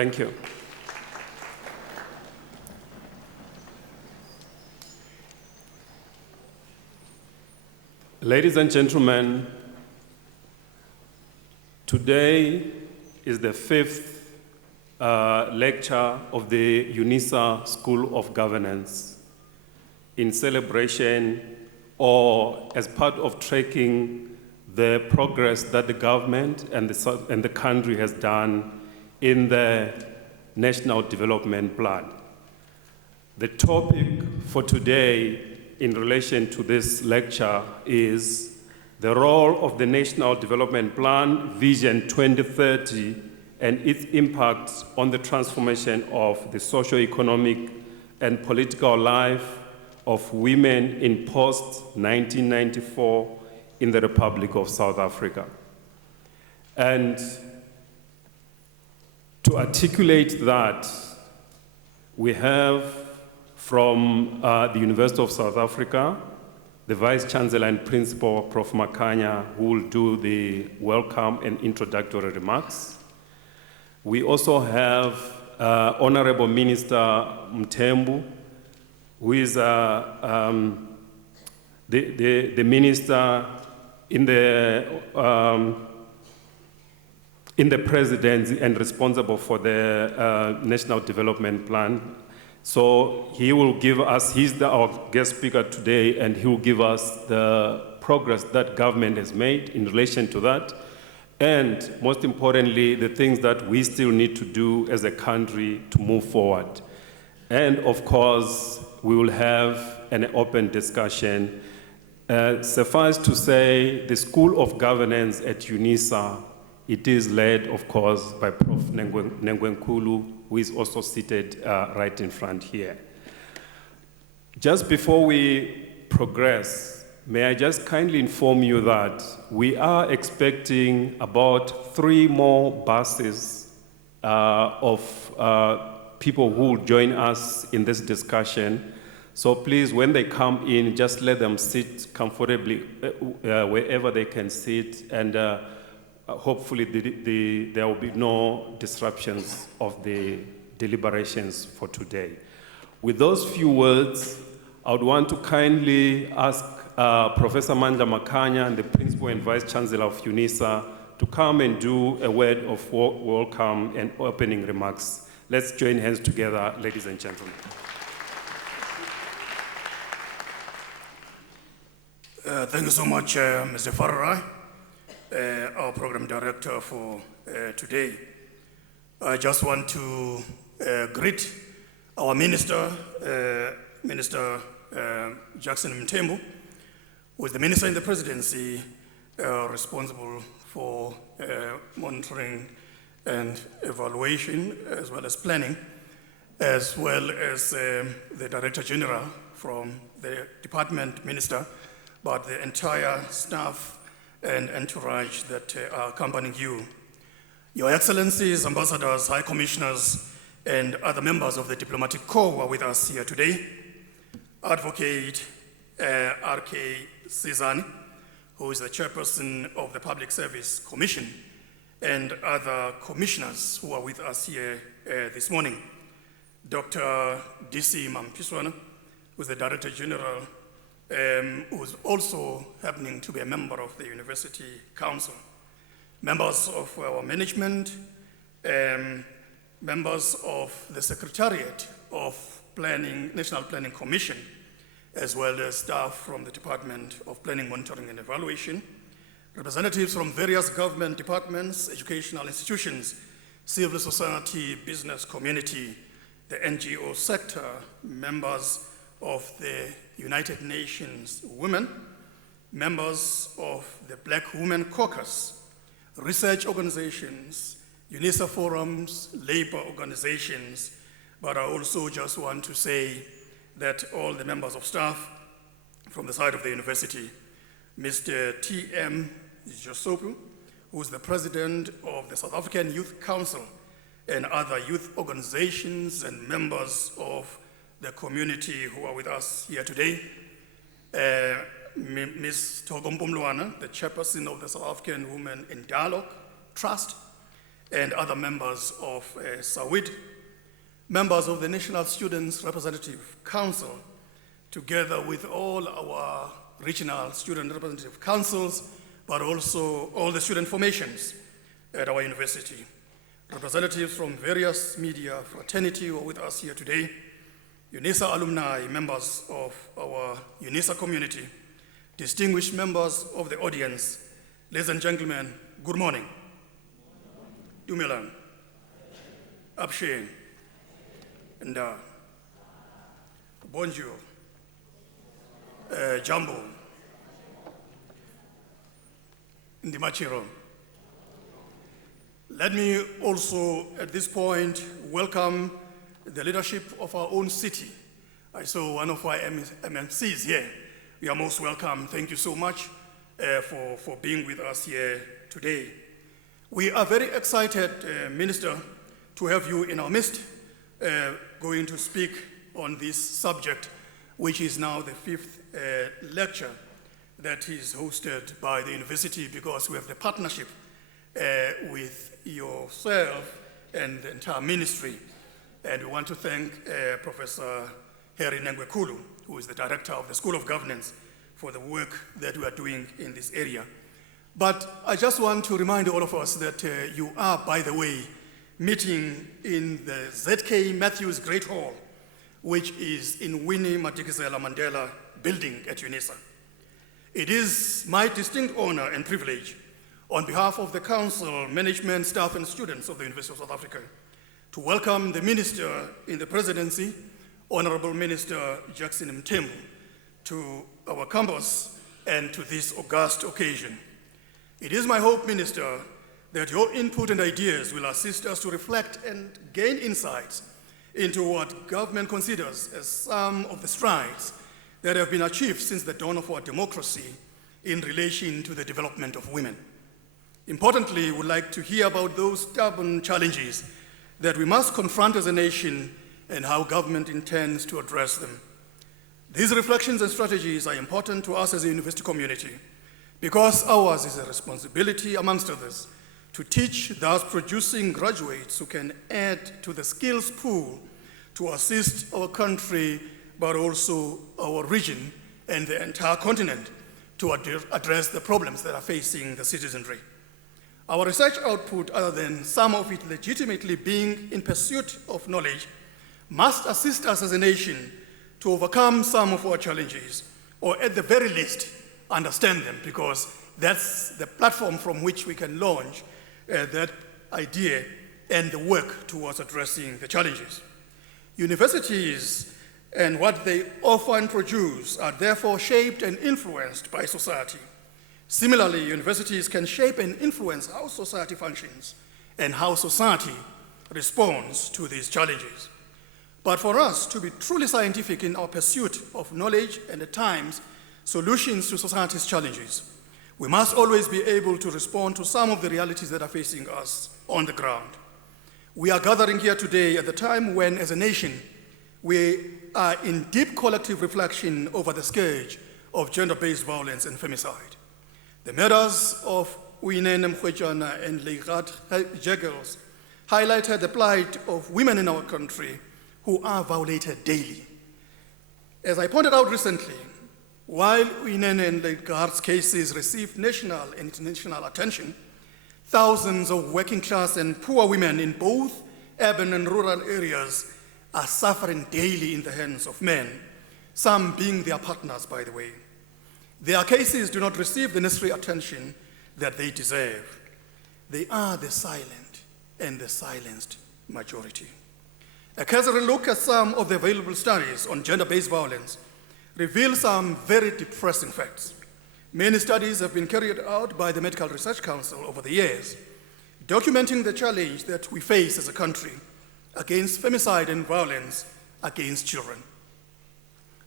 Thank you. Ladies and gentlemen, today is the fifth lecture of the UNISA School of Governance in celebration or as part of tracking the progress that the government and the country has done in the National Development Plan. The topic for today in relation to this lecture is the role of the National Development Plan, Vision 2030, and its impact on the transformation of the socio-economic and political life of women in post-1994 in the Republic of South Africa. And to articulate that, we have from the University of South Africa, the Vice Chancellor and Principal, Prof. Makanya, who will do the welcome and introductory remarks. We also have Honorable Minister Mthembu, who is the minister in the Presidency and responsible for the National Development Plan. So he will give us, he's our guest speaker today, and he will give us the progress that government has made in relation to that, and most importantly, the things that we still need to do as a country to move forward. And of course, we will have an open discussion. Suffice to say, the School of Governance at UNISA, it is led, of course, by Prof. Nengwenkulu, who is also seated right in front here. Just before we progress, may I just kindly inform you that we are expecting about 3 more buses of people who will join us in this discussion. So please, when they come in, just let them sit comfortably wherever they can sit, and hopefully there will be no disruptions of the deliberations for today. With those few words, I would want to kindly ask Professor Mandla Makanya and the Principal and Vice Chancellor of UNISA to come and do a word of welcome and opening remarks. Let's join hands together, ladies and gentlemen. Thank you so much, Mr. Farrar, our program director for today. I just want to greet our minister, Minister Jackson Mthembu, who is the minister in the Presidency responsible for monitoring and evaluation, as well as planning, as well as the Director General from the department minister, but the entire staff and entourage that are accompanying you. Your Excellencies, Ambassadors, High Commissioners, and other members of the Diplomatic Corps who are with us here today. Advocate R.K. Sizani, who is the Chairperson of the Public Service Commission, and other commissioners who are with us here this morning. Dr. D.C. Mampiswana, who is the Director General, who is also happening to be a member of the University Council. Members of our management, members of the Secretariat of National Planning Commission, as well as staff from the Department of Planning, Monitoring and Evaluation, representatives from various government departments, educational institutions, civil society, business community, the NGO sector, members of the United Nations Women, members of the Black Women Caucus, research organizations, UNISA forums, labor organizations, but I also just want to say that all the members of staff from the side of the university, Mr. T.M. Josopu, who is the president of the South African Youth Council, and other youth organizations and members of the community who are with us here today. Ms. Togompumluana, the chairperson of the South African Women in Dialogue Trust, and other members of SAWID, members of the National Students Representative Council, together with all our regional student representative councils, but also all the student formations at our university. Representatives from various media fraternity who are with us here today, UNISA alumni, members of our UNISA community, distinguished members of the audience, ladies and gentlemen, good morning. Dumelang, Abshe, and bonjour, Jambo, Ndimachiro. Let me also, at this point, welcome the leadership of our own city. I saw one of our MMCs here. You are most welcome. Thank you so much for being with us here today. We are very excited, Minister, to have you in our midst, going to speak on this subject, which is now the 5th lecture that is hosted by the university, because we have the partnership with yourself and the entire ministry. And we want to thank Professor Harry Nengwekulu, who is the director of the School of Governance, for the work that we are doing in this area. But I just want to remind all of us that you are, by the way, meeting in the ZK Matthews Great Hall, which is in Winnie Madikizela Mandela building at UNISA. It is my distinct honor and privilege, on behalf of the council, management, staff, and students of the University of South Africa, to welcome the Minister in the Presidency, Honorable Minister Jackson Mthembu, to our campus and to this august occasion. It is my hope, Minister, that your input and ideas will assist us to reflect and gain insights into what government considers as some of the strides that have been achieved since the dawn of our democracy in relation to the development of women. Importantly, we would like to hear about those stubborn challenges that we must confront as a nation and how government intends to address them. These reflections and strategies are important to us as a university community because ours is a responsibility, amongst others, to teach, thus producing graduates who can add to the skills pool to assist our country, but also our region and the entire continent to address the problems that are facing the citizenry. Our research output, other than some of it legitimately being in pursuit of knowledge, must assist us as a nation to overcome some of our challenges, or at the very least, understand them, because that's the platform from which we can launch that idea and the work towards addressing the challenges. Universities and what they often produce are therefore shaped and influenced by society. Similarly, universities can shape and influence how society functions and how society responds to these challenges. But for us to be truly scientific in our pursuit of knowledge and at times solutions to society's challenges, we must always be able to respond to some of the realities that are facing us on the ground. We are gathering here today at the time when, as a nation, we are in deep collective reflection over the scourge of gender-based violence and femicide. The murders of Uyinene Mkhwejana and Leigat Jegels highlighted the plight of women in our country who are violated daily. As I pointed out recently, while Uyinene and Leigat's cases received national and international attention, thousands of working class and poor women in both urban and rural areas are suffering daily in the hands of men, some being their partners, by the way. Their cases do not receive the necessary attention that they deserve. They are the silent and the silenced majority. A cursory look at some of the available studies on gender-based violence reveals some very depressing facts. Many studies have been carried out by the Medical Research Council over the years, documenting the challenge that we face as a country against femicide and violence against children.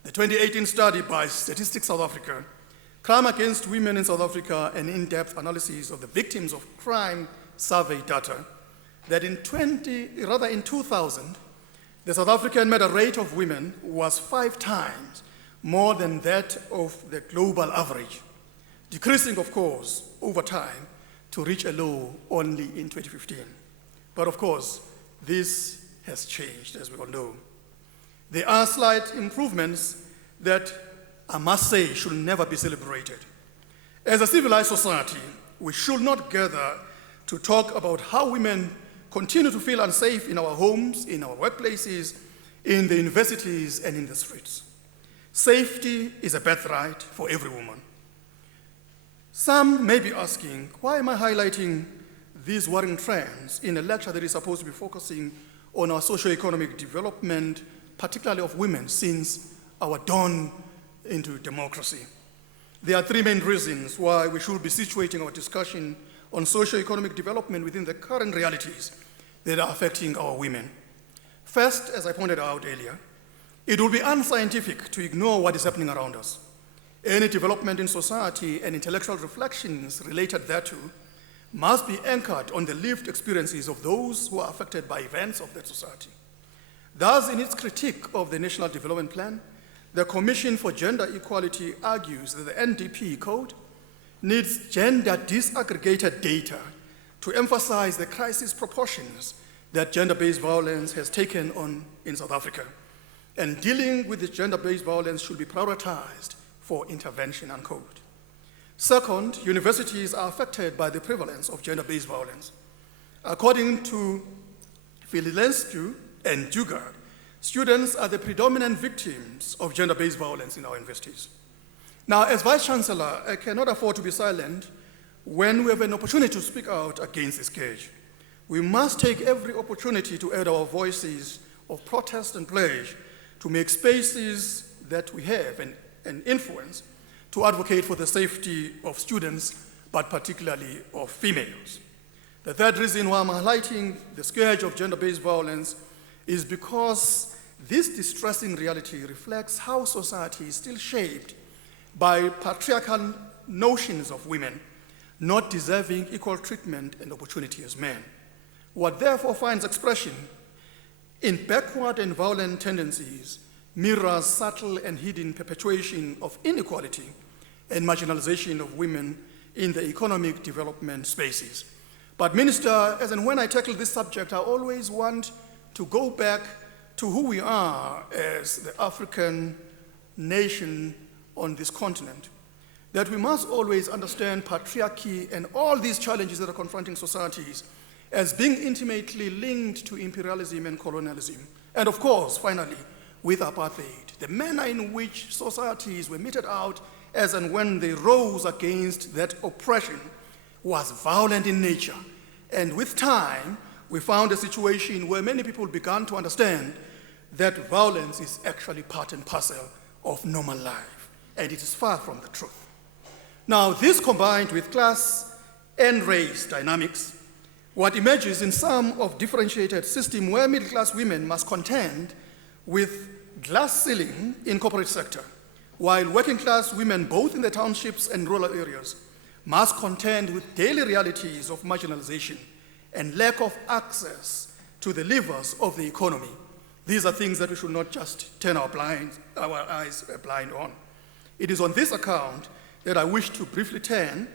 The 2018 study by Statistics South Africa, Crime Against Women in South Africa, an in-depth analysis of the victims of crime survey data, that in 2000, the South African murder rate of women was 5 times more than that of the global average, decreasing, of course, over time to reach a low only in 2015. But of course, this has changed, as we all know. There are slight improvements that I must say should never be celebrated. As a civilized society, we should not gather to talk about how women continue to feel unsafe in our homes, in our workplaces, in the universities, and in the streets. Safety is a birthright for every woman. Some may be asking, why am I highlighting these worrying trends in a lecture that is supposed to be focusing on our socio-economic development, particularly of women, since our dawn into democracy? There are three main reasons why we should be situating our discussion on socio-economic development within the current realities that are affecting our women. First, as I pointed out earlier, it will be unscientific to ignore what is happening around us. Any development in society and intellectual reflections related thereto must be anchored on the lived experiences of those who are affected by events of that society. Thus, in its critique of the National Development Plan, the Commission for Gender Equality argues that the NDP Code needs gender disaggregated data to emphasize the crisis proportions that gender-based violence has taken on in South Africa. And dealing with this gender-based violence should be prioritized for intervention, unquote. Second, universities are affected by the prevalence of gender-based violence. According to Mthembu and Dugard, students are the predominant victims of gender-based violence in our universities. Now, as Vice-Chancellor, I cannot afford to be silent when we have an opportunity to speak out against this scourge. We must take every opportunity to add our voices of protest and pledge to make spaces that we have and influence to advocate for the safety of students, but particularly of females. The third reason why I'm highlighting the scourge of gender-based violence is because this distressing reality reflects how society is still shaped by patriarchal notions of women not deserving equal treatment and opportunity as men. What therefore finds expression in backward and violent tendencies mirrors subtle and hidden perpetuation of inequality and marginalization of women in the economic development spaces. But Minister, as and when I tackle this subject, I always want to go back to who we are as the African nation on this continent, that we must always understand patriarchy and all these challenges that are confronting societies as being intimately linked to imperialism and colonialism. And of course, finally, with apartheid, the manner in which societies were meted out as and when they rose against that oppression was violent in nature. And with time, we found a situation where many people began to understand that violence is actually part and parcel of normal life, and it is far from the truth. Now, this combined with class and race dynamics, what emerges in some of differentiated system where middle-class women must contend with glass ceiling in corporate sector, while working-class women, both in the townships and rural areas, must contend with daily realities of marginalization and lack of access to the levers of the economy. These are things that we should not just turn our eyes blind on. It is on this account that I wish to briefly turn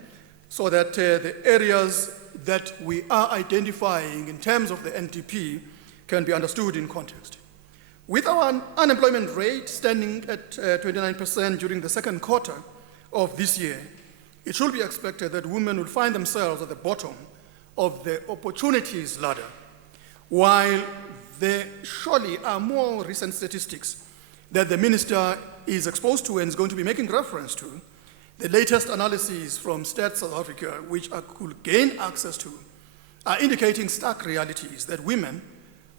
so that the areas that we are identifying in terms of the NDP can be understood in context. With our unemployment rate standing at 29% during the second quarter of this year, it should be expected that women will find themselves at the bottom of the opportunities ladder. While there surely are more recent statistics that the minister is exposed to and is going to be making reference to, the latest analyses from Stats South Africa, which I could gain access to, are indicating stark realities that women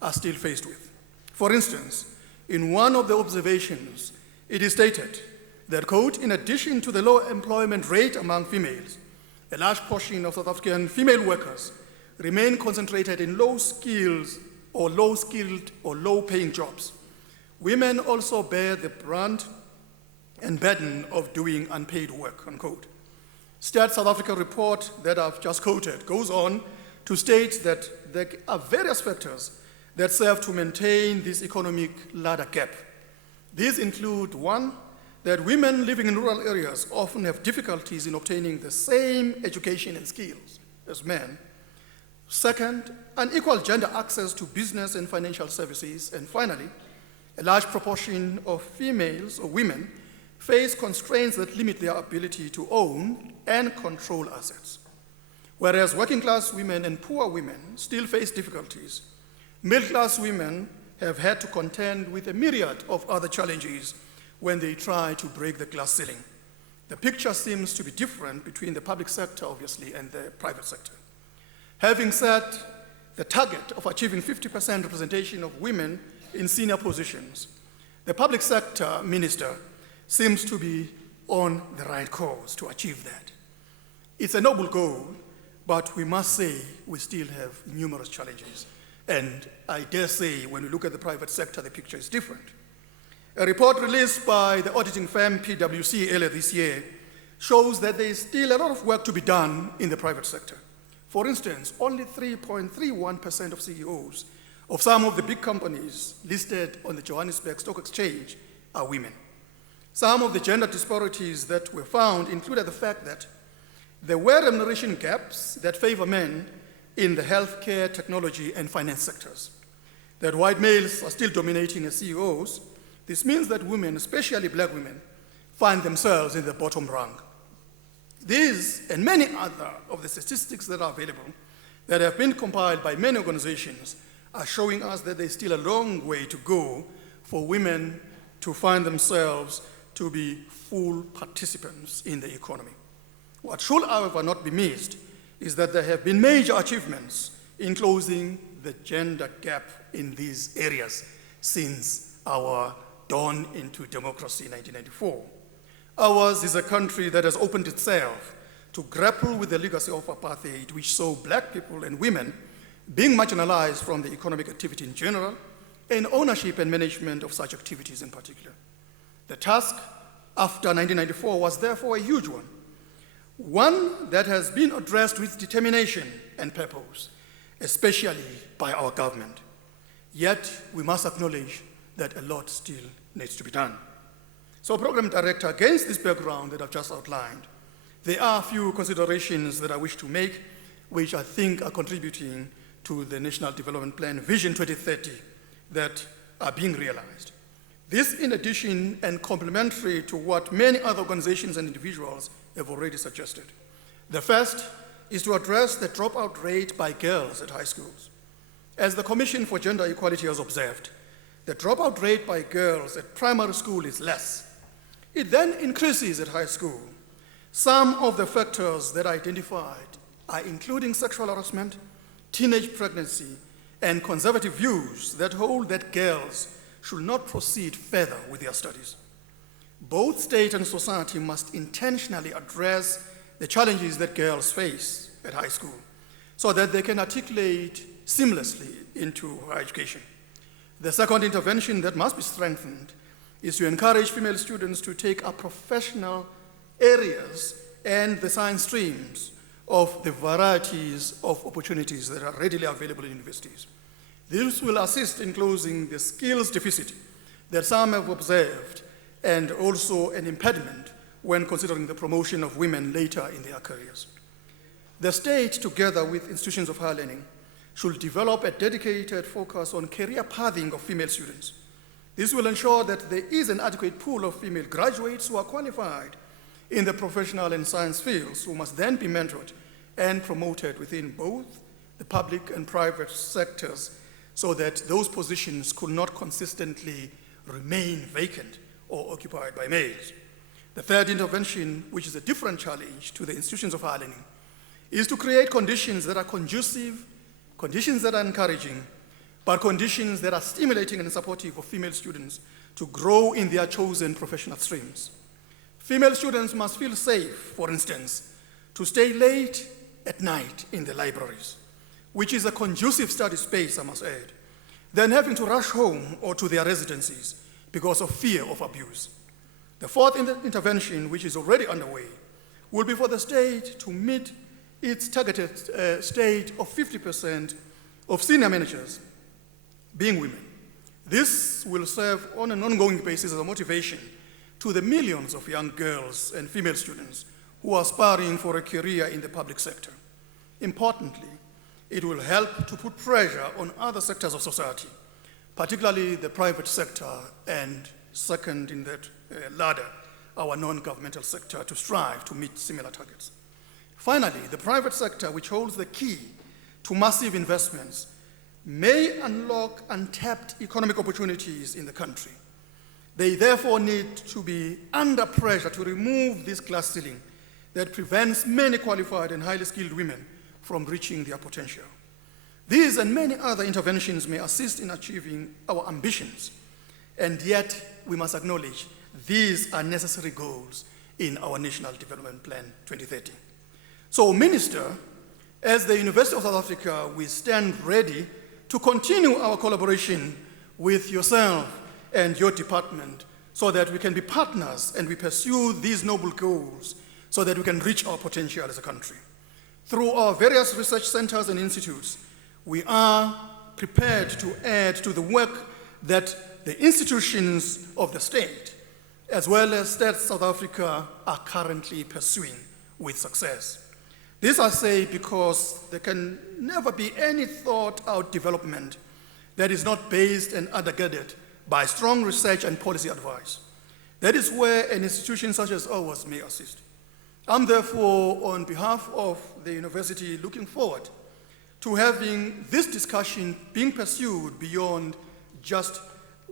are still faced with. For instance, in one of the observations, it is stated that, quote, in addition to the low employment rate among females, a large portion of South African female workers remain concentrated in low-skilled or low-paying jobs. Women also bear the brunt and burden of doing unpaid work, unquote. Stats South Africa report that I've just quoted goes on to state that there are various factors that serve to maintain this economic ladder gap. These include, one, that women living in rural areas often have difficulties in obtaining the same education and skills as men. Second, unequal gender access to business and financial services. And finally, a large proportion of females or women face constraints that limit their ability to own and control assets. Whereas working class women and poor women still face difficulties, middle class women have had to contend with a myriad of other challenges when they try to break the glass ceiling. The picture seems to be different between the public sector, obviously, and the private sector. Having set the target of achieving 50% representation of women in senior positions, the public sector minister seems to be on the right course to achieve that. It's a noble goal, but we must say we still have numerous challenges. And I dare say when we look at the private sector, the picture is different. A report released by the auditing firm PwC earlier this year shows that there is still a lot of work to be done in the private sector. For instance, only 3.31% of CEOs of some of the big companies listed on the Johannesburg Stock Exchange are women. Some of the gender disparities that were found included the fact that there were remuneration gaps that favor men in the healthcare, technology, and finance sectors. That white males are still dominating as CEOs. This means that women, especially black women, find themselves in the bottom rung. These and many other of the statistics that are available that have been compiled by many organizations are showing us that there's still a long way to go for women to find themselves to be full participants in the economy. What should, however, not be missed is that there have been major achievements in closing the gender gap in these areas since our dawn into democracy in 1994. Ours is a country that has opened itself to grapple with the legacy of apartheid, which saw black people and women being marginalized from the economic activity in general and ownership and management of such activities in particular. The task after 1994 was therefore a huge one that has been addressed with determination and purpose, especially by our government. Yet, we must acknowledge that a lot still needs to be done. So, Program Director, against this background that I've just outlined, there are a few considerations that I wish to make, which I think are contributing to the National Development Plan Vision 2030 that are being realized. This, in addition and complementary to what many other organizations and individuals have already suggested. The first is to address the dropout rate by girls at high schools. As the Commission for Gender Equality has observed, the dropout rate by girls at primary school is less. It then increases at high school. Some of the factors that are identified are including sexual harassment, teenage pregnancy, and conservative views that hold that girls should not proceed further with their studies. Both state and society must intentionally address the challenges that girls face at high school so that they can articulate seamlessly into higher education. The second intervention that must be strengthened is to encourage female students to take up professional areas and the science streams of the varieties of opportunities that are readily available in universities. This will assist in closing the skills deficit that some have observed and also an impediment when considering the promotion of women later in their careers. The state, together with institutions of higher learning, should develop a dedicated focus on career pathing of female students. This will ensure that there is an adequate pool of female graduates who are qualified in the professional and science fields, who must then be mentored and promoted within both the public and private sectors so that those positions could not consistently remain vacant or occupied by males. The third intervention, which is a different challenge to the institutions of higher learning, is to create conditions that are conducive, conditions that are encouraging, but conditions that are stimulating and supportive of female students to grow in their chosen professional streams. Female students must feel safe, for instance, to stay late at night in the libraries, which is a conducive study space, I must add, than having to rush home or to their residencies because of fear of abuse. The fourth intervention, which is already underway, will be for the state to meet its targeted state of 50% of senior managers being women. This will serve on an ongoing basis as a motivation to the millions of young girls and female students who are aspiring for a career in the public sector. Importantly, it will help to put pressure on other sectors of society, particularly the private sector, and second in that ladder, our non-governmental sector, to strive to meet similar targets. Finally, the private sector, which holds the key to massive investments, may unlock untapped economic opportunities in the country. They therefore need to be under pressure to remove this glass ceiling that prevents many qualified and highly skilled women from reaching their potential. These and many other interventions may assist in achieving our ambitions, and yet we must acknowledge these are necessary goals in our National Development Plan 2030. So, Minister, as the University of South Africa, we stand ready to continue our collaboration with yourself and your department so that we can be partners and we pursue these noble goals so that we can reach our potential as a country. Through our various research centers and institutes, we are prepared to add to the work that the institutions of the state, as well as State South Africa, are currently pursuing with success. This I say because there can never be any thought-out development that is not based and undergirded by strong research and policy advice. That is where an institution such as ours may assist. I'm therefore, on behalf of the university, looking forward to having this discussion being pursued beyond just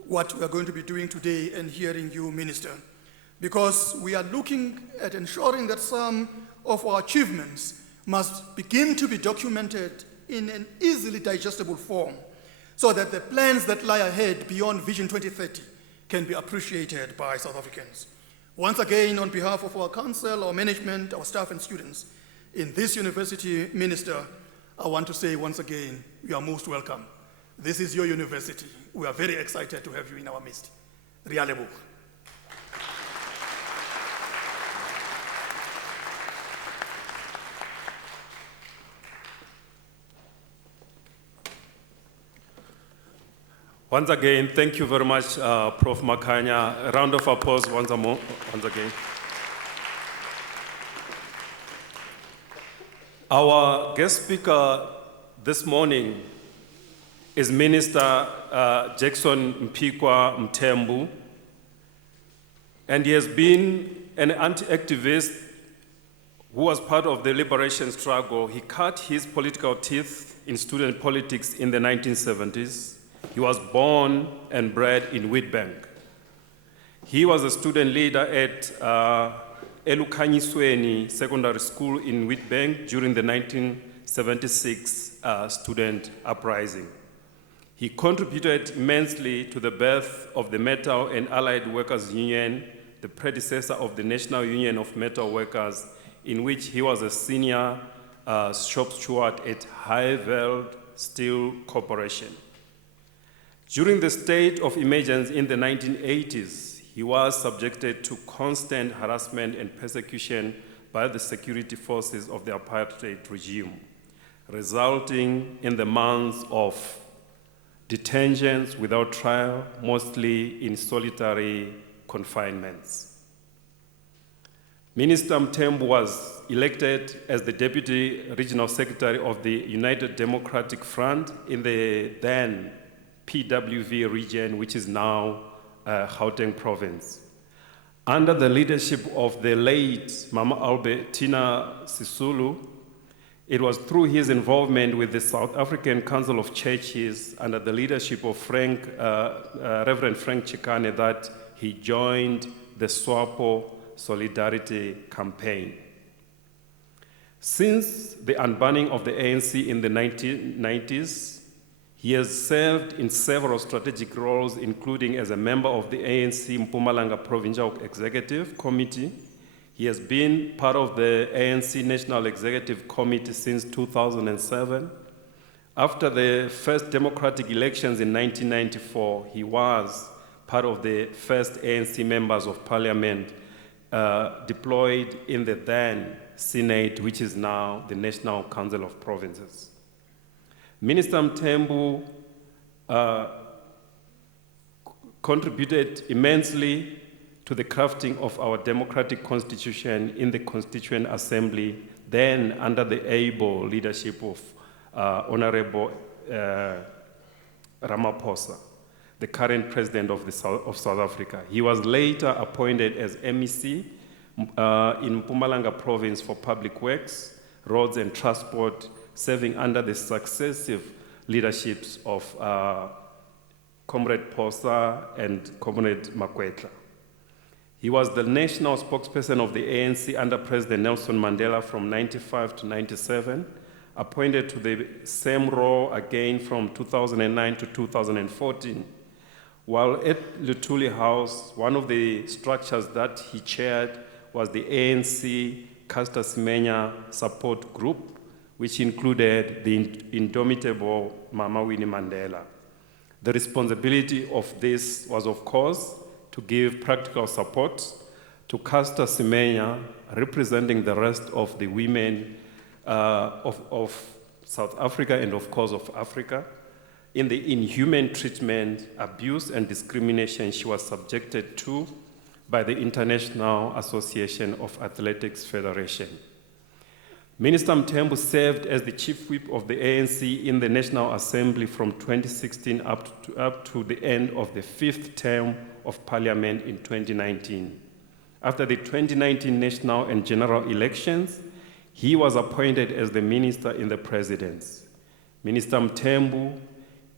what we are going to be doing today and hearing you, Minister, because we are looking at ensuring that some of our achievements must begin to be documented in an easily digestible form so that the plans that lie ahead beyond Vision 2030 can be appreciated by South Africans. Once again, on behalf of our council, our management, our staff and students in this university, Minister, I want to say once again, you are most welcome. This is your university. We are very excited to have you in our midst. Rialebo. Once again, thank you very much, Prof. Makanya. A round of applause once again. Our guest speaker this morning is Minister Jackson Mthembu, and he has been an anti-activist who was part of the liberation struggle. He cut his political teeth in student politics in the 1970s. He was born and bred in Witbank. He was a student leader at Elukhanyisweni Secondary School in Witbank during the 1976 student uprising. He contributed immensely to the birth of the Metal and Allied Workers Union, the predecessor of the National Union of Metal Workers, in which he was a senior shop steward at Highveld Steel Corporation. During the state of emergency in the 1980s, he was subjected to constant harassment and persecution by the security forces of the apartheid regime, resulting in the months of detentions without trial, mostly in solitary confinements. Minister Mthembu was elected as the Deputy Regional Secretary of the United Democratic Front in the then PWV region, which is now Gauteng province. Under the leadership of the late Mama Albertina Sisulu, it was through his involvement with the South African Council of Churches under the leadership of Reverend Frank Chikane that he joined the SWAPO Solidarity Campaign. Since the unbanning of the ANC in the 1990s, he has served in several strategic roles, including as a member of the ANC Mpumalanga Provincial Executive Committee. He has been part of the ANC National Executive Committee since 2007. After the first democratic elections in 1994, he was part of the first ANC members of parliament deployed in the then Senate, which is now the National Council of Provinces. Minister Mthembu contributed immensely to the crafting of our democratic constitution in the Constituent Assembly, then under the able leadership of Honorable Ramaphosa, the current president of South Africa. He was later appointed as MEC in Mpumalanga province for public works, roads and transport, serving under the successive leaderships of Comrade Posa and Comrade Makwetla. He was the national spokesperson of the ANC under President Nelson Mandela from 95 to 97, appointed to the same role again from 2009 to 2014. While at Luthuli House, one of the structures that he chaired was the ANC Caster Semenya Support Group, which included the indomitable Mama Winnie Mandela. The responsibility of this was, of course, to give practical support to Caster Semenya, representing the rest of the women of South Africa and, of course, of Africa, in the inhuman treatment, abuse, and discrimination she was subjected to by the International Association of Athletics Federation. Minister Mthembu served as the chief whip of the ANC in the National Assembly from 2016 up to the end of the 5th term of Parliament in 2019. After the 2019 national and general elections, he was appointed as the minister in the Presidency. Minister Mthembu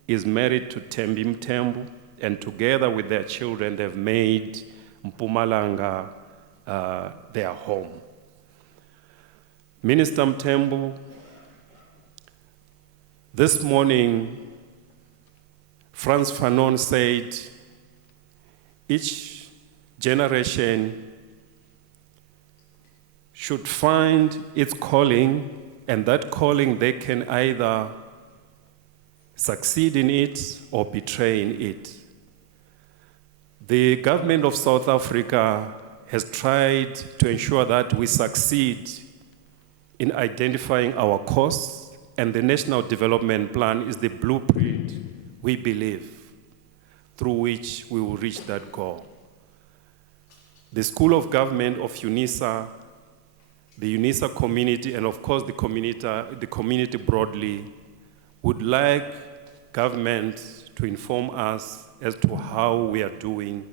is married to Thembi Mthembu, and together with their children, they've made Mpumalanga their home. Minister Mthembu, this morning, Frantz Fanon said, each generation should find its calling, and that calling they can either succeed in it or betray in it. The government of South Africa has tried to ensure that we succeed in identifying our course, and the National Development Plan is the blueprint, we believe, through which we will reach that goal. The School of Government of UNISA, the UNISA community, and of course the community broadly, would like government to inform us as to how we are doing,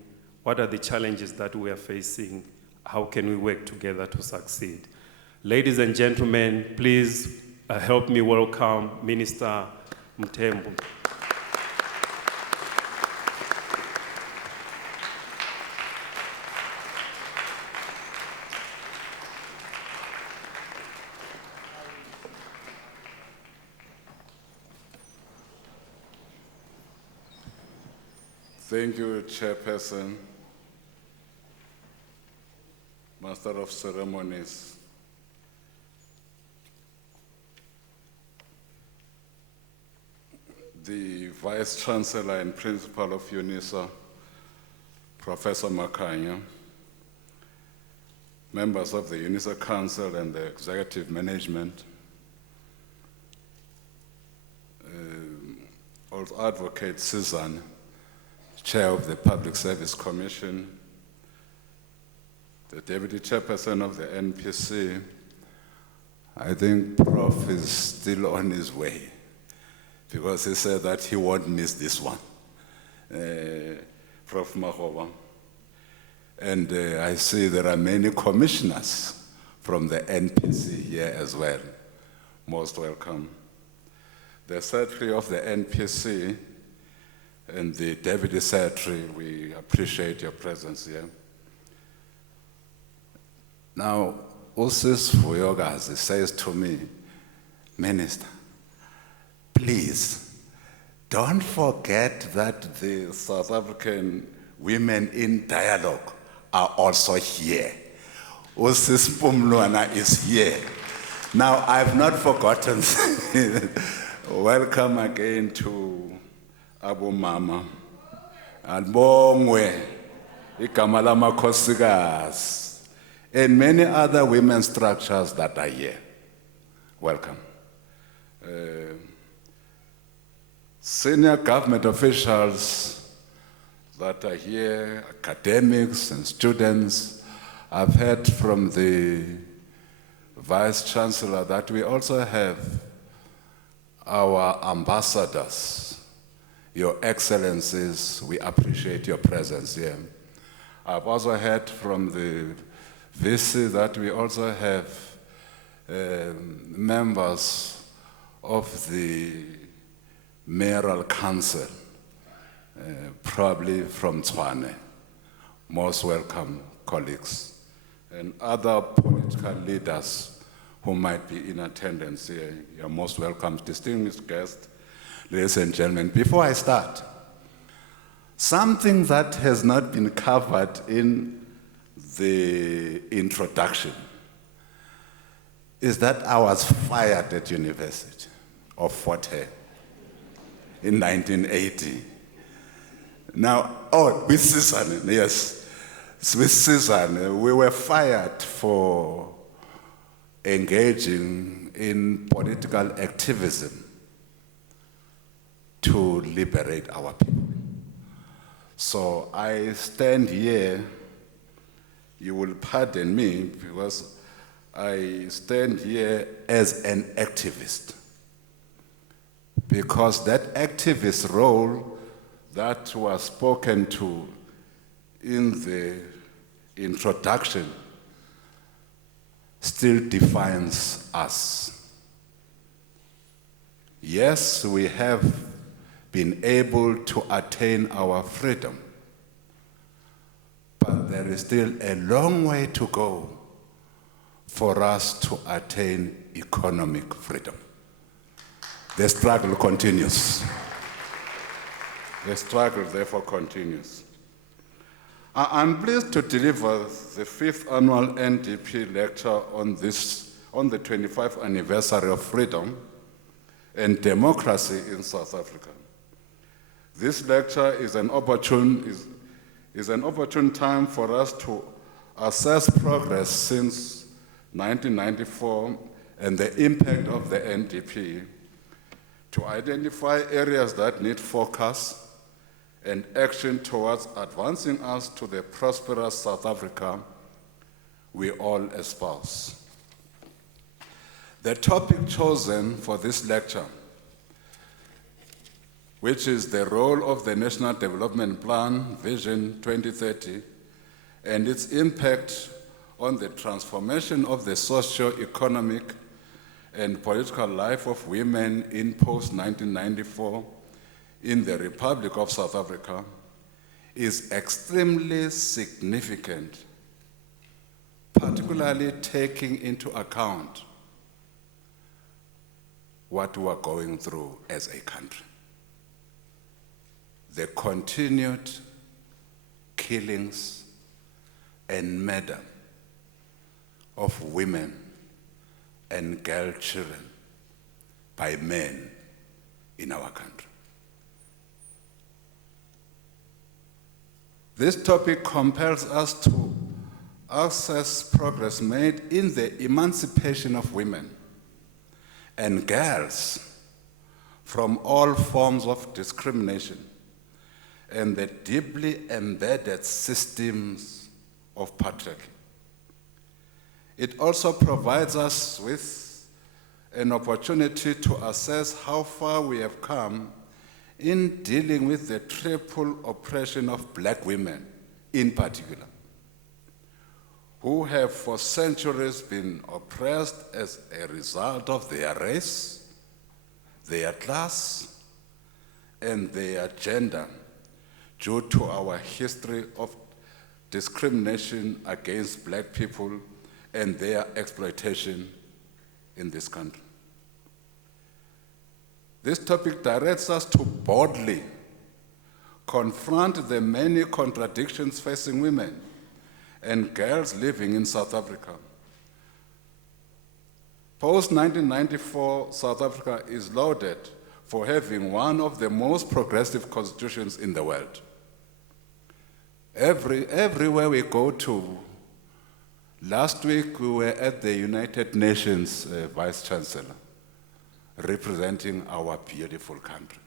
what are the challenges that we are facing, how can we work together to succeed. Ladies and gentlemen, please help me welcome Minister Mthembu. Thank you, Chairperson, Master of Ceremonies, the Vice Chancellor and Principal of UNISA, Professor Makanya, members of the UNISA Council and the Executive Management, also Advocate Susan, Chair of the Public Service Commission, the Deputy Chairperson of the NPC. I think Prof is still on his way because he said that he won't miss this one, Prof Mahova. And I see there are many commissioners from the NPC here as well. Most welcome. The Secretary of the NPC and the Deputy Secretary, we appreciate your presence here. Now, Usis Vuyogazi says to me, Minister, please, don't forget that the South African Women in Dialogue are also here. Usis Pumluana is here. Now, I've not forgotten. Welcome again to Abu Mama and Bongwe, igama lamakhosikazi, and many other women structures that are here. Welcome. Senior government officials that are here, academics and students. I've heard from the Vice Chancellor that we also have our ambassadors, Your Excellencies, we appreciate your presence here. I've also heard from the VC that we also have members of the Mayoral Council, probably from Tshwane. Most welcome, colleagues, and other political leaders who might be in attendance here. You're most welcome, distinguished guests, ladies and gentlemen. Before I start, something that has not been covered in the introduction is that I was fired at University of Fort Hare in 1980. Now, with Susan, yes. With Susan, we were fired for engaging in political activism to liberate our people. So I stand here, you will pardon me, because I stand here as an activist. Because that activist role that was spoken to in the introduction still defines us. Yes, we have been able to attain our freedom, but there is still a long way to go for us to attain economic freedom. The struggle continues. The struggle, therefore, continues. I'm pleased to deliver the 5th annual NDP lecture on the 25th anniversary of freedom and democracy in South Africa. This lecture is an opportune time for us to assess progress since 1994 and the impact of the NDP, to identify areas that need focus and action towards advancing us to the prosperous South Africa we all espouse. The topic chosen for this lecture, which is the role of the National Development Plan, Vision 2030, and its impact on the transformation of the socio-economic and political life of women in post-1994 in the Republic of South Africa, is extremely significant, particularly taking into account what we are going through as a country. The continued killings and murder of women and girl children by men in our country. This topic compels us to assess progress made in the emancipation of women and girls from all forms of discrimination and the deeply embedded systems of patriarchy. It also provides us with an opportunity to assess how far we have come in dealing with the triple oppression of black women in particular, who have for centuries been oppressed as a result of their race, their class, and their gender, due to our history of discrimination against black people and their exploitation in this country. This topic directs us to boldly confront the many contradictions facing women and girls living in South Africa. Post-1994, South Africa is lauded for having one of the most progressive constitutions in the world. Everywhere we go to, last week we were at the United Nations Vice Chancellor, representing our beautiful country.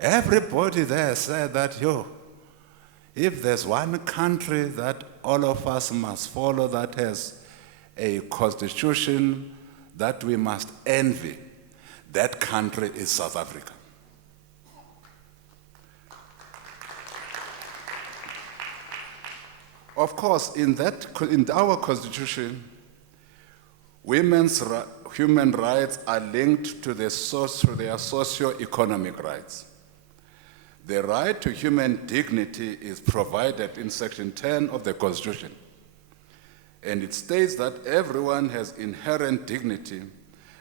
Everybody there said that, if there's one country that all of us must follow that has a constitution that we must envy, That country is South Africa. Of course, in our constitution, women's human rights are linked to their socio-economic rights. The right to human dignity is provided in Section 10 of the Constitution, and it states that everyone has inherent dignity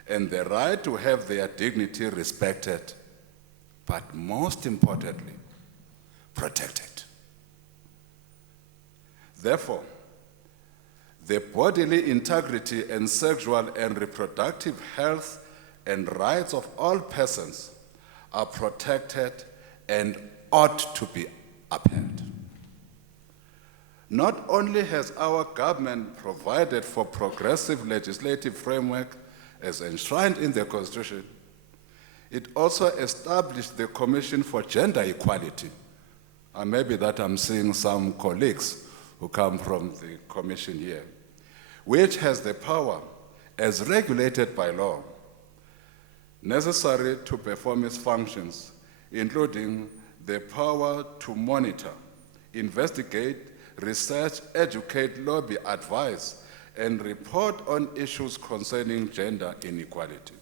and the right to have their dignity respected, but most importantly, protected. Therefore, the bodily integrity and sexual and reproductive health and rights of all persons are protected and ought to be upheld. Not only has our government provided for progressive legislative framework as enshrined in the Constitution, it also established the Commission for Gender Equality. And maybe that I'm seeing some colleagues who come from the Commission here, which has the power, as regulated by law, necessary to perform its functions, including the power to monitor, investigate, research, educate, lobby, advise, and report on issues concerning gender inequality.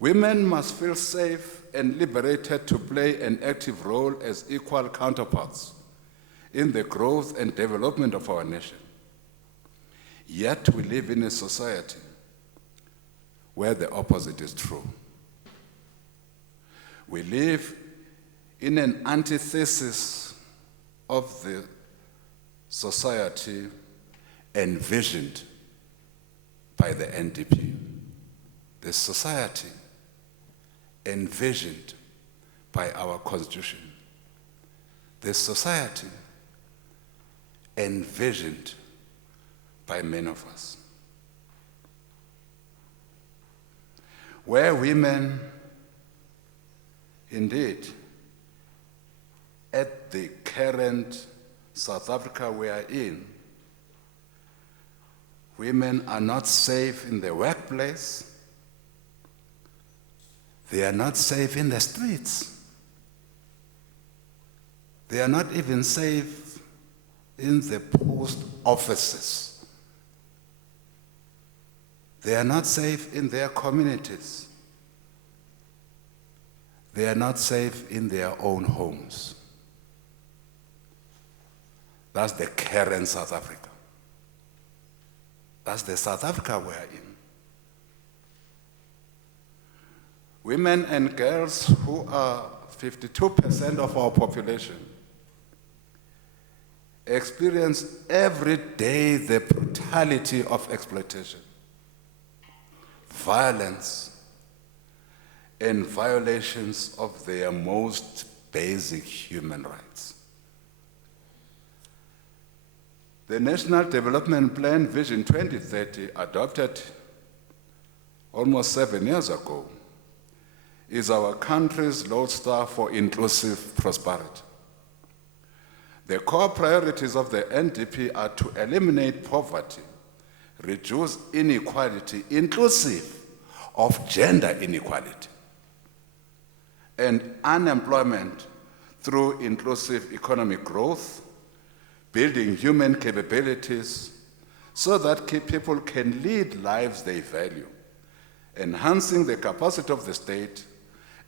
Women must feel safe and liberated to play an active role as equal counterparts in the growth and development of our nation. Yet we live in a society where the opposite is true. We live in an antithesis of the society envisioned by the NDP. The society envisioned by our Constitution. The society envisioned by many of us, where women, indeed, at the current South Africa we are in, women are not safe in the workplace, they are not safe in the streets, they are not even safe in the post offices. They are not safe in their communities. They are not safe in their own homes. That's the current South Africa. That's the South Africa we are in. Women and girls who are 52% of our population experience every day the brutality of exploitation, violence, and violations of their most basic human rights. The National Development Plan Vision 2030, adopted almost 7 years ago, is our country's lodestar for inclusive prosperity. The core priorities of the NDP are to eliminate poverty, reduce inequality, inclusive of gender inequality, and unemployment through inclusive economic growth, building human capabilities so that people can lead lives they value, enhancing the capacity of the state,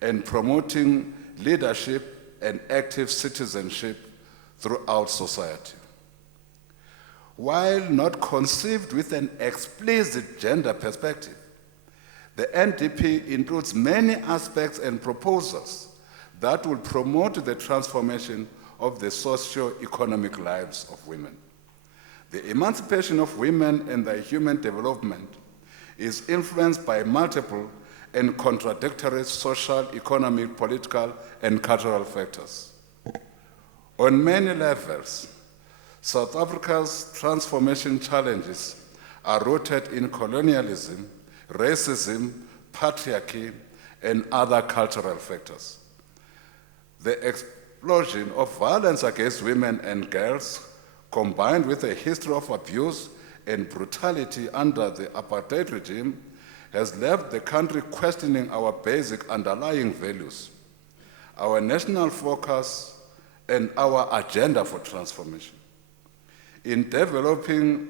and promoting leadership and active citizenship throughout society. While not conceived with an explicit gender perspective, the NDP includes many aspects and proposals that will promote the transformation of the socio-economic lives of women. The emancipation of women and their human development is influenced by multiple and contradictory social, economic, political, and cultural factors. On many levels, South Africa's transformation challenges are rooted in colonialism, racism, patriarchy, and other cultural factors. The explosion of violence against women and girls, combined with a history of abuse and brutality under the apartheid regime, has left the country questioning our basic underlying values, our national focus, and our agenda for transformation. In developing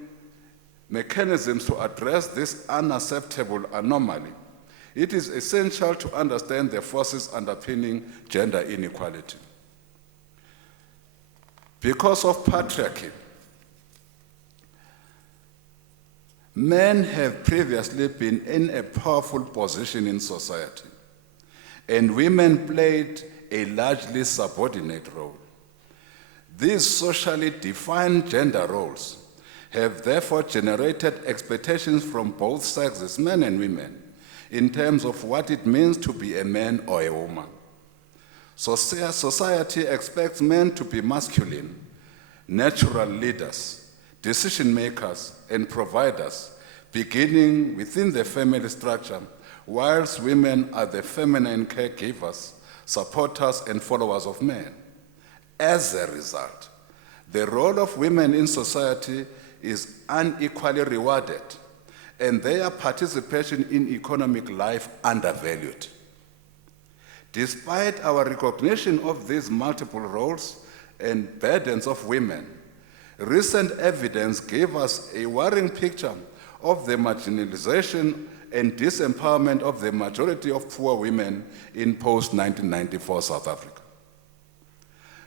mechanisms to address this unacceptable anomaly, it is essential to understand the forces underpinning gender inequality. Because of patriarchy, men have previously been in a powerful position in society, and women played a largely subordinate role. These socially defined gender roles have therefore generated expectations from both sexes, men and women, in terms of what it means to be a man or a woman. So society expects men to be masculine, natural leaders, decision makers, and providers, beginning within the family structure, whilst women are the feminine caregivers, supporters, and followers of men. As a result, the role of women in society is unequally rewarded, and their participation in economic life undervalued. Despite our recognition of these multiple roles and burdens of women, recent evidence gave us a worrying picture of the marginalization and disempowerment of the majority of poor women in post-1994 South Africa.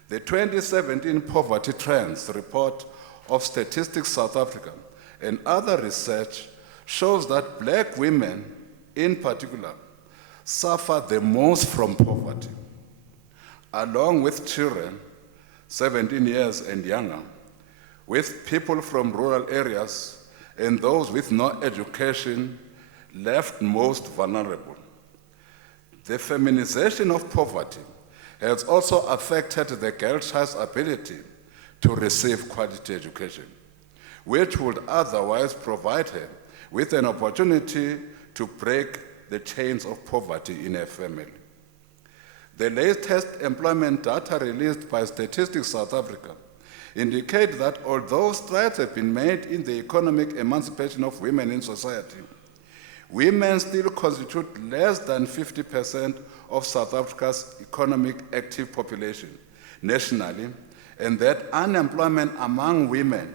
The 2017 Poverty Trends Report of Statistics South Africa and other research shows that black women, in particular, suffer the most from poverty, along with children, 17 years and younger, with people from rural areas, and those with no education left most vulnerable. The feminization of poverty has also affected the girl child's ability to receive quality education, which would otherwise provide her with an opportunity to break the chains of poverty in her family. The latest employment data released by Statistics South Africa indicate that although strides have been made in the economic emancipation of women in society, women still constitute less than 50% of South Africa's economic active population nationally, and that unemployment among women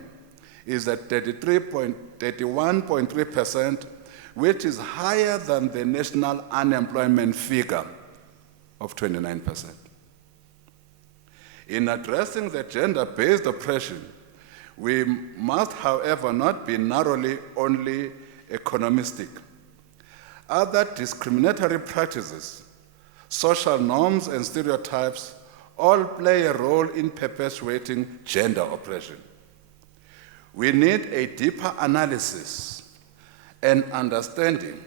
is at 31.3%, which is higher than the national unemployment figure of 29%. In addressing the gender-based oppression, we must, however, not be narrowly only economistic. Other discriminatory practices, social norms, and stereotypes all play a role in perpetuating gender oppression. We need a deeper analysis and understanding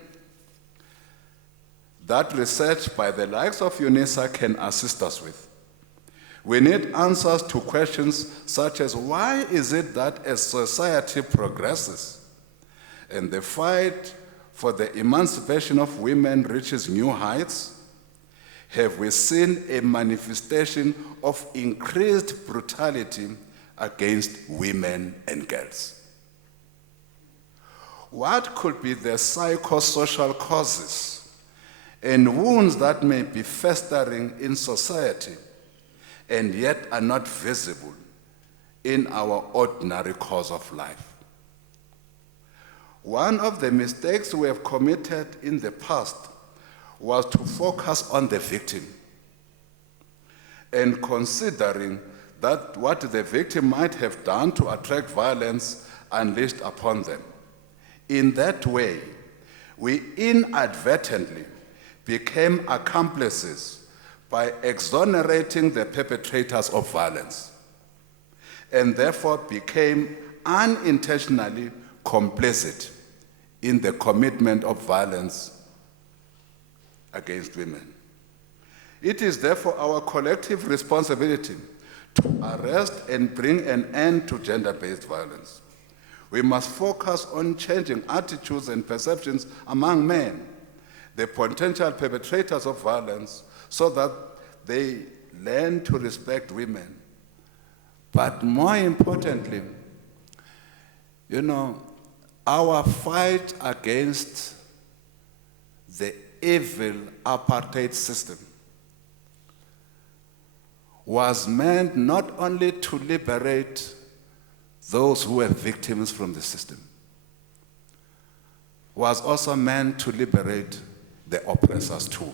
that research by the likes of UNISA can assist us with. We need answers to questions such as, why is it that as society progresses and the fight for the emancipation of women reaches new heights, have we seen a manifestation of increased brutality against women and girls? What could be the psychosocial causes and wounds that may be festering in society and yet are not visible in our ordinary course of life? One of the mistakes we have committed in the past was to focus on the victim and considering that what the victim might have done to attract violence unleashed upon them. In that way, we inadvertently became accomplices by exonerating the perpetrators of violence, and therefore became unintentionally complicit in the commitment of violence against women. It is therefore our collective responsibility to arrest and bring an end to gender-based violence. We must focus on changing attitudes and perceptions among men, the potential perpetrators of violence, so that they learn to respect women. But more importantly, our fight against the evil apartheid system was meant not only to liberate those who were victims from the system, was also meant to liberate the oppressors too.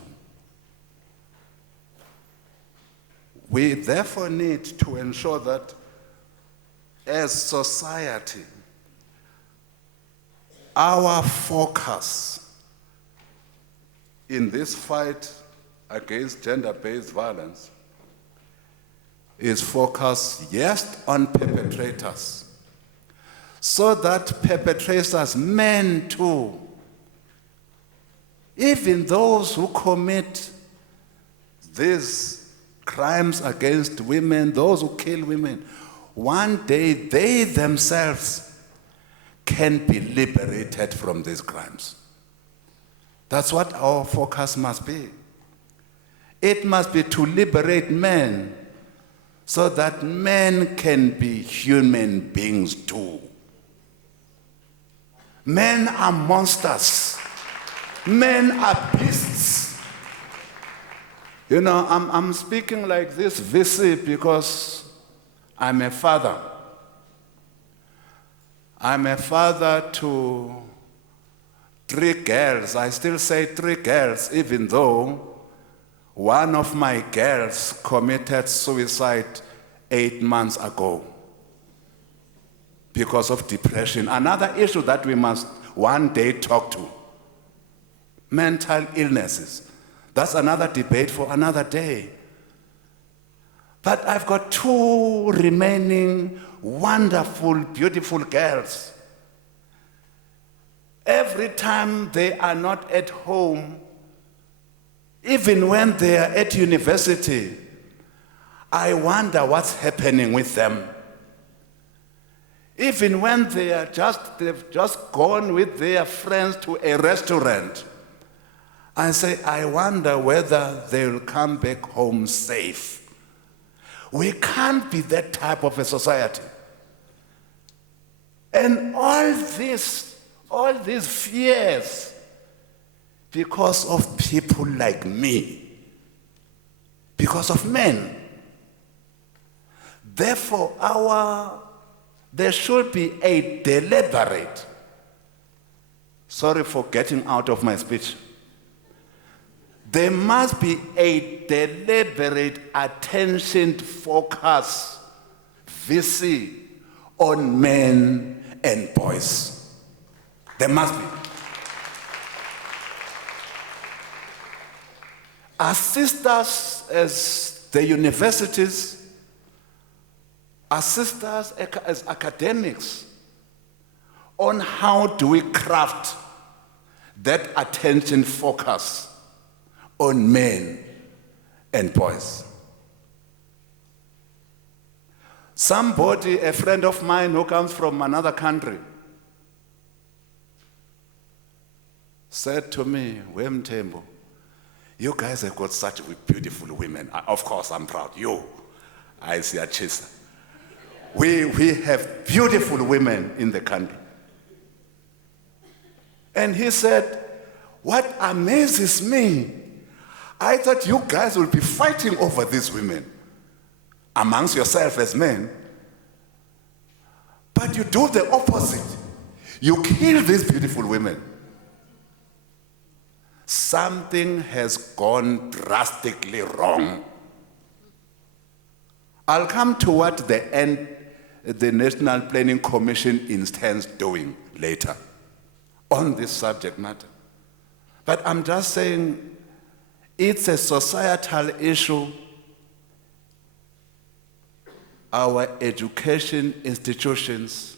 We therefore need to ensure that as society, our focus in this fight against gender-based violence is focused, yes, on perpetrators, so that perpetrators, men too, even those who commit these crimes against women, those who kill women, one day they themselves can be liberated from these crimes. That's what our focus must be. It must be to liberate men so that men can be human beings too. Men are monsters. Men are beasts. You know, I'm speaking like this, VC, because I'm a father. I'm a father to 3 girls. I still say 3 girls, even though one of my girls committed suicide 8 months ago because of depression. Another issue that we must one day talk to. Mental illnesses. That's another debate for another day. But I've got 2 remaining wonderful, beautiful girls. Every time they are not at home, even when they are at university, I wonder what's happening with them. Even when they've just gone with their friends to a restaurant, I say, I wonder whether they will come back home safe. We can't be that type of a society. And all these fears, because of people like me, because of men. Therefore, there should be a deliberate, sorry for getting out of my speech, there must be a deliberate attention focus, VC, on men and boys. There must be. Assist us as the universities, assist us as academics on how do we craft that attention focus on men and boys. Somebody, a friend of mine who comes from another country, said to me, Mthembu, you guys have got such beautiful women. Of course, I'm proud. You, I see a chaser. We have beautiful women in the country. And he said, what amazes me, I thought you guys will be fighting over these women amongst yourself as men. But you do the opposite. You kill these beautiful women. Something has gone drastically wrong. I'll come to what the National Planning Commission intends doing later on this subject matter. But I'm just saying it's a societal issue. Our education institutions,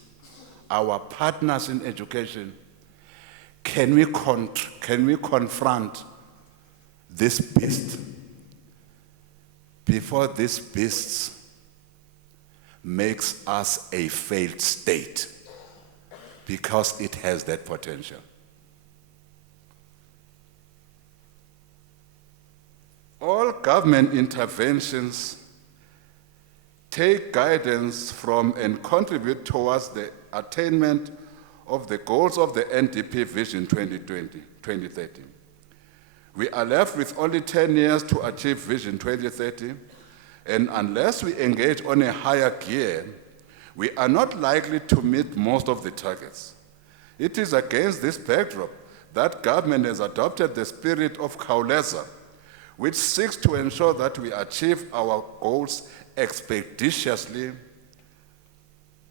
our partners in education, can we confront this beast before this beast makes us a failed state, because it has that potential. All government interventions take guidance from and contribute towards the attainment of the goals of the NDP Vision 2030. We are left with only 10 years to achieve Vision 2030, and unless we engage on a higher gear, we are not likely to meet most of the targets. It is against this backdrop that government has adopted the spirit of Khawuleza, which seeks to ensure that we achieve our goals expeditiously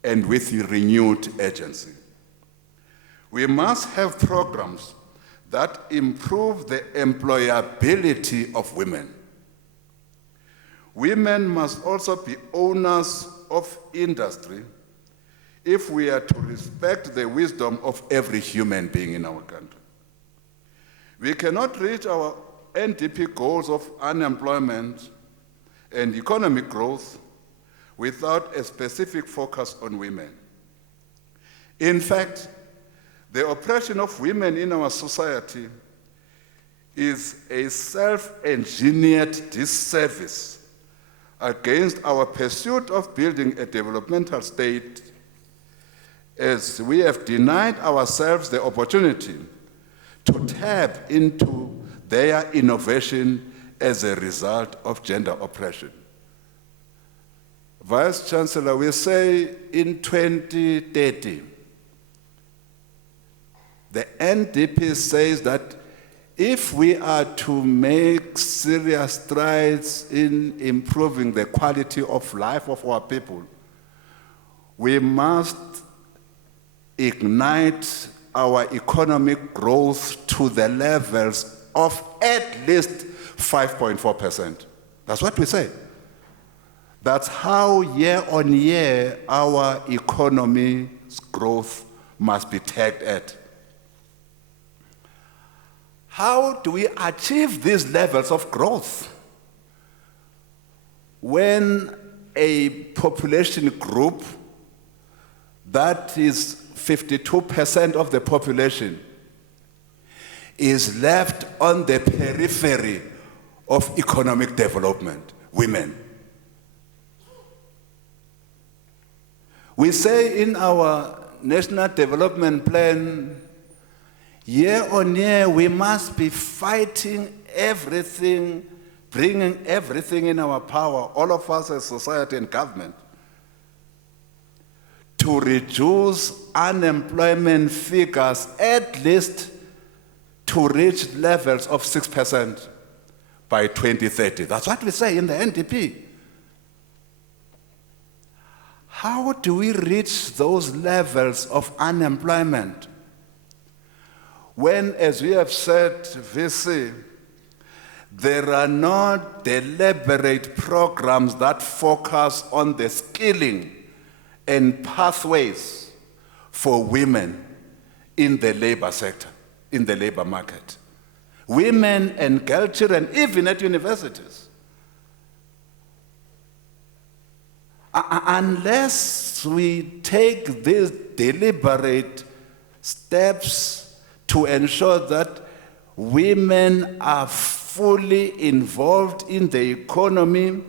and with renewed urgency. We must have programs that improve the employability of women. Women must also be owners of industry if we are to respect the wisdom of every human being in our country. We cannot reach our NDP goals of unemployment and economic growth without a specific focus on women. In fact, the oppression of women in our society is a self-engineered disservice against our pursuit of building a developmental state, as we have denied ourselves the opportunity to tap into their innovation as a result of gender oppression. Vice Chancellor, we say in 2030, the NDP says that if we are to make serious strides in improving the quality of life of our people, we must ignite our economic growth to the levels of at least 5.4%. That's what we say. That's how year on year our economy's growth must be tagged at. How do we achieve these levels of growth when a population group that is 52% of the population is left on the periphery of economic development? Women. We say in our National Development Plan, year on year, we must be fighting everything, bringing everything in our power, all of us as society and government, to reduce unemployment figures at least to reach levels of 6% by 2030. That's what we say in the NDP. How do we reach those levels of unemployment when, as we have said, VC, there are not deliberate programs that focus on the skilling and pathways for women in the labor sector, in the labor market? Women and girl children, even at universities. Unless we take these deliberate steps to ensure that women are fully involved in the economy,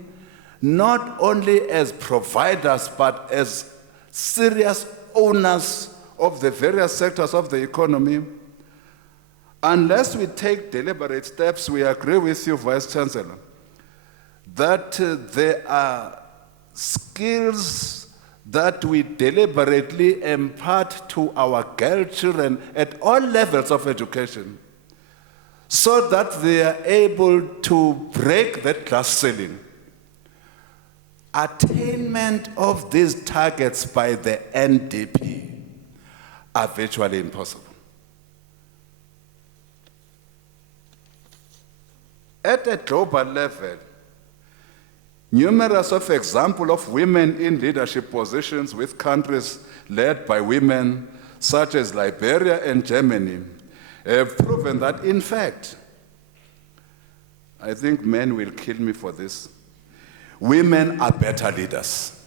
not only as providers, but as serious owners of the various sectors of the economy, unless we take deliberate steps, we agree with you, Vice Chancellor, that there are skills that we deliberately impart to our girl children at all levels of education so that they are able to break that glass ceiling. Attainment of these targets by the NDP are virtually impossible. At a global level, numerous of examples of women in leadership positions with countries led by women, such as Liberia and Germany, have proven that, in fact, I think men will kill me for this, women are better leaders.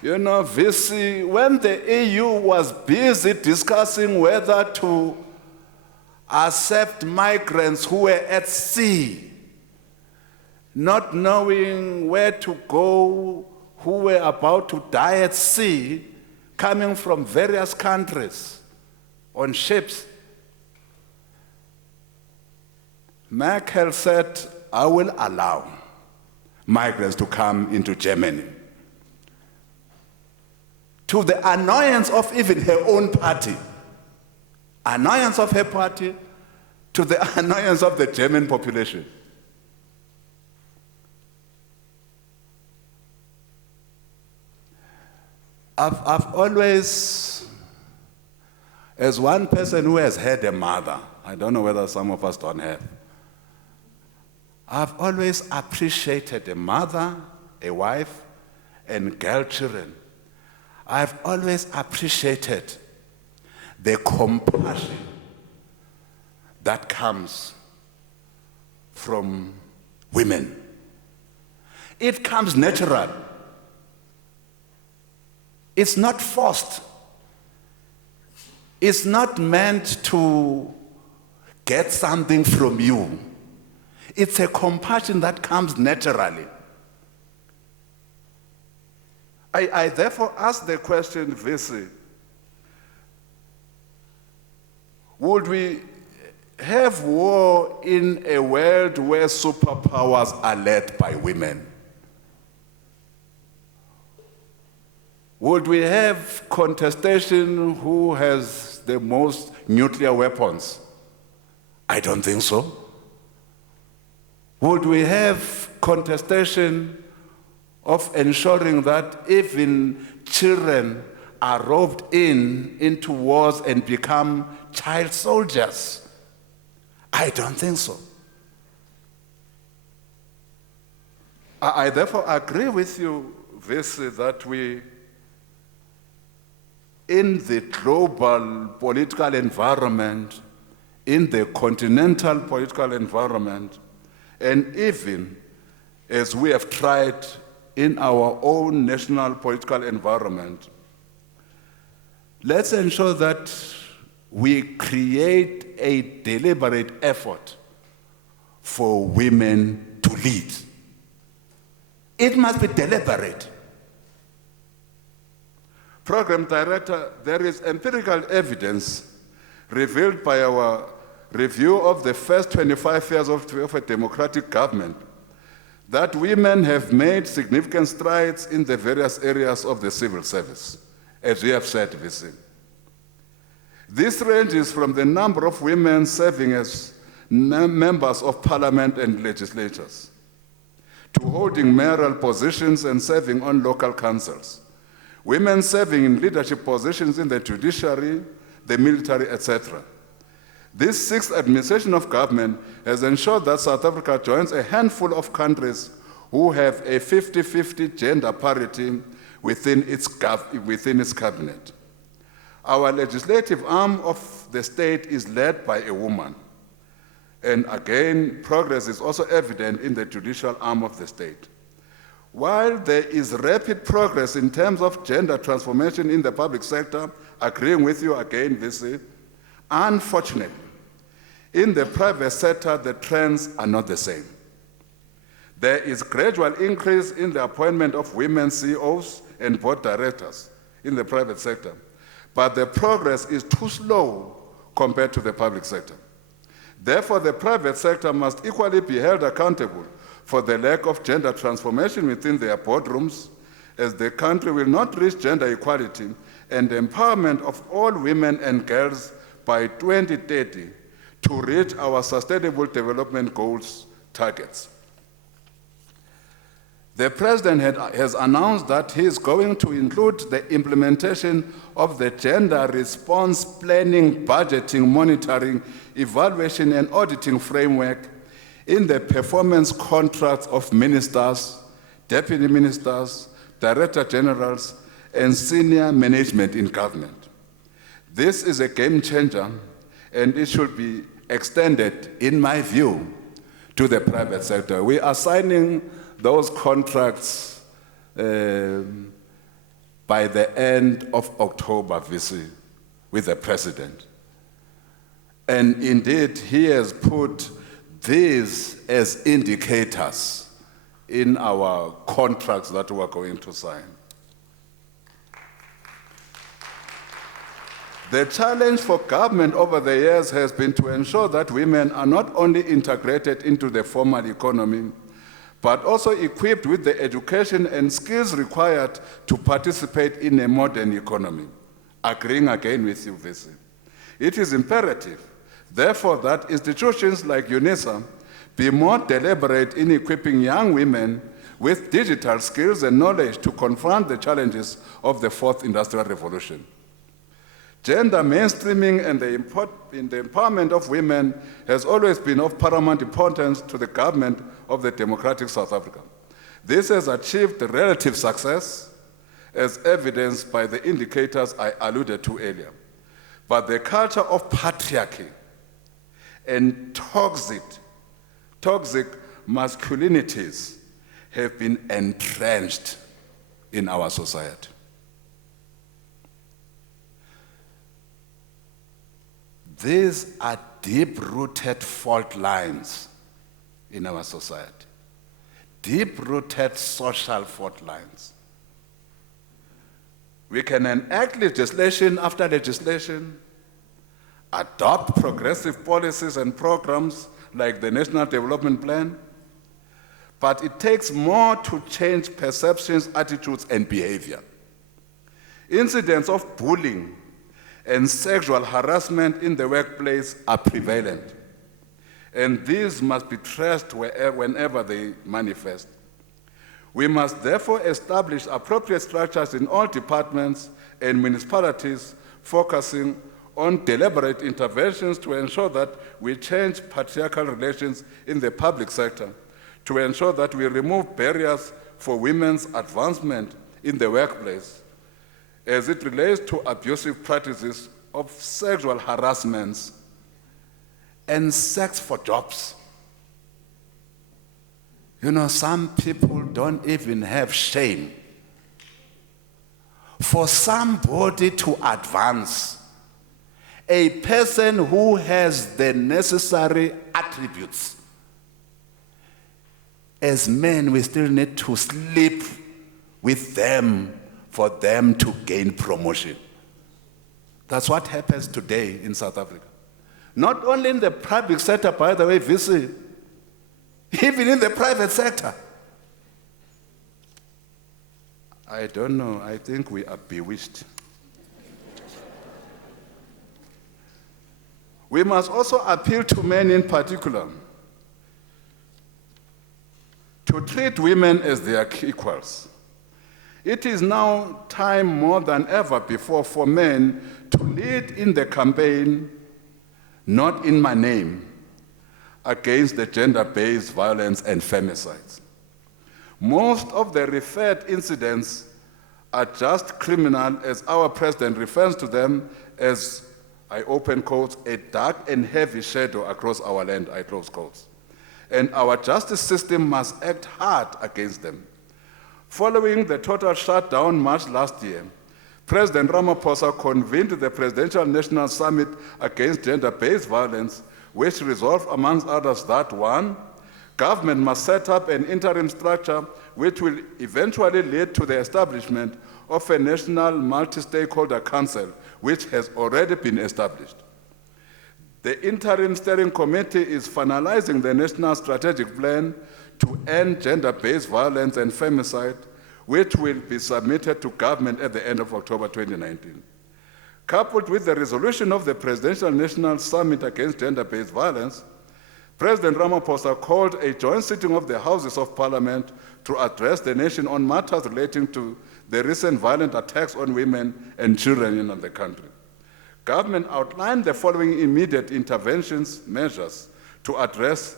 You know, VC, when the EU was busy discussing whether to accept migrants who were at sea, not knowing where to go, who were about to die at sea, coming from various countries on ships. Merkel said, I will allow migrants to come into Germany, to the annoyance of even her own party, annoyance of her party, to the annoyance of the German population. I've always, as one person who has had a mother, I don't know whether some of us don't have, I've always appreciated a mother, a wife, and girl children. I've always appreciated the compassion that comes from women. It comes natural. It's not forced. It's not meant to get something from you. It's a compassion that comes naturally. I therefore ask the question, Visi, would we have war in a world where superpowers are led by women? Would we have contestation who has the most nuclear weapons? I don't think so. Would we have contestation of ensuring that even children are roped into wars and become child soldiers? I don't think so. I therefore agree with you, Visi, that we, in the global political environment, in the continental political environment, and even as we have tried in our own national political environment, let's ensure that we create a deliberate effort for women to lead. It must be deliberate. Program Director, there is empirical evidence revealed by our review of the first 25 years of a democratic government that women have made significant strides in the various areas of the civil service, as we have said, Visi. This ranges from the number of women serving as members of parliament and legislatures, to holding mayoral positions and serving on local councils, women serving in leadership positions in the judiciary, the military, etc. This sixth administration of government has ensured that South Africa joins a handful of countries who have a 50-50 gender parity within its cabinet. Our legislative arm of the state is led by a woman. And again, progress is also evident in the judicial arm of the state. While there is rapid progress in terms of gender transformation in the public sector, agreeing with you again, Visi, unfortunately, in the private sector, the trends are not the same. There is gradual increase in the appointment of women CEOs and board directors in the private sector, but the progress is too slow compared to the public sector. Therefore, the private sector must equally be held accountable for the lack of gender transformation within their boardrooms, as the country will not reach gender equality and empowerment of all women and girls by 2030 to reach our Sustainable Development Goals targets. The President has announced that he is going to include the implementation of the gender response planning, budgeting, monitoring, evaluation, and auditing framework in the performance contracts of ministers, deputy ministers, director generals, and senior management in government. This is a game changer, and it should be extended, in my view, to the private sector. We are signing those contracts by the end of October, Visi, with the President. And indeed, he has put these as indicators in our contracts that we are going to sign. The challenge for government over the years has been to ensure that women are not only integrated into the formal economy, but also equipped with the education and skills required to participate in a modern economy. Agreeing again with you, Visi. It is imperative, therefore, that institutions like UNISA be more deliberate in equipping young women with digital skills and knowledge to confront the challenges of the fourth industrial revolution. Gender mainstreaming and the empowerment of women has always been of paramount importance to the government of the democratic South Africa. This has achieved relative success, as evidenced by the indicators I alluded to earlier. But the culture of patriarchy and toxic masculinities have been entrenched in our society. These are deep-rooted fault lines in our society, deep-rooted social fault lines. We can enact legislation after legislation, adopt progressive policies and programs like the National Development Plan, but it takes more to change perceptions, attitudes, and behavior. Incidents of bullying and sexual harassment in the workplace are prevalent, and these must be traced whenever they manifest. We must therefore establish appropriate structures in all departments and municipalities focusing on deliberate interventions to ensure that we change patriarchal relations in the public sector, to ensure that we remove barriers for women's advancement in the workplace as it relates to abusive practices of sexual harassments and sex for jobs. You know, some people don't even have shame for somebody to advance. A person who has the necessary attributes. As men, we still need to sleep with them for them to gain promotion. That's what happens today in South Africa. Not only in the public sector, by the way, VC, even in the private sector. I don't know, I think we are bewitched. We must also appeal to men in particular to treat women as their equals. It is now time more than ever before for men to lead in the campaign, not in my name, against the gender-based violence and femicides. Most of the referred incidents are just criminal, as our president refers to them as, I open quotes, a dark and heavy shadow across our land, I close quotes. And our justice system must act hard against them. Following the total shutdown March last year, President Ramaphosa convened the Presidential National Summit Against Gender-Based Violence, which resolved, amongst others, that 1, government must set up an interim structure which will eventually lead to the establishment of a national multi-stakeholder council, which has already been established. The interim steering committee is finalizing the national strategic plan to end gender-based violence and femicide, which will be submitted to government at the end of October 2019. Coupled with the resolution of the Presidential National Summit Against Gender-Based Violence, President Ramaphosa called a joint sitting of the Houses of Parliament to address the nation on matters relating to the recent violent attacks on women and children in the country. Government outlined the following immediate measures to address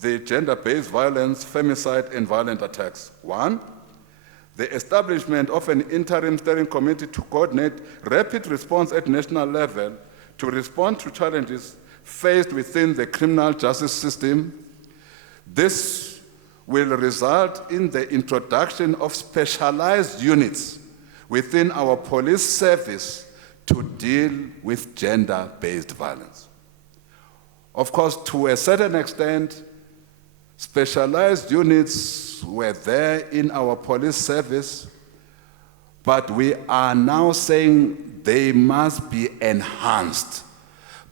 the gender-based violence, femicide, and violent attacks. 1, the establishment of an interim steering committee to coordinate rapid response at national level to respond to challenges faced within the criminal justice system. This will result in the introduction of specialized units within our police service to deal with gender-based violence. Of course, to a certain extent, specialized units were there in our police service, but we are now saying they must be enhanced,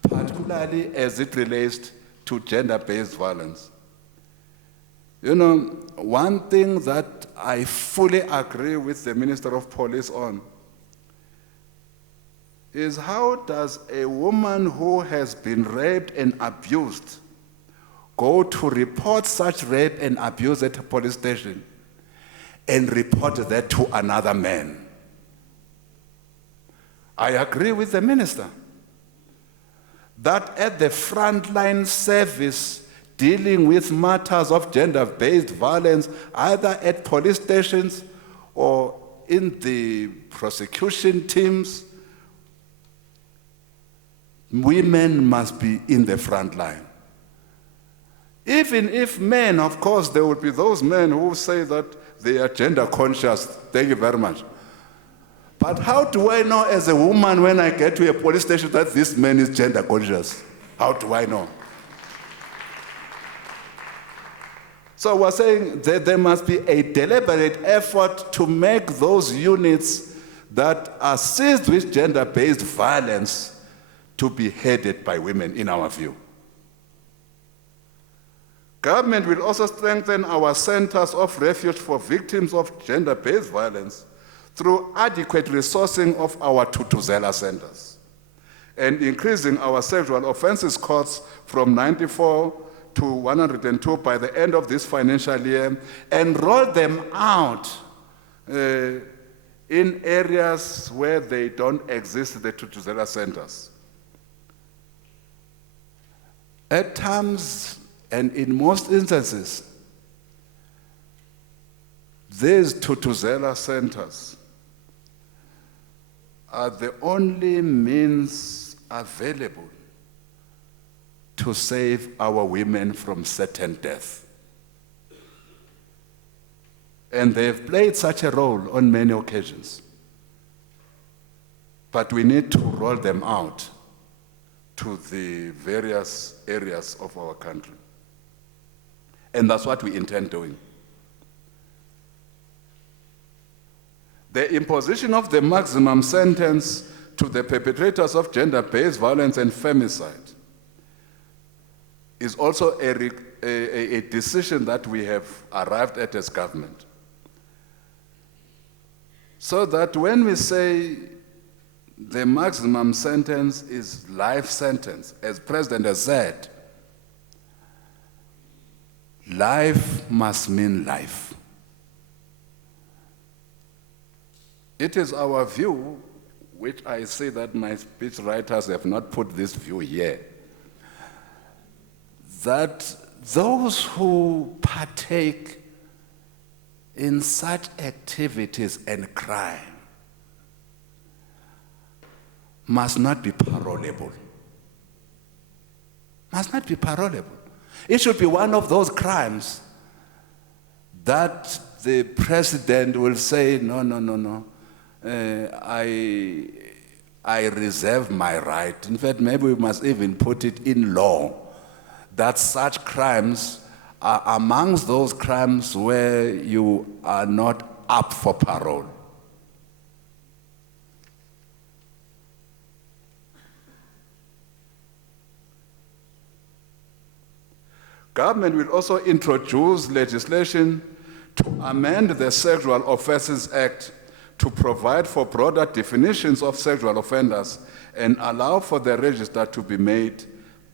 particularly as it relates to gender-based violence. You know, one thing that I fully agree with the Minister of Police on is how does a woman who has been raped and abused go to report such rape and abuse at a police station and report that to another man? I agree with the minister that at the frontline service dealing with matters of gender-based violence, either at police stations or in the prosecution teams, women must be in the front line. Even if men, of course, there will be those men who say that they are gender conscious. Thank you very much. But how do I know as a woman when I get to a police station that this man is gender conscious? How do I know? So we're saying that there must be a deliberate effort to make those units that are seized with gender-based violence to be headed by women, in our view. Government will also strengthen our centers of refuge for victims of gender-based violence through adequate resourcing of our Tutuzela centers and increasing our sexual offenses courts from 94 to 102 by the end of this financial year, and roll them out in areas where they don't exist, the Tutuzela centers. At times, and in most instances, these Tutuzela centers are the only means available to save our women from certain death. And they've played such a role on many occasions. But we need to roll them out to the various areas of our country. And that's what we intend doing. The imposition of the maximum sentence to the perpetrators of gender-based violence and femicide is also a decision that we have arrived at as government. So that when we say the maximum sentence is life sentence, as President has said, life must mean life. It is our view, which I say that my speech writers have not put this view here, that those who partake in such activities and crime must not be parolable. Must not be parolable. It should be one of those crimes that the president will say, no, I reserve my right. In fact, maybe we must even put it in law that such crimes are amongst those crimes where you are not up for parole. Government will also introduce legislation to amend the Sexual Offences Act to provide for broader definitions of sexual offenders and allow for the register to be made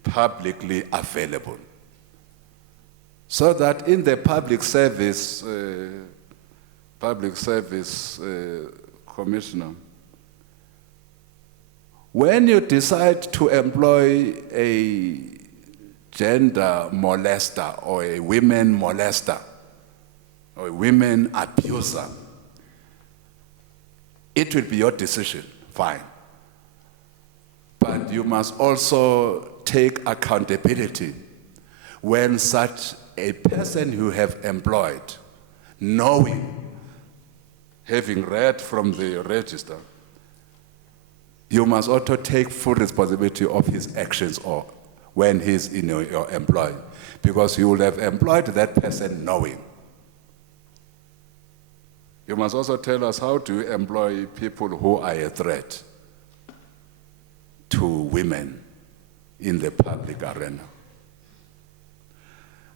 publicly available. So that in the public service commissioner, when you decide to employ a gender molester or a women molester or a women abuser, it will be your decision, fine. But you must also take accountability when such a person you have employed, knowing, having read from the register, you must also take full responsibility of his actions or when he's in your employ, because you will have employed that person knowing. You must also tell us, how do you employ people who are a threat to women in the public arena?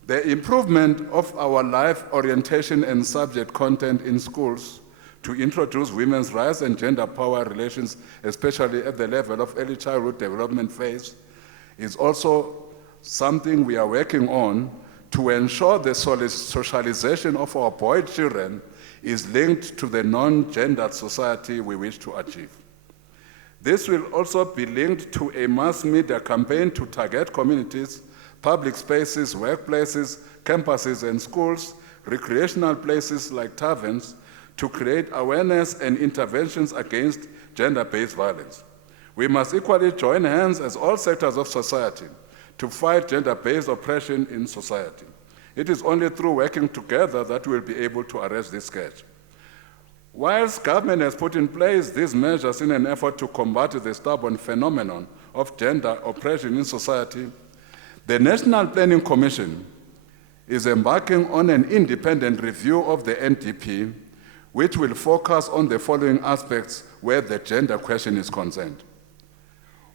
The improvement of our life orientation and subject content in schools to introduce women's rights and gender power relations, especially at the level of early childhood development phase, is also something we are working on to ensure the socialization of our boy children is linked to the non-gendered society we wish to achieve. This will also be linked to a mass media campaign to target communities, public spaces, workplaces, campuses and schools, recreational places like taverns, to create awareness and interventions against gender-based violence. We must equally join hands as all sectors of society to fight gender-based oppression in society. It is only through working together that we will be able to arrest this scourge. Whilst government has put in place these measures in an effort to combat the stubborn phenomenon of gender oppression in society, the National Planning Commission is embarking on an independent review of the NDP, which will focus on the following aspects where the gender question is concerned.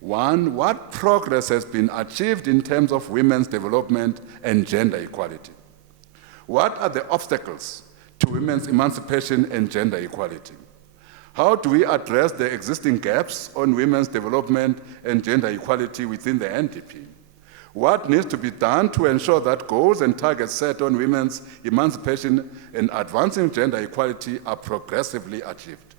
One, what progress has been achieved in terms of women's development and gender equality? What are the obstacles to women's emancipation and gender equality? How do we address the existing gaps on women's development and gender equality within the NDP? What needs to be done to ensure that goals and targets set on women's emancipation and advancing gender equality are progressively achieved?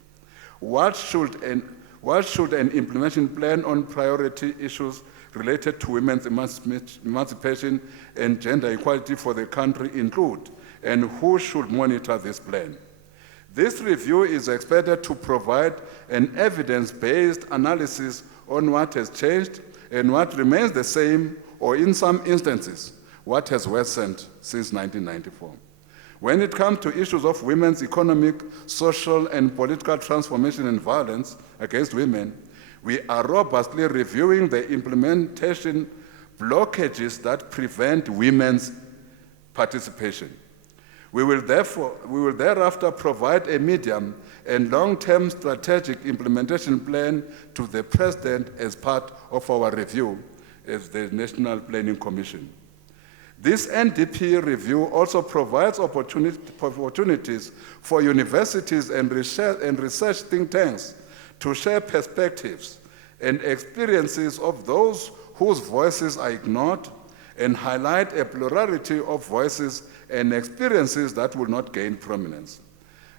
What should an implementation plan on priority issues related to women's emancipation and gender equality for the country include, and who should monitor this plan? This review is expected to provide an evidence-based analysis on what has changed and what remains the same, or in some instances, what has worsened since 1994. When it comes to issues of women's economic, social, and political transformation and violence against women, we are robustly reviewing the implementation blockages that prevent women's participation. We will thereafter provide a medium and long-term strategic implementation plan to the President as part of our review as the National Planning Commission. This NDP review also provides opportunities for universities and research think tanks to share perspectives and experiences of those whose voices are ignored and highlight a plurality of voices and experiences that will not gain prominence.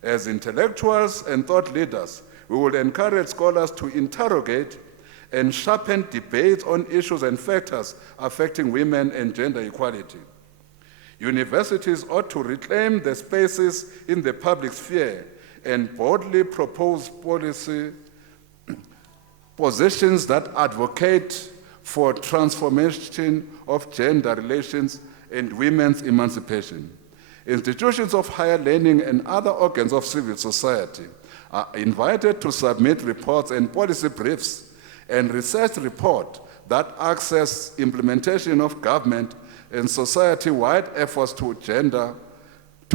As intellectuals and thought leaders, we will encourage scholars to interrogate and sharpen debates on issues and factors affecting women and gender equality. Universities ought to reclaim the spaces in the public sphere and boldly propose policy positions that advocate for transformation of gender relations and women's emancipation. Institutions of higher learning and other organs of civil society are invited to submit reports and policy briefs and research report that access implementation of government and society-wide efforts to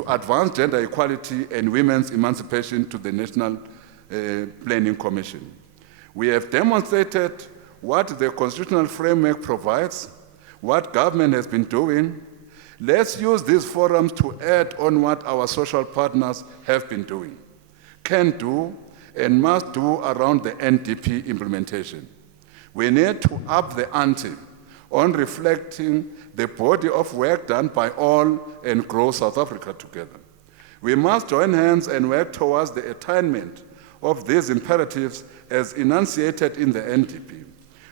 advance gender equality and women's emancipation to the National Planning Commission. We have demonstrated what the constitutional framework provides, what government has been doing. Let's use these forums to add on what our social partners have been doing, can do, and must do around the NDP implementation. We need to up the ante on reflecting the body of work done by all and grow South Africa together. We must join hands and work towards the attainment of these imperatives as enunciated in the NDP.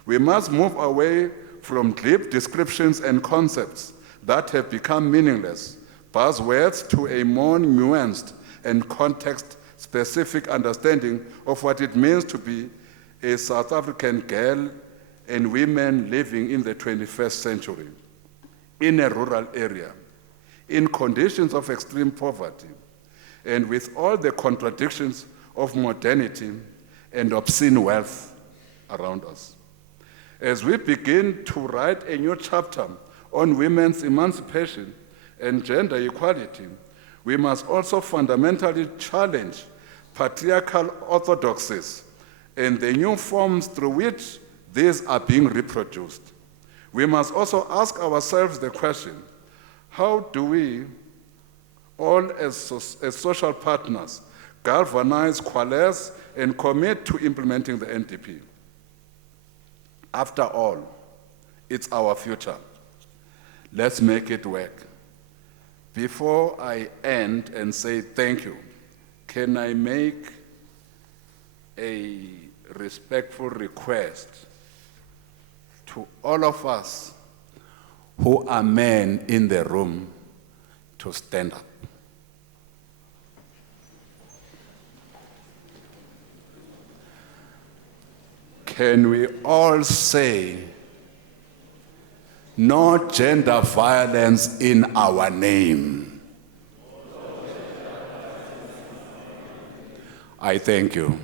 We must move away from glib descriptions and concepts that have become meaningless, buzzwords, to a more nuanced and context-specific understanding of what it means to be a South African girl and women living in the 21st century, in a rural area, in conditions of extreme poverty, and with all the contradictions of modernity and obscene wealth around us. As we begin to write a new chapter on women's emancipation and gender equality, we must also fundamentally challenge patriarchal orthodoxies and the new forms through which these are being reproduced. We must also ask ourselves the question, how do we, all as social partners, galvanize, coalesce, and commit to implementing the NDP? After all, it's our future. Let's make it work. Before I end and say thank you, can I make a respectful request to all of us who are men in the room to stand up? Can we all say, no gender violence in our name? I thank you.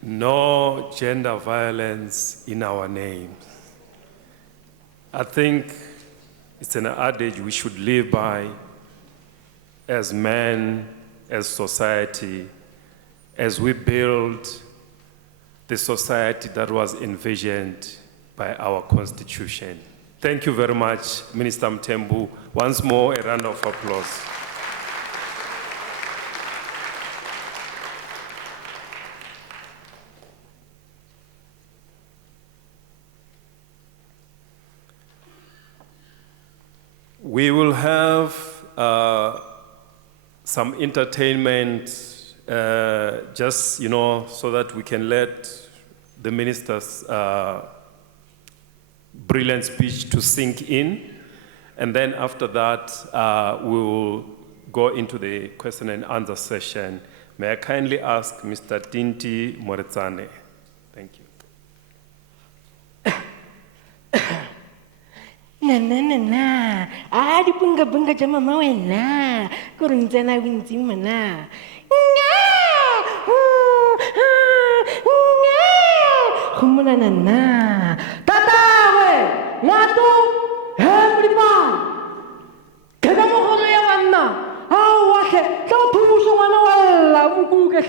No gender violence in our names. I think it's an adage we should live by as men, as society, as we build the society that was envisioned by our Constitution. Thank you very much, Minister Mthembu. Once more, a round of applause. We will have some entertainment, just, so that we can let the minister's brilliant speech to sink in. And then after that, we will go into the question and answer session. May I kindly ask Mr. Tinti Moretsane. Thank you. Na di bunga jama mawena kurang jana winzi mana humuna na tata we ngatu everyone kada mo kholo ya wanna awa ke to thuso ngana wala muku ke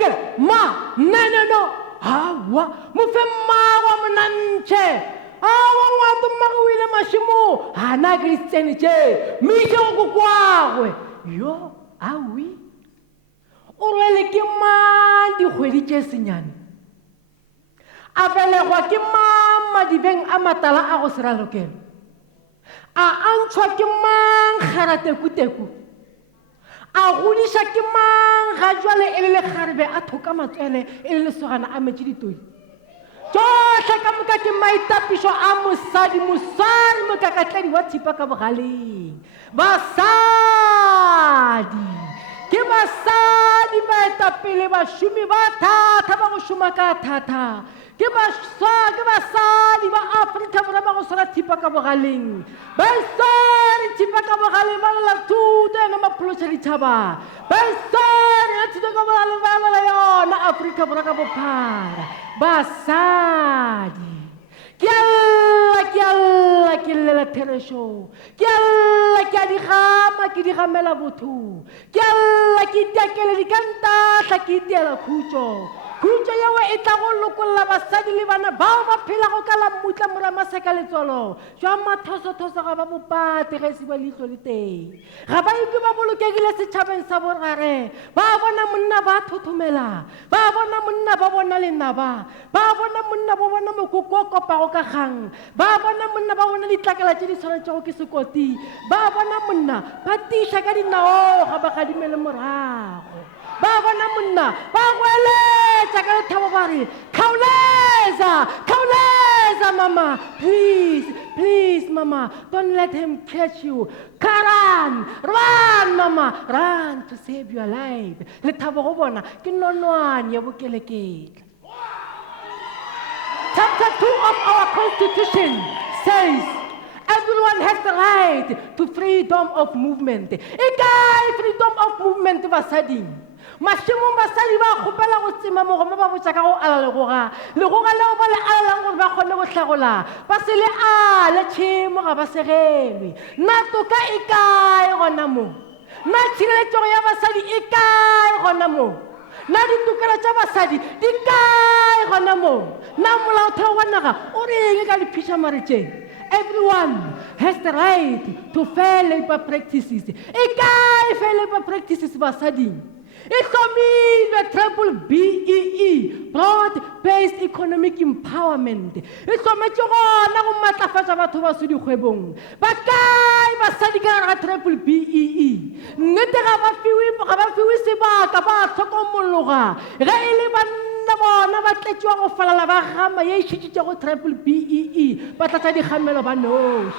ke ma no awa mo fe ma wa mnanche awa ngwatu magwile mashimo hana Christian che misho kukwagwe yo awi orele ke mandi khwedi tše senyane a belegwa ke mama dibeng a matala a go sera lokelo a antshwa ke mang kgarateku a godisa ke mang ga jwale e le kgarebe a thoka matswele e le lesogana a metse ditoi tsohle ka moka ke maitapišo a mosadi mokakatledi wa thipa ka bogaleng basadi ke basadi baetapele bašomi ba thata ba go šoma ka thata ke basadi ba Afrika Borwa ba go swara thipa ka bogaleng basadi thipa ka bogaleng ba lela thuto ena maphološa ditšhaba basadi ya thuto ka bogaleng ba lela yona Afrika Borwa ka bophara basadi ke alla ke lela theresho ke alla ke a digama ke digamela botho ke alla ke itakele dikantahla ke iteela khutso yawe e tla go lokolla basadi le bana bao ba phelago ka la mutla mora maseka letswalo jwa mathosothoso ga ba bopate ge se ba leitlo le teng ga ba ike ba bolokegile setšhabeng sa borare ba bona monna ba thothomela ba bona monna ba bona lenaba ba bona monna ba bona mokoko o kopago ka kgang ba bona monna ba bona ditlakela tše di tshwanetšego ke sekoti ba bona monna ba tiša ka dinao ga ba gadimele morago ba bona monna ba goeletša ka lethabo ba re khauleza mama please please, Mama, don't let him catch you. Run, run, Mama, run to save your life. Lethabo go bona ke nonwane ya bokelekele. Chapter 2 of our Constitution says, everyone has the right to freedom of movement. Ikai freedom of movement basading. Mashimo basadi ba khopela go tsima mo go ba botsa ka go ala legoga. Legoga leo ba le ala go ba khone go hlagola. Ba se le le tshimo ga ba segelwe. Na toka ikai gona mo. Na tshireletso ya basadi ikai gona mo. Na ditokelo tsa basadi di kae gona mo. Na molaotheo wa naga o reng ka diphiša maretšeng. Everyone has the right to fair labor practices. Ikai fair labor practices basading. It's a triple BEE, broad-based economic empowerment. It's a triple BEE. Triple BEE, but that's the hammer of a nose.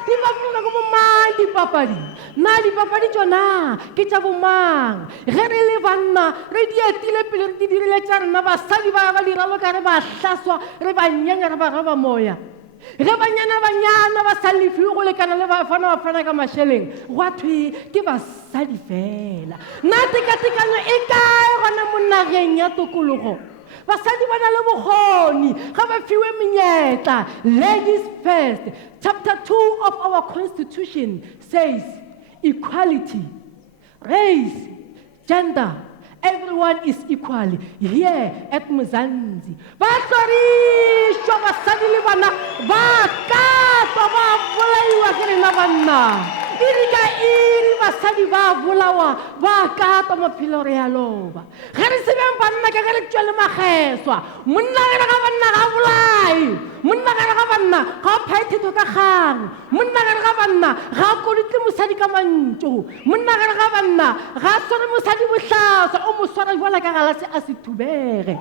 Di ba go mang di papadi na di papadi tsona ke tsa bomang ge re le banna re di etile pele re di dirile tsa rena basadi ba ba dira ka re ba hlaswa re ba nyanya re ba roba moya ge banyana ba salifi go lekana le ba fana ka masheleng go thwe ke basadi fela na tekatekano e kae gona mo nageng ya tokologo. Basadi ba na le bokgoni ga ba fiwe menyetla. Ladies first. Chapter 2 of our Constitution says equality, race, gender, everyone is equal here at Mzanzi. Batswarisho basadi le bana ba ka ba bolaiwa ke rena banna. Irika iri basadi ba bolawa ba ka ta maphelo re ya loba. Ge re sebeng banna ke ge re tswele mageswa. Monna ga banna ga bolai. Monna ga banna ga phaithetho ka gang. Monna ga banna ga koditse mosadi ka mantso. Monna ga banna ga sore mosadi bohlaso o mo swara jwala ka galase a se thubege.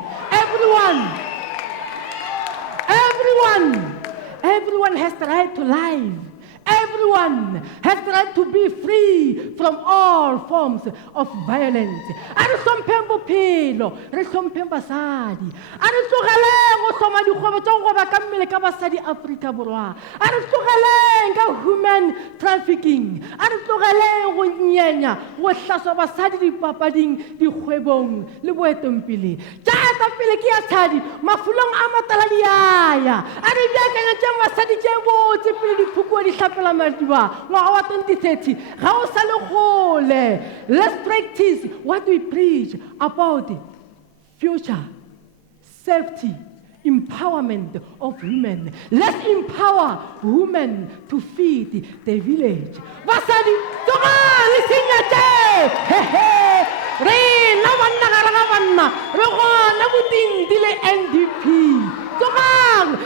Everyone has the right to life. Everyone has the right to be free from all forms of violence. Are sompheng bophelo, re sompheng basadi. Are tsogeleng go soma dikgwebo tsa go ba ka mmele ka basadi Afrika Borwa. Are tsogeleng ka human trafficking. Are tsogeleng go nyenya go hlaswa basadi dipapading dikgwebong le boetempele. Jaaka pele ke ya tshadi mafulong a matala di aya. Are diakanya tsa basadi tse botse pele diphuko di hlapela madiba ngwaga wa 2030 ga o sa le gole. Let's practice what we preach about future, safety, empowerment of women. Let's empower women to feed the village. Basadi toga lisinyate re na banna ga banna re gona botindile NDP toga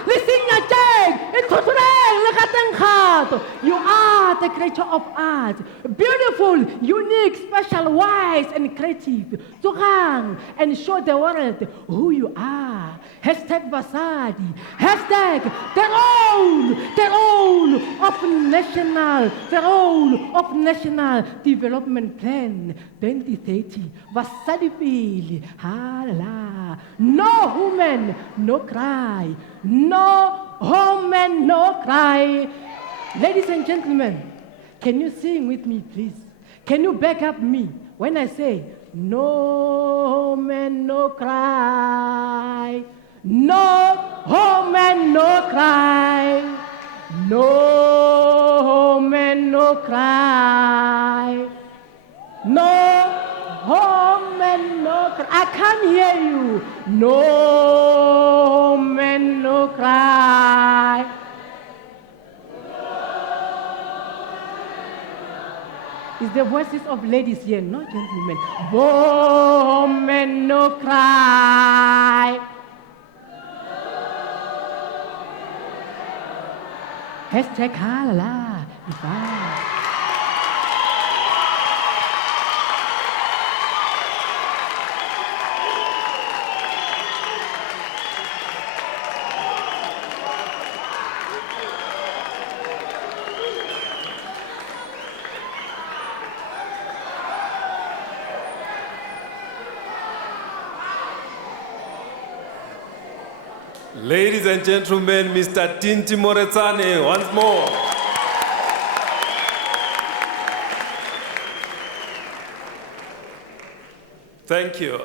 lisinyate e tsotsole le gateng kgato. You are the creator of art, beautiful, unique, special, wise and creative. Togang and show the world who you are. Hashtag Basadi. Hashtag the role of National Development Plan 2030. Basadi pili. Hala. No woman, no cry. No woman, no cry. Ladies and gentlemen, can you sing with me, please? Can you back up me when I say, no man, no cry. No woman, no cry. No man, no cry. No woman, no cry. I can't hear you. No man, no cry. It's the voices of ladies here, not gentlemen. Women no cry. Hashtag halala. Ladies and gentlemen, Mr. Tinti Moretsane, once more. Thank you.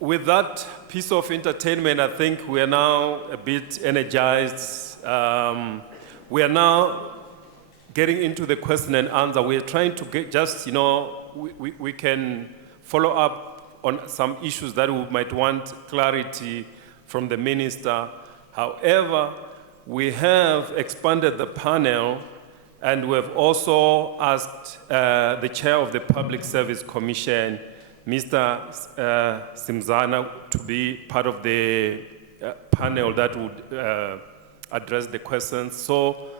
With that piece of entertainment, I think we are now a bit energized. We are now getting into the question and answer. We are trying to get just, we can follow up on some issues that we might want clarity from the minister. However, we have expanded the panel and we have also asked the chair of the Public Service Commission, Mr. Simzana, to be part of the panel that would address the questions. So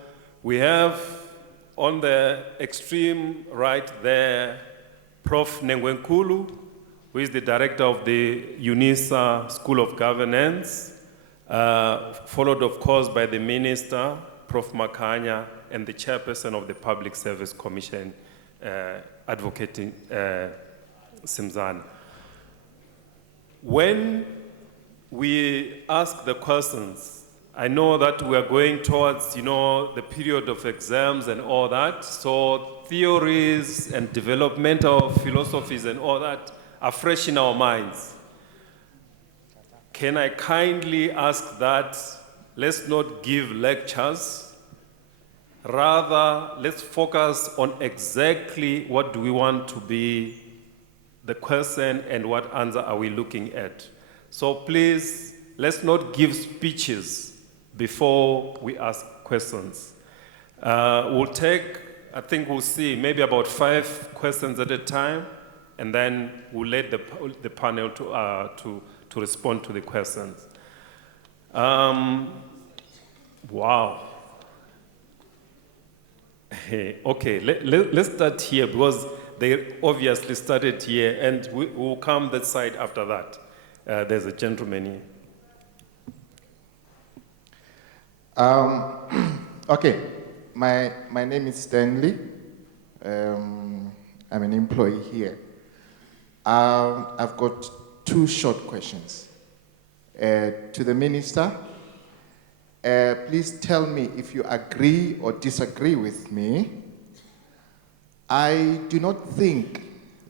we have on the extreme right there, Prof. Nengwenkulu, who is the director of the UNISA School of Governance, followed of course by the minister, Prof. Makanya, and the chairperson of the Public Service Commission, advocating Simzana. When we ask the questions, I know that we are going towards, the period of exams and all that, so theories and developmental philosophies and all that are fresh in our minds. Can I kindly ask that let's not give lectures, rather let's focus on exactly what do we want to be the question and what answer are we looking at. So please, let's not give speeches before we ask questions. We'll take, I think we'll see maybe about 5 questions at a time, and then we'll let the panel to respond to the questions. Wow. Okay, let's start here because they obviously started here, and we'll come that side after that. There's a gentleman here. Okay, my name is Stanley. I'm an employee here. I've got 2 short questions. To the minister, please tell me if you agree or disagree with me. I do not think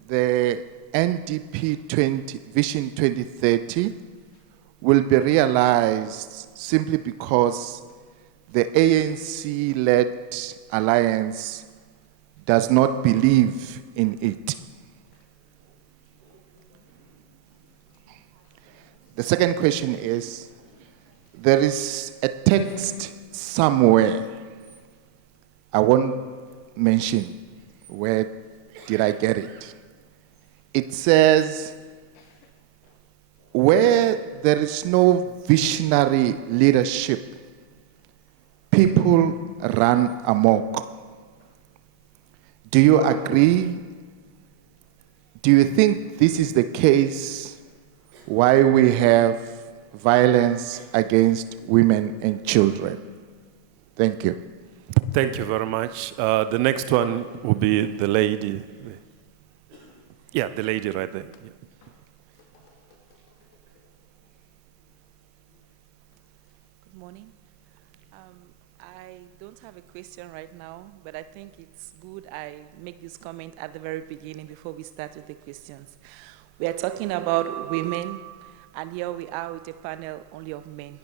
the NDP Vision 2030 will be realized simply because the ANC-led alliance does not believe in it. The second question is, there is a text somewhere, I won't mention where did I get it. It says, where there is no visionary leadership, people run amok. Do you agree? Do you think this is the case why we have violence against women and children? Thank you. Thank you very much. The next one will be the lady. Yeah, the lady right there. Yeah. Good morning. I don't have a question right now, but I think it's good I make this comment at the very beginning before we start with the questions. We are talking about women, and here we are with a panel only of men.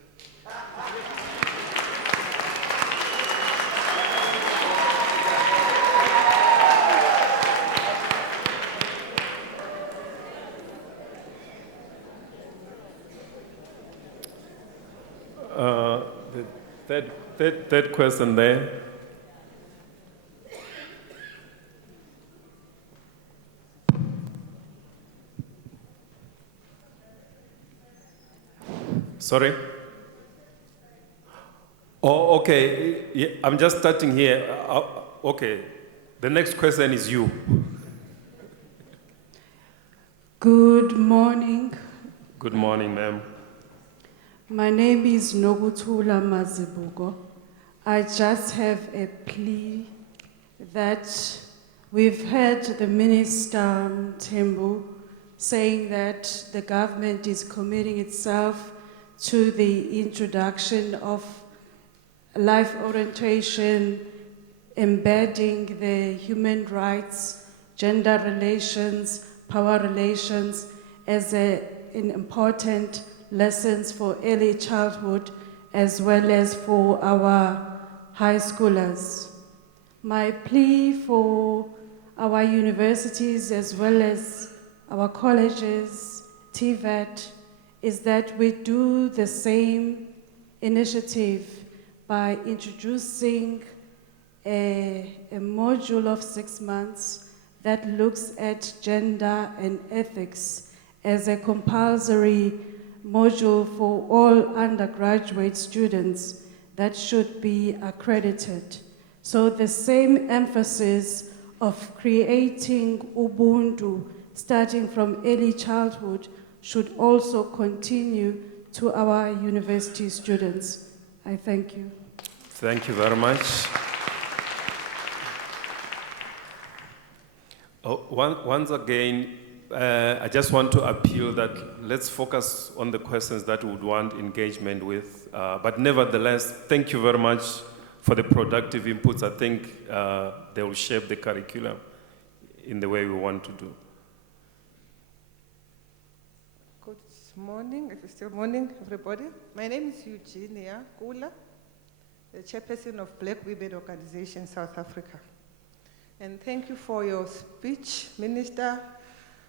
The third question there. Sorry? Oh, okay. Yeah, I'm just starting here. Okay. The next question is you. Good morning. Good morning, ma'am. My name is Noguthula Mazibuko. I just have a plea that we've heard the Minister Mthembu saying that the government is committing itself to the introduction of life orientation, embedding the human rights, gender relations, power relations as an important lessons for early childhood as well as for our high schoolers. My plea for our universities as well as our colleges, TVET, is that we do the same initiative by introducing a module of 6 months that looks at gender and ethics as a compulsory module for all undergraduate students that should be accredited. So the same emphasis of creating Ubuntu starting from early childhood should also continue to our university students. I thank you. Thank you very much. Once again, I just want to appeal that let's focus on the questions that we would want engagement with. But nevertheless, thank you very much for the productive inputs. I think they will shape the curriculum in the way we want to do. Good morning, if it's still morning, everybody. My name is Eugenia Kula, the Chairperson of Black Women Organization, South Africa. And thank you for your speech, Minister.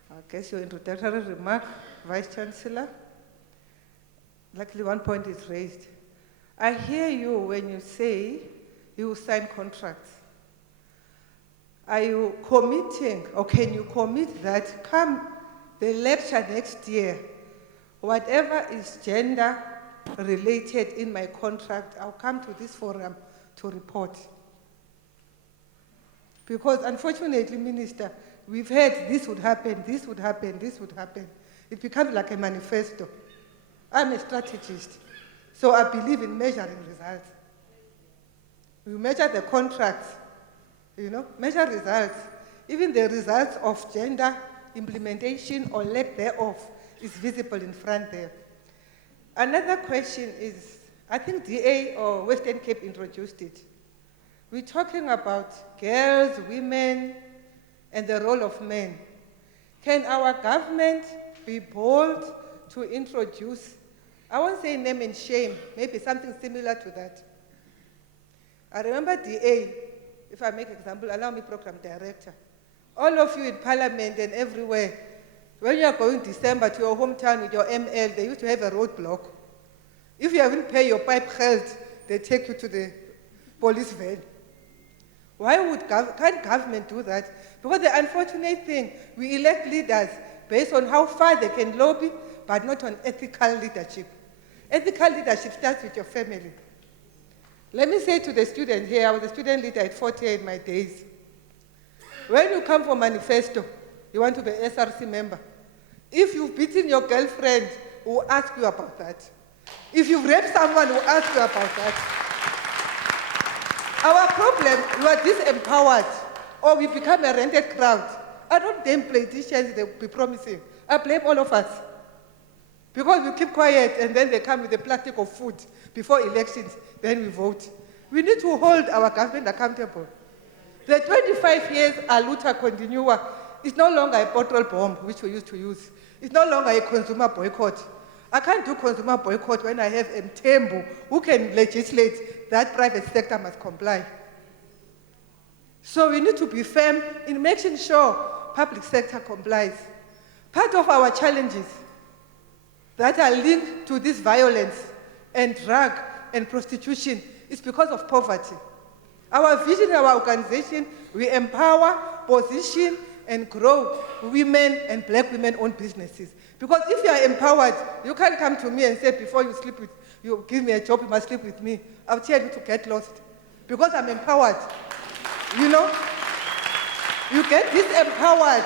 I guess your introductory remark, Vice Chancellor. Luckily, one point is raised. I hear you when you say you will sign contracts. Are you committing, or can you commit that come the lecture next year, whatever is gender related in my contract, I'll come to this forum to report? Because unfortunately, Minister, we've heard this would happen, this would happen, this would happen. It becomes like a manifesto. I'm a strategist, so I believe in measuring results. We measure the contracts, measure results. Even the results of gender implementation or lack thereof is visible in front there. Another question is, I think DA or Western Cape introduced it. We're talking about girls, women, and the role of men. Can our government be bold to introduce, I won't say name and shame, maybe something similar to that. I remember DA, if I make an example, allow me program director. All of you in parliament and everywhere, when you are going December to your hometown with your ML, they used to have a roadblock. If you haven't paid your pipe health, they take you to the police van. Why can't government do that? Because the unfortunate thing, we elect leaders based on how far they can lobby, but not on ethical leadership. Ethical leadership starts with your family. Let me say to the students here, I was a student leader at 40 in my days. When you come for manifesto, you want to be an SRC member. If you've beaten your girlfriend, we'll ask you about that. If you've raped someone, we'll ask you about that. Our problem, we are disempowered, or we become a rented crowd. I don't blame politicians, they'll be promising. I blame all of us. Because we keep quiet and then they come with a plastic of food before elections, then we vote. We need to hold our government accountable. The 25 years Aluta Continua is no longer a bottle bomb, which we used to use. It's no longer a consumer boycott. I can't do consumer boycott when I have Mthembu who can legislate that private sector must comply. So we need to be firm in making sure public sector complies. Part of our challenges that are linked to this violence and drug and prostitution is because of poverty. Our vision in our organization, we empower, position, and grow women and black women-owned businesses. Because if you are empowered, you can't come to me and say, before you give me a job, you must sleep with me. I'll tell you to get lost. Because I'm empowered. You get disempowered,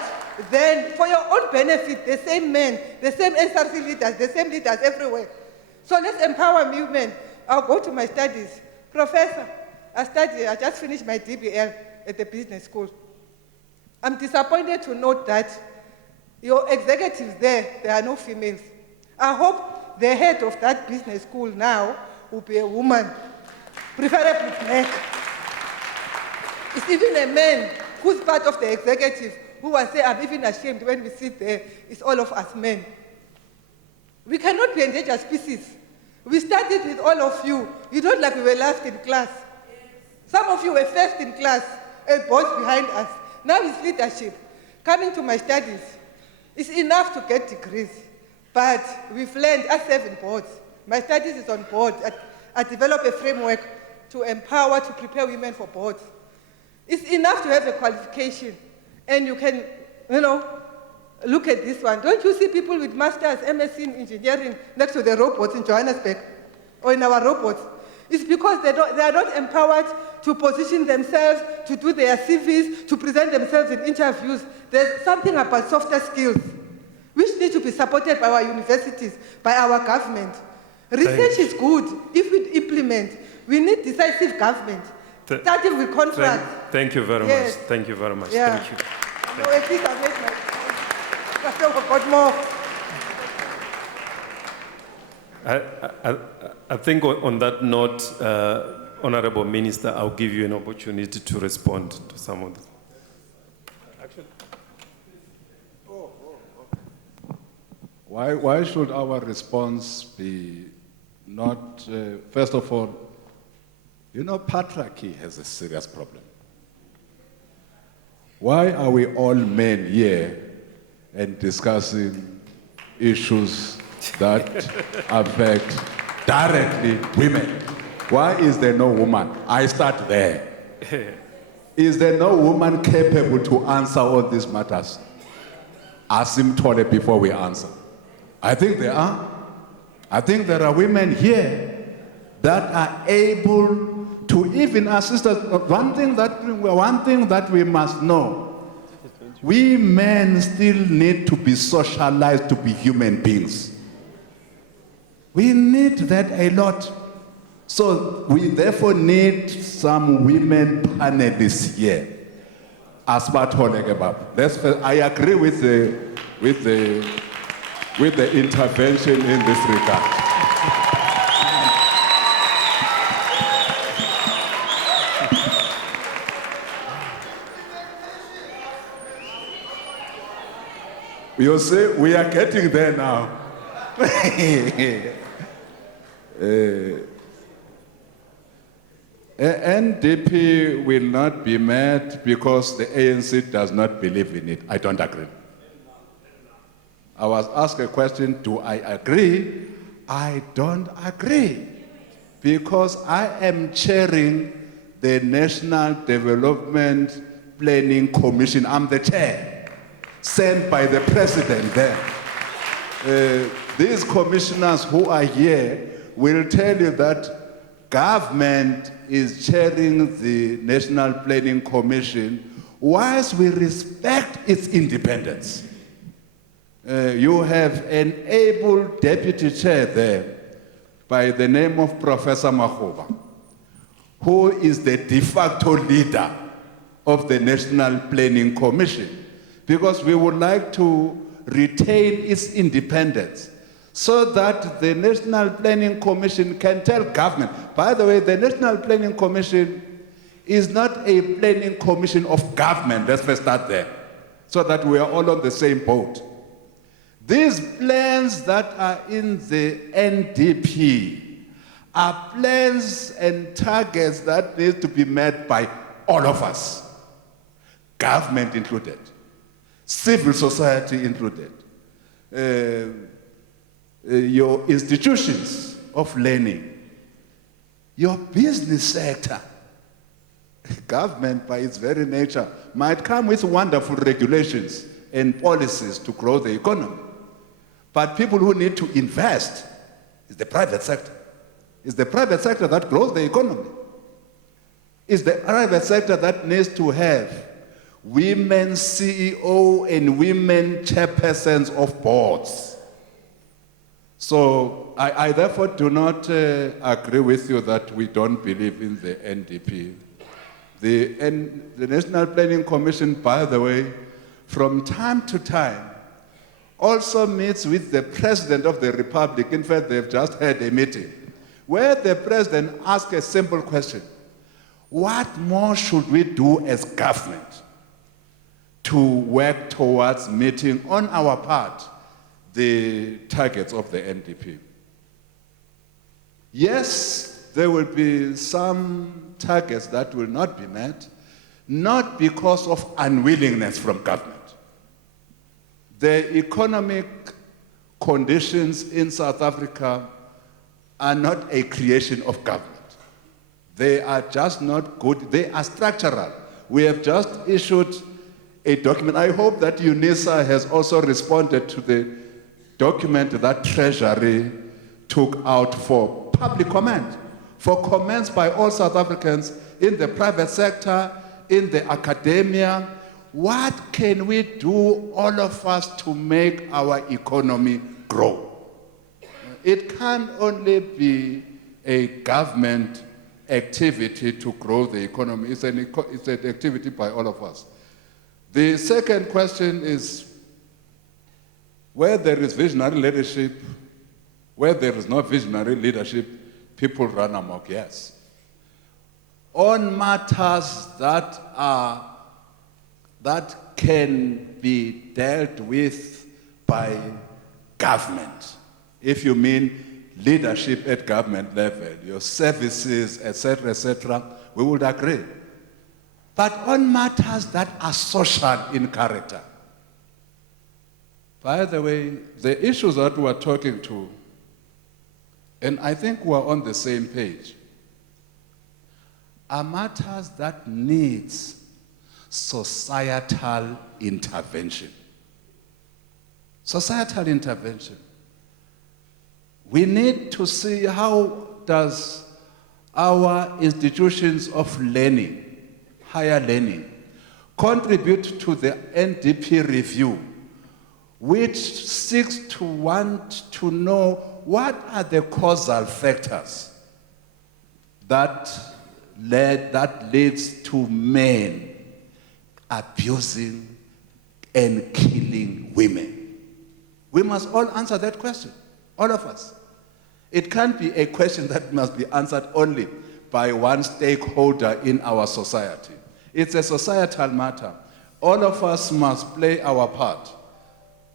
then for your own benefit, the same men, the same SRC leaders, the same leaders everywhere. So let's empower women. I'll go to my studies. Professor, I just finished my DBL at the business school. I'm disappointed to note that your executives there are no females. I hope the head of that business school now will be a woman, preferably black. It's even a man who's part of the executive who will say, I'm even ashamed when we sit there, it's all of us men. We cannot be endangered species. We started with all of you. You don't like we were last in class. Some of you were first in class, and boys behind us. Now it's leadership. Coming to my studies, it's enough to get degrees, but we've learned, I serve in boards. My studies is on board. I develop a framework to empower, to prepare women for boards. It's enough to have a qualification, and you can, look at this one. Don't you see people with masters, MSc in engineering next to the robots in Johannesburg or in our robots? It's because they are not empowered to position themselves, to do their CVs, to present themselves in interviews. There's something about softer skills which need to be supported by our universities, by our government. Research is good if we implement. We need decisive government, starting with contracts. Thank you very much. Thank you very much. Yeah. Thank you. No, at least I've made my I still got more. I think on that note, Honorable Minister, I'll give you an opportunity to respond to some of this. Why should our response be not, first of all, patriarchy has a serious problem. Why are we all men here and discussing issues that affect directly women? Why is there no woman? I start there. Is there no woman capable to answer all these matters? Ask him Tole before we answer. I think there are. I think there are women here that are able to even assist us. One thing that we must know, we men still need to be socialized to be human beings. We need that a lot. So we therefore need some women panelists here. I agree with the intervention in this regard. You see, we are getting there now. NDP will not be met because the ANC does not believe in it. I don't agree. I was asked a question, do I agree? I don't agree. Because I am chairing the National Development Planning Commission. I'm the chair, sent by the president there. These commissioners who are here will tell you that government is chairing the National Planning Commission whilst we respect its independence. You have an able deputy chair there by the name of Professor Makgoba, who is the de facto leader of the National Planning Commission, because we would like to retain its independence so that the National Planning Commission can tell government. By the way, the National Planning Commission is not a planning commission of government. Let's first start there, so that we are all on the same boat. These plans that are in the NDP are plans and targets that need to be met by all of us, government included, civil society included, your institutions of learning, your business sector. Government, by its very nature, might come with wonderful regulations and policies to grow the economy. But people who need to invest is the private sector. It's the private sector that grows the economy. It's the private sector that needs to have women CEO and women chairpersons of boards. So I therefore do not agree with you that we don't believe in the NDP. The National Planning Commission, by the way, from time to time, also meets with the President of the Republic. In fact, they've just had a meeting where the President asked a simple question. What more should we do as government to work towards meeting on our part the targets of the NDP? Yes, there will be some targets that will not be met, not because of unwillingness from government. The economic conditions in South Africa are not a creation of government. They are just not good. They are structural. We have just issued a document. I hope that UNISA has also responded to the document that Treasury took out for public comment, for comments by all South Africans in the private sector, in the academia. What can we do, all of us, to make our economy grow? It can only be a government activity to grow the economy. It's an activity by all of us. The second question is, where there is visionary leadership, where there is no visionary leadership, people run amok, yes. On matters that can be dealt with by government, if you mean leadership at government level, your services, etc., we would agree. But on matters that are social in character, by the way, the issues that we're talking to, and I think we're on the same page, are matters that needs societal intervention. Societal intervention. We need to see how does our institutions of learning, higher learning, contribute to the NDP review, which seeks to want to know what are the causal factors that leads to men abusing and killing women. We must all answer that question, all of us. It can't be a question that must be answered only by one stakeholder in our society. It's a societal matter. All of us must play our part.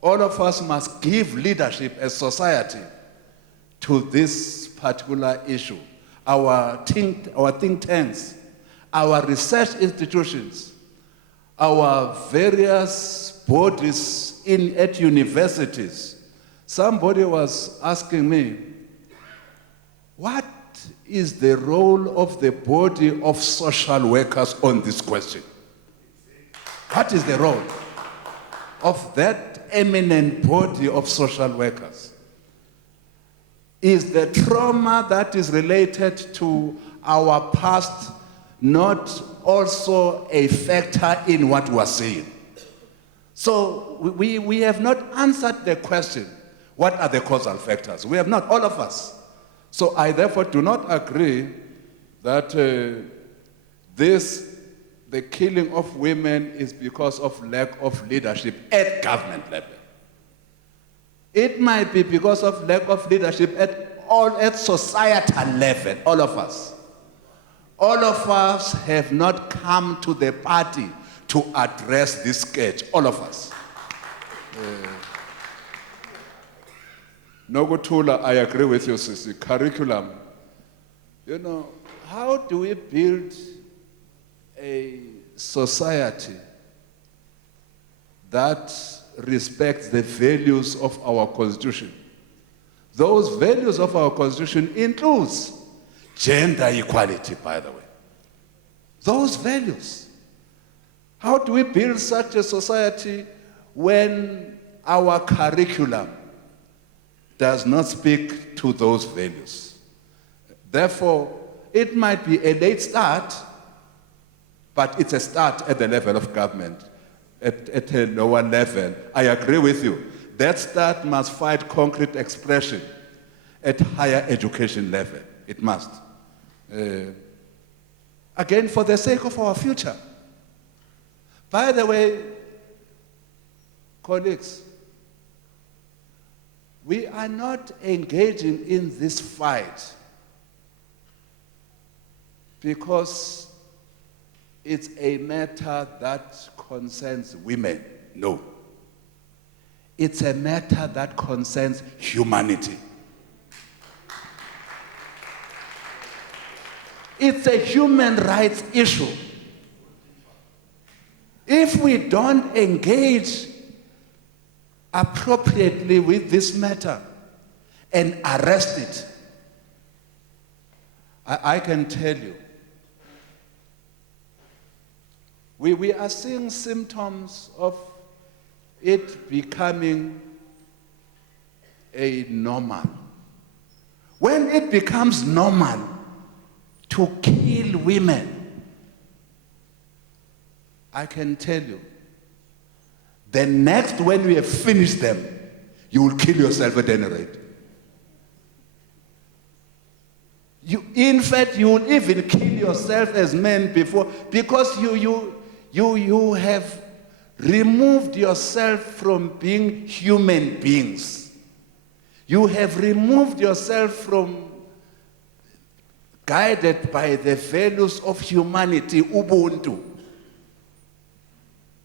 All of us must give leadership as society to this particular issue. Our think tanks, our research institutions, our various bodies at universities. Somebody was asking me, what is the role of the body of social workers on this question? What is the role of that eminent body of social workers? Is the trauma that is related to our past not also a factor in what we're saying? So we have not answered the question, what are the causal factors? We have not, all of us. So I therefore do not agree that the killing of women is because of lack of leadership at government level. It might be because of lack of leadership at societal level, all of us. All of us have not come to the party to address this scourge, all of us. Nogotula, I agree with you, Sisi. Curriculum. You know, how do we build a society that respects the values of our Constitution? Those values of our Constitution includes gender equality, by the way. Those values. How do we build such a society when our curriculum does not speak to those values? Therefore, it might be a late start, but it's a start at the level of government, at a lower level. I agree with you. That start must find concrete expression at higher education level. It must. Again, for the sake of our future. By the way, colleagues, we are not engaging in this fight because it's a matter that concerns women. No. It's a matter that concerns humanity. It's a human rights issue. If we don't engage appropriately with this matter and arrest it, I can tell you, we are seeing symptoms of it becoming a normal. When it becomes normal to kill women, I can tell you, the next, when we have finished them, you will kill yourself at any rate. In fact, you will even kill yourself as men before, because you have removed yourself from being human beings. You have removed yourself from guided by the values of humanity, Ubuntu.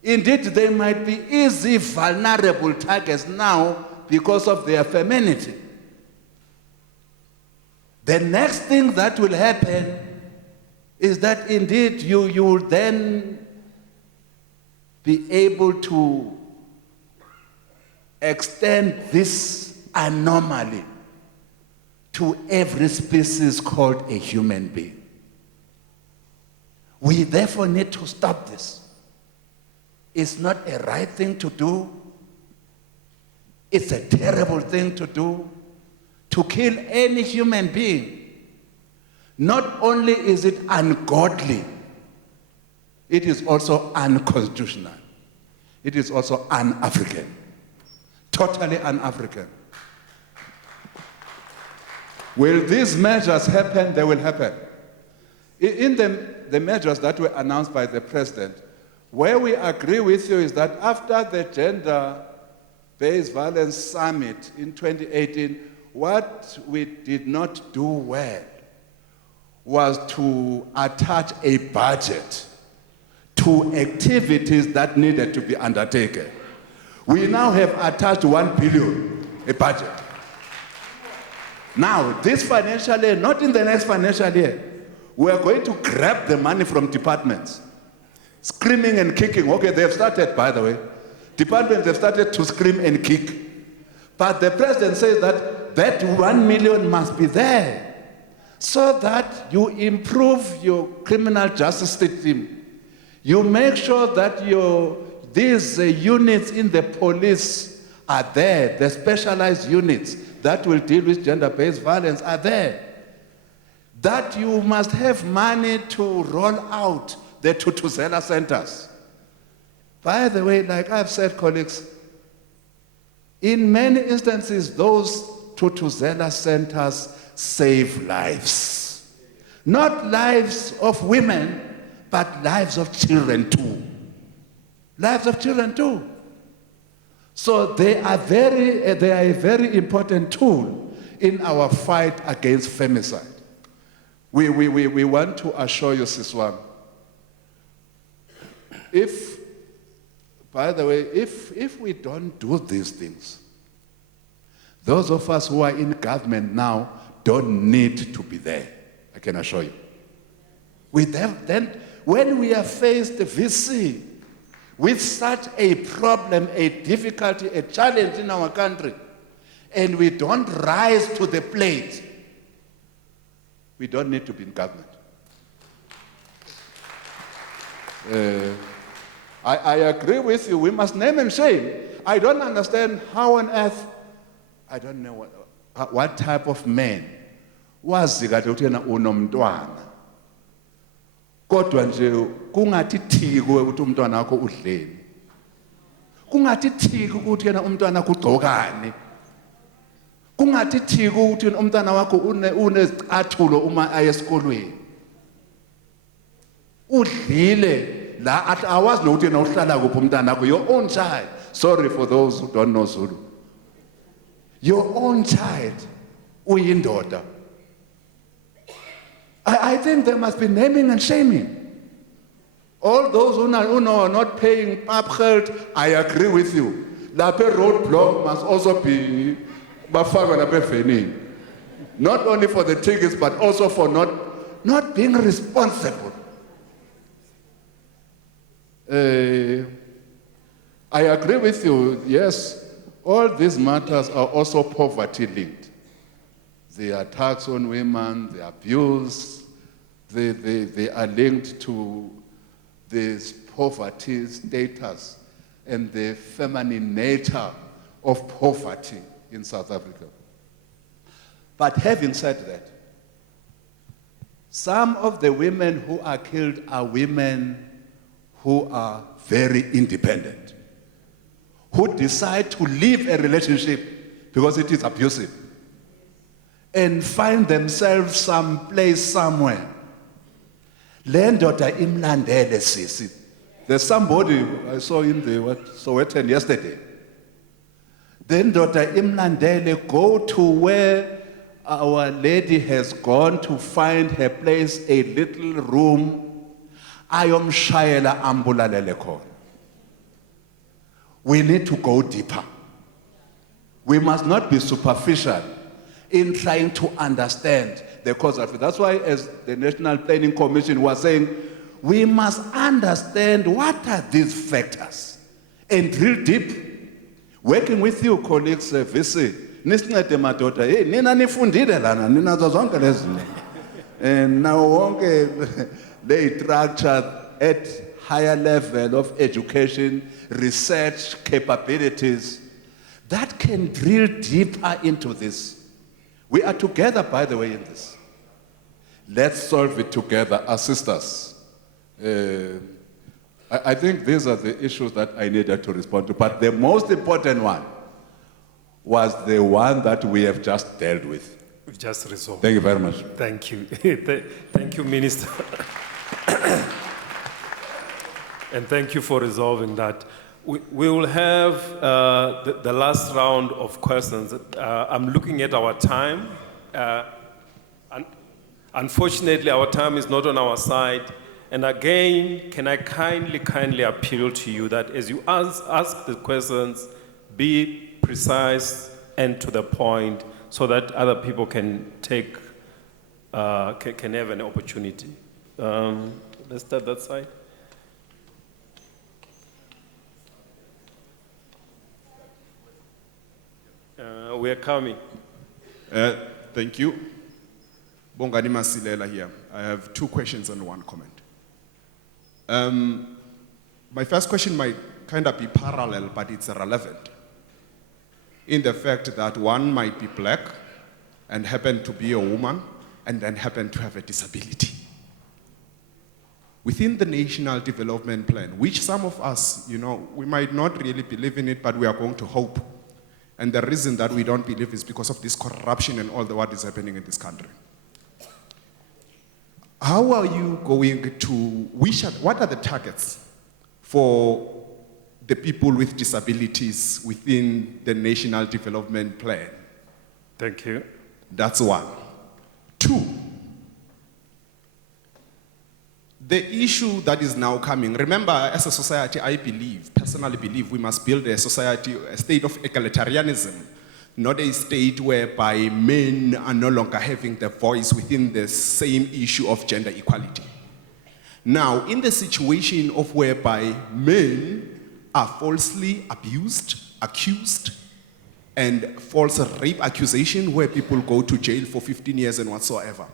Indeed, they might be easy, vulnerable targets now because of their femininity. The next thing that will happen is that indeed you will then be able to extend this anomaly to every species called a human being. We therefore need to stop this. It's not a right thing to do. It's a terrible thing to do, to kill any human being. Not only is it ungodly, it is also unconstitutional. It is also un-African. Totally un-African. Will these measures happen? They will happen. In the measures that were announced by the President, where we agree with you is that after the Gender-Based Violence Summit in 2018, what we did not do well was to attach a budget to activities that needed to be undertaken. We now have attached 1 billion, a budget. Now, this financial year, not in the next financial year, we are going to grab the money from departments, screaming and kicking. Okay, they have started, by the way. Departments have started to scream and kick. But the President says that 1 million must be there so that you improve your criminal justice system. You make sure that these units in the police are there, the specialized units that will deal with gender-based violence are there. That you must have money to roll out the Tutuzela centers. By the way, like I've said, colleagues, in many instances, those Tutuzela centers save lives. Not lives of women, but lives of children too. Lives of children too. So they are a very important tool in our fight against femicide. We want to assure you, Siswam, by the way, if we don't do these things, those of us who are in government now don't need to be there, I can assure you. Then, when we are faced, VC, with such a problem, a difficulty, a challenge in our country, and we don't rise to the plate, we don't need to be in government. I agree with you, we must name and shame. I don't understand how on earth, I don't know what type of man wazi kade ukuthi yena unomntwana. Kodwa nje kungathi thiki kuwe ukuthi umntwana wakho udleni. Kungathi thiki ukuthi yena umntwana wakho ugqokani. Kungathi thiki ukuthi umntwana wakho unezicathulo uma aya esikolweni. Udlile la awazi nokuthi yena uhlala kuphi umntwana wakho, your own child. Sorry for those who don't know Zulu. Your own child, uyindoda. I think there must be naming and shaming. All those who are not paying upgeld, I agree with you. Lapha roadblock must also be bafakwa lapha evenini. Not only for the tickets, but also for not being responsible. I agree with you, yes, all these matters are also poverty linked. The attacks on women, the abuse, they are linked to this poverty status and the feminine nature of poverty in South Africa. But having said that, some of the women who are killed are women who are very independent, who decide to leave a relationship because it is abusive and find themselves someplace, somewhere. Le ndoda imlandele sisi. There's somebody I saw in the Sowetan yesterday. The ndoda imlandele, go to where Our Lady has gone to find her place, a little room. Ayomshayela ambulalele khona. We need to go deeper. We must not be superficial in trying to understand the cause of it. That's why, as the National Planning Commission was saying, we must understand what are these factors and drill deep. Working with you, colleagues, VC, nisincede madoda, hey, nina nifundile lana, nina zonke lezi. And now wonke they structured at higher level of education, research capabilities that can drill deeper into this. We are together, by the way, in this. Let's solve it together as sisters. I think these are the issues that I needed to respond to. But the most important one was the one that we have just dealt with. We've just resolved. Thank you very much. Thank you. Thank you, Minister. And thank you for resolving that. We will have the last round of questions. I'm looking at our time. Unfortunately, our time is not on our side. And again, can I kindly appeal to you that as you ask the questions, be precise and to the point so that other people can take, can have an opportunity. Let's start that side. We are coming. Thank you. Bongani Masilela here. I have two questions and one comment. My first question might kind of be parallel, but it's relevant in the fact that one might be black and happen to be a woman and then happen to have a disability. Within the National Development Plan, which some of us, we might not really believe in it, but we are going to hope. And the reason that we don't believe is because of this corruption and all what is happening in this country. How are you going to, what are the targets for the people with disabilities within the National Development Plan? Thank you. That's one. Two, the issue that is now coming, remember, as a society, I personally believe we must build a society, a state of egalitarianism, not a state whereby men are no longer having the voice within the same issue of gender equality. Now, in the situation of whereby men are falsely abused, accused, and false rape accusation where people go to jail for 15 years and whatsoever,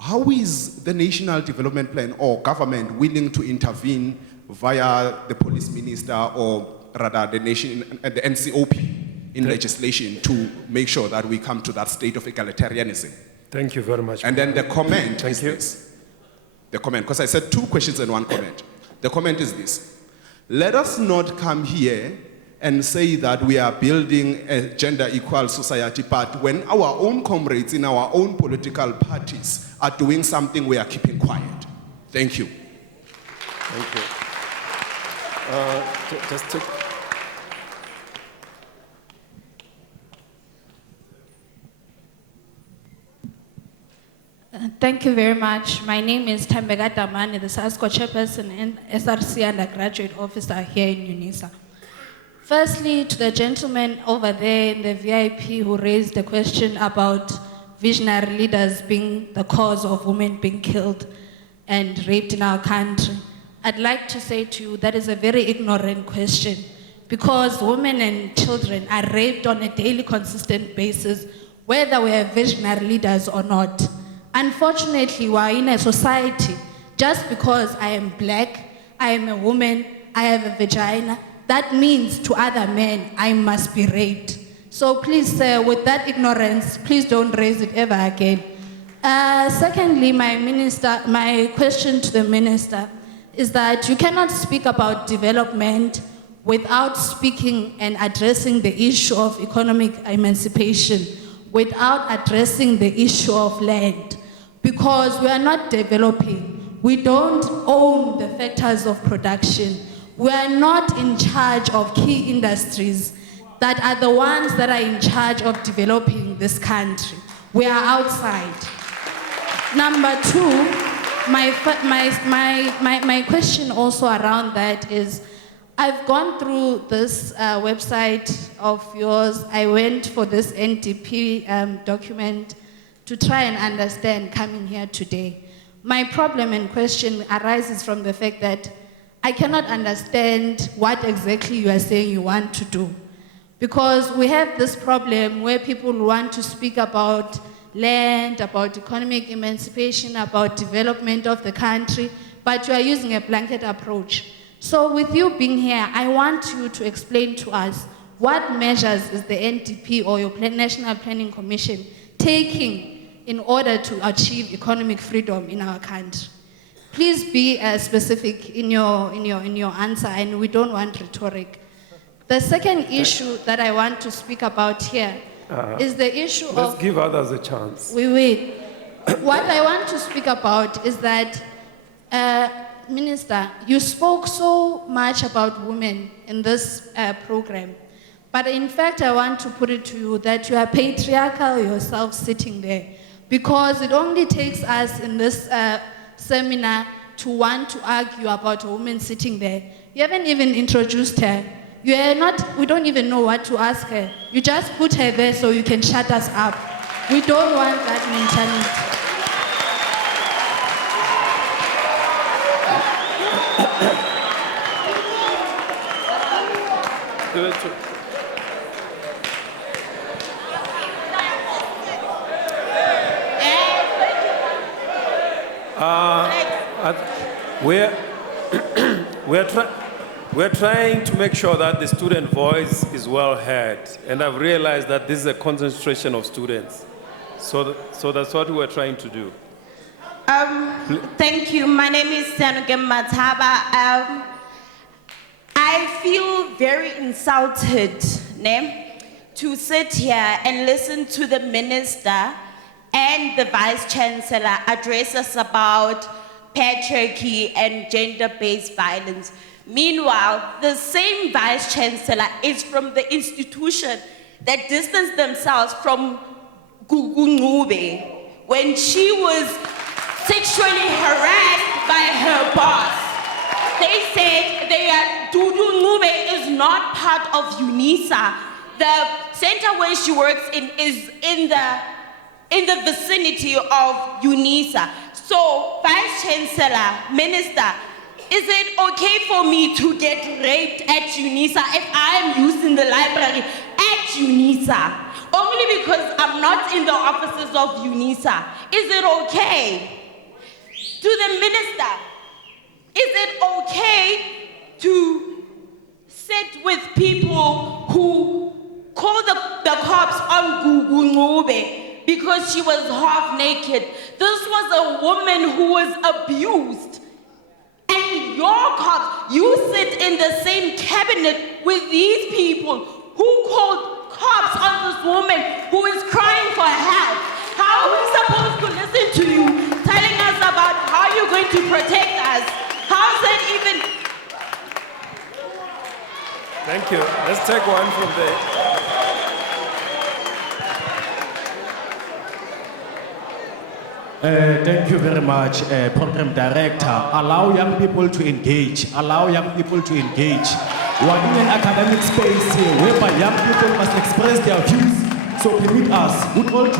how is the National Development Plan or government willing to intervene via the police minister or rather the NCOP in legislation to make sure that we come to that state of egalitarianism? Thank you very much. And then the comment is this. The comment, because I said two questions and one comment. The comment is this. Let us not come here and say that we are building a gender equal society, but when our own comrades in our own political parties are doing something, we are keeping quiet. Thank you. Thank you. Just to... Thank you very much. My name is Thembeka Damani, the SASCO Chairperson and SRC Undergraduate Officer here in UNISA. Firstly, to the gentleman over there in the VIP who raised the question about visionary leaders being the cause of women being killed and raped in our country, I'd like to say to you that is a very ignorant question, because women and children are raped on a daily, consistent basis, whether we have visionary leaders or not. Unfortunately, we are in a society, just because I am black, I am a woman, I have a vagina, that means to other men, I must be raped. So please, with that ignorance, please don't raise it ever again. Secondly, my question to the minister is that you cannot speak about development without speaking and addressing the issue of economic emancipation, without addressing the issue of land. Because we are not developing. We don't own the factors of production. We are not in charge of key industries that are the ones that are in charge of developing this country. We are outside. Number two, my question also around that is, I've gone through this website of yours. I went for this NDP document to try and understand coming here today. My problem and question arises from the fact that I cannot understand what exactly you are saying you want to do. Because we have this problem where people want to speak about land, about economic emancipation, about development of the country, but you are using a blanket approach. So with you being here, I want you to explain to us what measures is the NDP or your National Planning Commission taking in order to achieve economic freedom in our country. Please be specific in your answer, and we don't want rhetoric. The second issue that I want to speak about here is the issue of... Let's give others a chance. We will. What I want to speak about is that, Minister, you spoke so much about women in this program, but in fact I want to put it to you that you are patriarchal yourself sitting there, because it only takes us in this seminar to want to argue about a woman sitting there. You haven't even introduced her. We don't even know what to ask her. You just put her there so you can shut us up. We don't want that mentality. We're trying to make sure that the student voice is well heard, and I've realized that this is a concentration of students. So that's what we're trying to do. Thank you. My name is Mthembu. I feel very insulted, to sit here and listen to the minister and the vice chancellor address us about patriarchy and gender-based violence. Meanwhile, the same vice chancellor is from the institution that distanced themselves from Ngube when she was sexually harassed by her boss. They said Ngube is not part of UNISA. The center where she works in is in the vicinity of UNISA. So, Vice Chancellor, Minister, is it okay for me to get raped at UNISA if I am using the library at UNISA? Only because I'm not in the offices of UNISA. Is it okay? To the minister, is it okay to sit with people who call the cops on Ngube because she was half naked? This was a woman who was abused. And your cops, you sit in the same cabinet with these people who called cops on this woman who is crying for help. How are we supposed to listen to you telling us about how you're going to protect us? How is that even? Thank you. Let's take one from there. Thank you very much, Program Director. Allow young people to engage. Allow young people to engage. We are in an academic space here whereby young people must express their views. So permit us, with all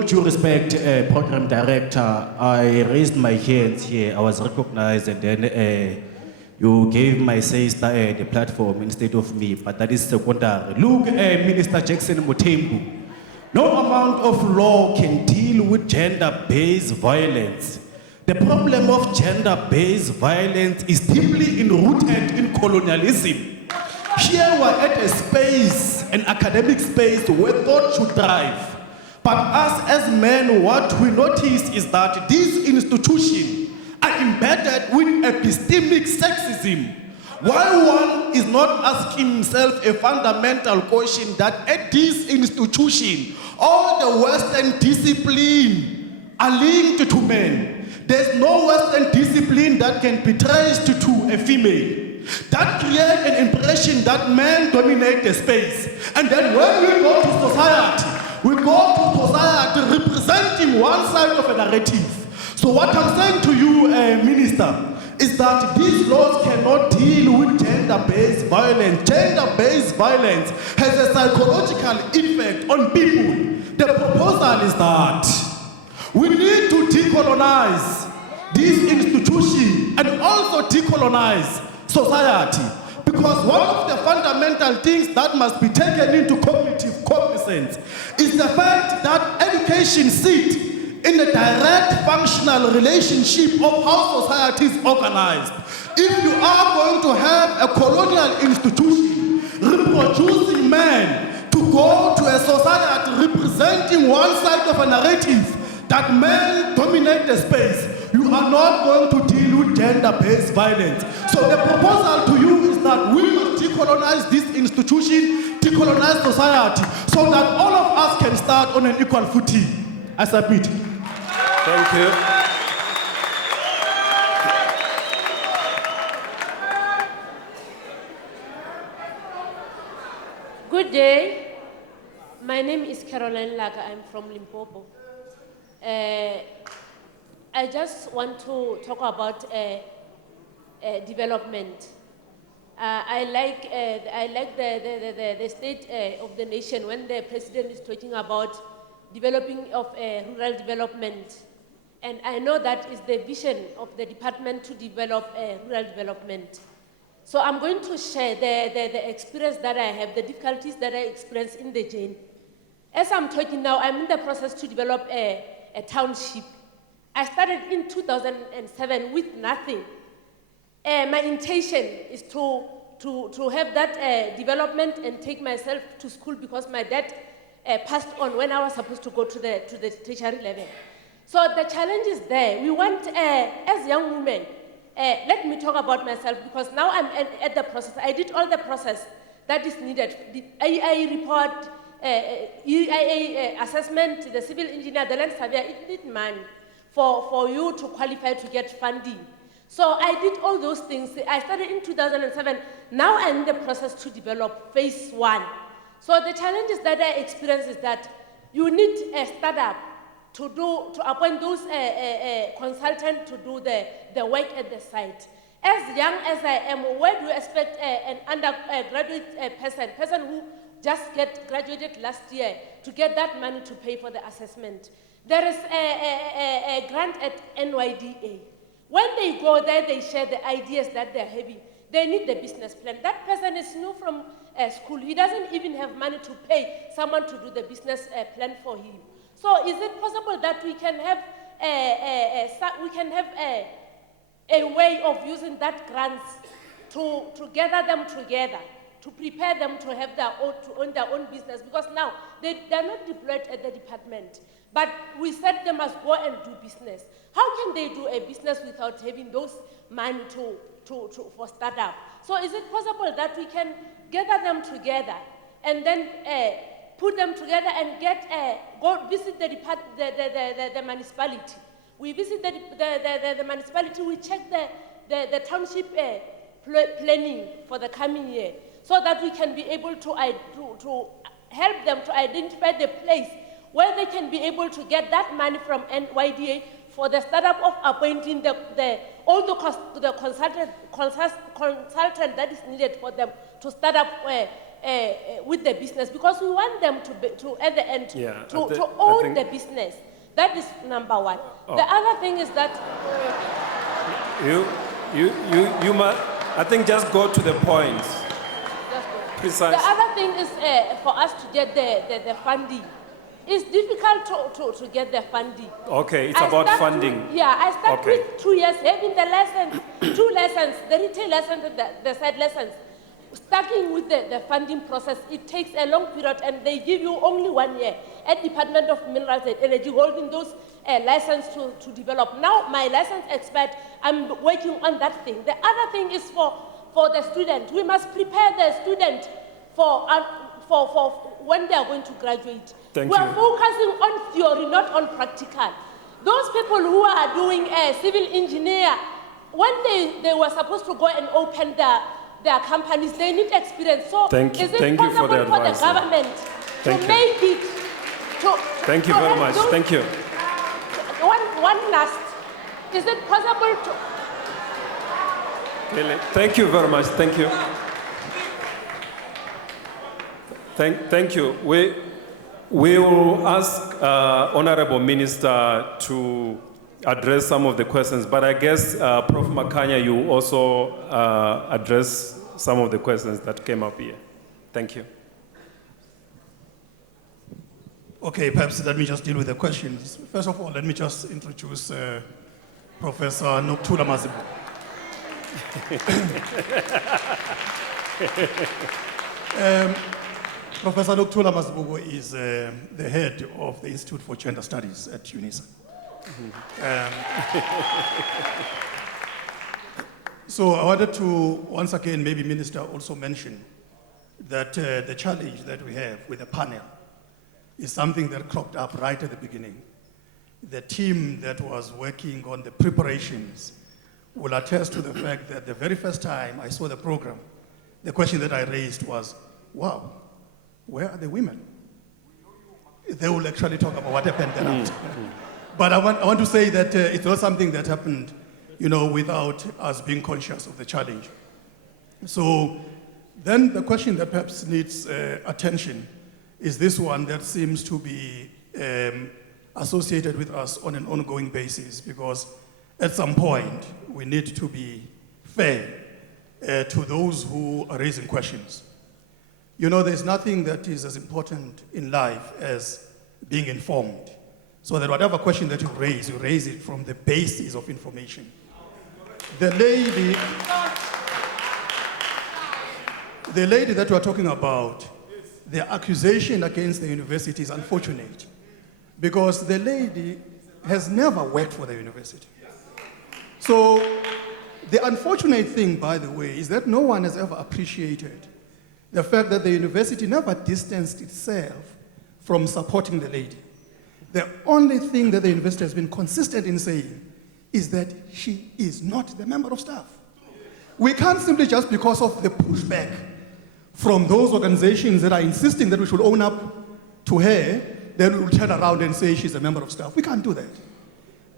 due respect, Program Director, I raised my hands here. I was recognized, and then you gave my say the platform instead of me, but that is secondary. Look, Minister Jackson Mthembu. No amount of law can deal with gender-based violence. The problem of gender-based violence is deeply enrooted in colonialism. Here we're at a space, an academic space, where thought should thrive. But us as men, what we notice is that these institutions are embedded with epistemic sexism. Why one is not asking himself a fundamental question that at this institution, all the Western discipline are linked to men. There's no Western discipline that can be traced to a female. That creates an impression that men dominate the space. And then when we go to society, we go to society representing one side of a narrative. So what I'm saying to you, Minister, is that these laws cannot deal with gender-based violence. Gender-based violence has a psychological effect on people. The proposal is that we need to decolonize these institutions and also decolonize society. Because one of the fundamental things that must be taken into cognitive cognizance is the fact that education sits in a direct functional relationship of how society is organized. If you are going to have a colonial institution reproducing men to go to a society representing one side of a narrative that men dominate the space, you are not going to deal with gender-based violence. So the proposal to you is that we must decolonize this institution, decolonize society, so that all of us can start on an equal footing. I submit. Thank you. Good day. My name is Caroline Laga. I'm from Limpopo. I just want to talk about development. I like the state of the nation when the president is talking about developing of rural development. And I know that is the vision of the department to develop rural development. So I'm going to share the experience that I have, the difficulties that I experienced in the journey. As I'm talking now, I'm in the process to develop a township. I started in 2007 with nothing. My intention is to have that development and take myself to school because my dad passed on when I was supposed to go to the tertiary level. So the challenge is there. We want, as young women, let me talk about myself because now I'm at the process. I did all the process that is needed. The AEA report, EIA assessment, the civil engineer, the land surveyor, it need money for you to qualify to get funding. So I did all those things. I started in 2007. Now I'm in the process to develop phase 1. So the challenges that I experience is that you need a startup to appoint those consultants to do the work at the site. As young as I am, where do you expect an undergraduate person who just graduated last year to get that money to pay for the assessment? There is a grant at NYDA. When they go there, they share the ideas that they're having. They need the business plan. That person is new from school. He doesn't even have money to pay someone to do the business plan for him. So is it possible that we can have a way of using that grants to gather them together, to prepare them to have to own their own business? Because now they're not deployed at the department, but we said they must go and do business. How can they do a business without having those money for startup? So is it possible that we can gather them together and then put them together and go visit the municipality? We visit the municipality, we check the township planning for the coming year so that we can be able to help them to identify the place where they can be able to get that money from NYDA for the startup of appointing the consultant that is needed for them to start up with the business, because we want them to at the end to own the business. That is number one. The other thing is that you must, I think, just go to the point. Precise. The other thing is for us to get the funding. It's difficult to get the funding. Okay, it's about funding. I start with 2 years, having the lessons, 2 lessons, the retail lessons and the side lessons. Starting with the funding process, it takes a long period, and they give you only 1 year at Department of Minerals and Energy holding those licenses to develop. Now my license expired, I'm working on that thing. The other thing is for the student. We must prepare the student for when they are going to graduate. We are focusing on theory, not on practical. Those people who are doing civil engineer, when they were supposed to go and open their companies, they need experience. So is it possible for the government to make it? Thank you very much. Thank you. One last. Is it possible to? Thank you very much. Thank you. Thank you. We will ask Honorable Minister to address some of the questions, but I guess Prof. Makanya, you also address some of the questions that came up here. Thank you. Okay, perhaps let me just deal with the questions. First of all, let me just introduce Professor Nokuthula Mthembu. Professor Nokuthula Mthembu is the head of the Institute for Gender Studies at UNISA. So I wanted to, once again, maybe Minister also mention that the challenge that we have with the panel is something that cropped up right at the beginning. The team that was working on the preparations will attest to the fact that the very first time I saw the program, the question that I raised was, wow, where are the women? They will actually talk about what happened thereafter. But I want to say that it's not something that happened, without us being conscious of the challenge. So then the question that perhaps needs attention is this one that seems to be associated with us on an ongoing basis, because at some point we need to be fair to those who are raising questions. There's nothing that is as important in life as being informed, so that whatever question that you raise it from the basis of information. The lady that we're talking about, the accusation against the university is unfortunate, because the lady has never worked for the university. So the unfortunate thing, by the way, is that no one has ever appreciated the fact that the university never distanced itself from supporting the lady. The only thing that the university has been consistent in saying is that she is not the member of staff. We can't simply, just because of the pushback from those organizations that are insisting that we should own up to her, then we'll turn around and say she's a member of staff. We can't do that.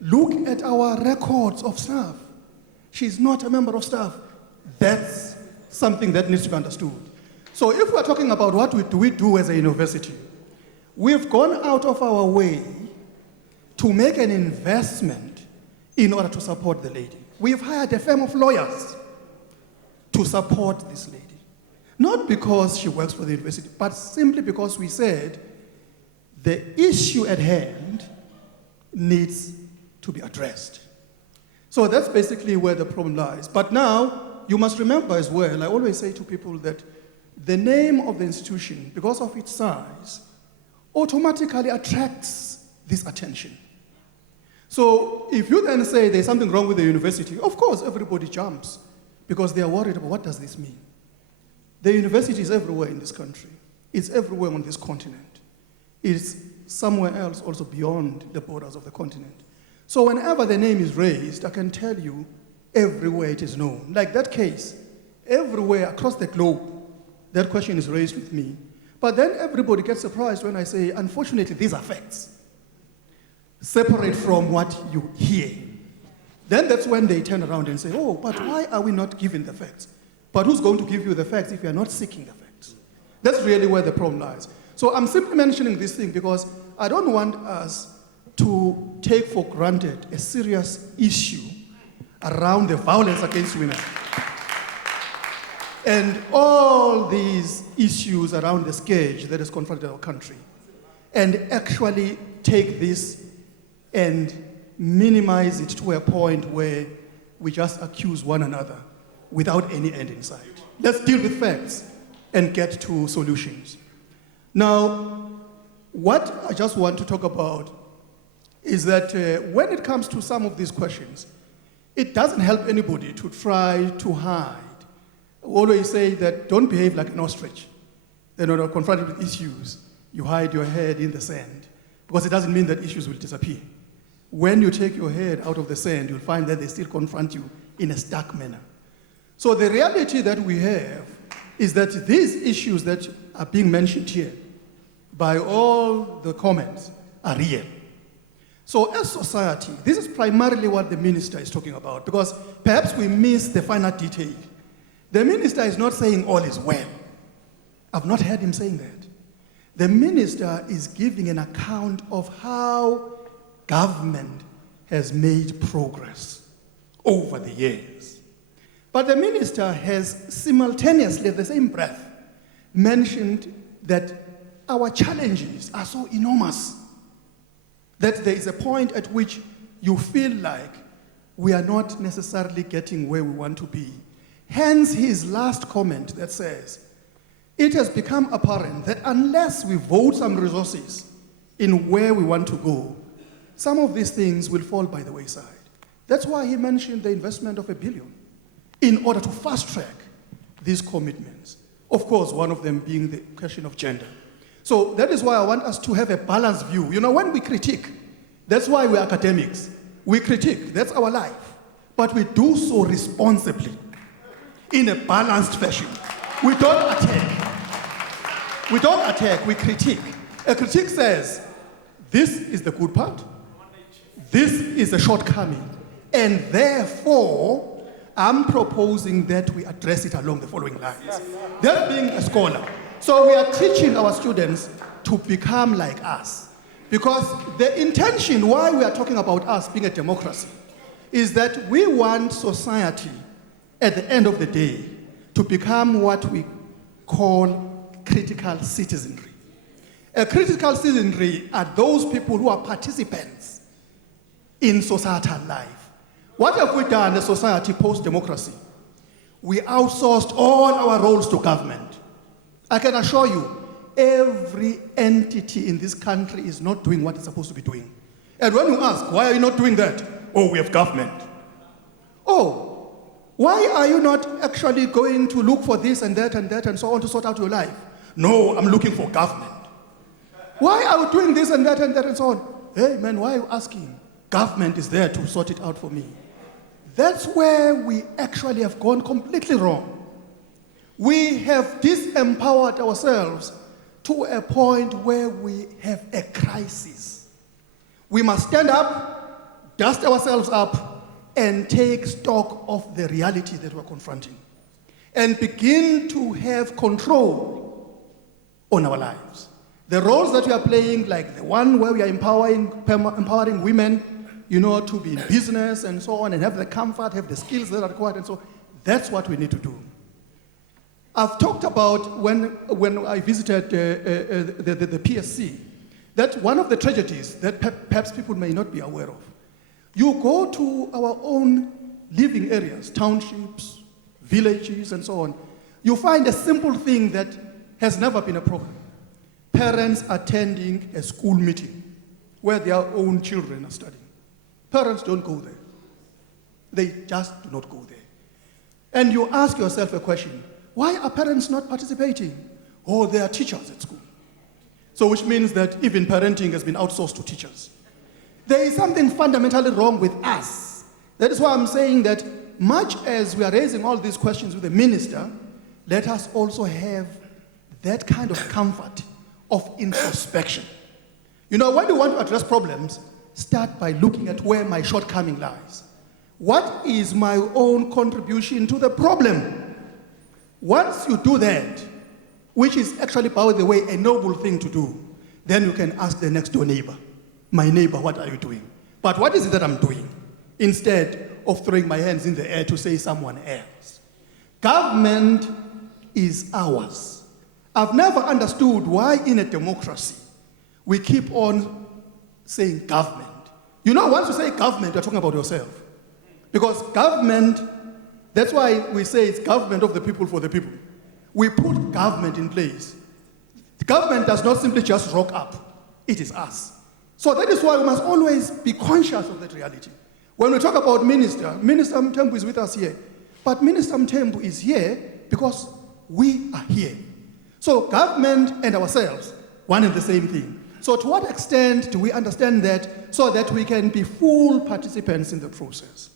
Look at our records of staff. She's not a member of staff. That's something that needs to be understood. So if we're talking about what we do as a university, we've gone out of our way to make an investment in order to support the lady. We've hired a firm of lawyers to support this lady. Not because she works for the university, but simply because we said the issue at hand needs to be addressed. So that's basically where the problem lies. But now, you must remember as well, I always say to people that the name of the institution, because of its size, automatically attracts this attention. So if you then say there's something wrong with the university, of course everybody jumps, because they are worried about what does this mean. The university is everywhere in this country. It's everywhere on this continent. It's somewhere else also beyond the borders of the continent. So whenever the name is raised, I can tell you everywhere it is known. Like that case, everywhere across the globe, that question is raised with me. But then everybody gets surprised when I say, unfortunately, these are facts, separate from what you hear. Then that's when they turn around and say, oh, but why are we not given the facts? But who's going to give you the facts if you are not seeking the facts? That's really where the problem lies. So I'm simply mentioning this thing because I don't want us to take for granted a serious issue around the violence against women. And all these issues around the scourge that has confronted our country, and actually take this and minimize it to a point where we just accuse one another without any end in sight. Let's deal with facts and get to solutions. Now, what I just want to talk about is that when it comes to some of these questions, it doesn't help anybody to try to hide. I always say that don't behave like an ostrich. Then when you're confronted with issues, you hide your head in the sand, because it doesn't mean that issues will disappear. When you take your head out of the sand, you'll find that they still confront you in a stark manner. So the reality that we have is that these issues that are being mentioned here by all the comments are real. So as society, this is primarily what the minister is talking about, because perhaps we miss the finer detail. The minister is not saying all is well. I've not heard him saying that. The minister is giving an account of how government has made progress over the years. But the minister has simultaneously, at the same breath, mentioned that our challenges are so enormous that there is a point at which you feel like we are not necessarily getting where we want to be. Hence his last comment that says, it has become apparent that unless we vote some resources in where we want to go, some of these things will fall by the wayside. That's why he mentioned the investment of $1 billion in order to fast-track these commitments. Of course, one of them being the question of gender. So that is why I want us to have a balanced view. You know, when we critique, that's why we're academics. We critique, that's our life. But we do so responsibly, in a balanced fashion. We don't attack. We don't attack, we critique. A critique says, this is the good part, this is a shortcoming, and therefore, I'm proposing that we address it along the following lines. That being a scholar. So we are teaching our students to become like us. Because the intention why we are talking about us being a democracy is that we want society, at the end of the day, to become what we call critical citizenry. A critical citizenry are those people who are participants in societal life. What have we done as society post-democracy? We outsourced all our roles to government. I can assure you, every entity in this country is not doing what it's supposed to be doing. And when you ask, why are you not doing that? Oh, we have government. Oh, why are you not actually going to look for this and that and so on to sort out your life? No, I'm looking for government. Why are you doing this and that and so on? Hey man, why are you asking? Government is there to sort it out for me. That's where we actually have gone completely wrong. We have disempowered ourselves to a point where we have a crisis. We must stand up, dust ourselves up, and take stock of the reality that we're confronting, and begin to have control on our lives. The roles that we are playing, like the one where we are empowering women, you know, to be in business and so on, and have the comfort, have the skills that are required, and so that's what we need to do. I've talked about when I visited the PSC, that one of the tragedies that perhaps people may not be aware of. You go to our own living areas, townships, villages, and so on, you find a simple thing that has never been a problem. Parents attending a school meeting where their own children are studying. Parents don't go there. They just do not go there. And you ask yourself a question, why are parents not participating? Oh, they are teachers at school. So which means that even parenting has been outsourced to teachers. There is something fundamentally wrong with us. That is why I'm saying that much as we are raising all these questions with the minister, let us also have that kind of comfort of introspection. You know, when you want to address problems, start by looking at where my shortcoming lies. What is my own contribution to the problem? Once you do that, which is actually, by the way, a noble thing to do, then you can ask the next door neighbor, my neighbor, what are you doing? But what is it that I'm doing? Instead of throwing my hands in the air to say someone else. Government is ours. I've never understood why in a democracy we keep on saying government. You know, once you say government, you're talking about yourself. Because government, that's why we say it's government of the people for the people. We put government in place. The government does not simply just rock up. It is us. So that is why we must always be conscious of that reality. When we talk about Minister Mthembu is with us here. But Minister Mthembu is here because we are here. So government and ourselves, one and the same thing. So to what extent do we understand that so that we can be full participants in the process?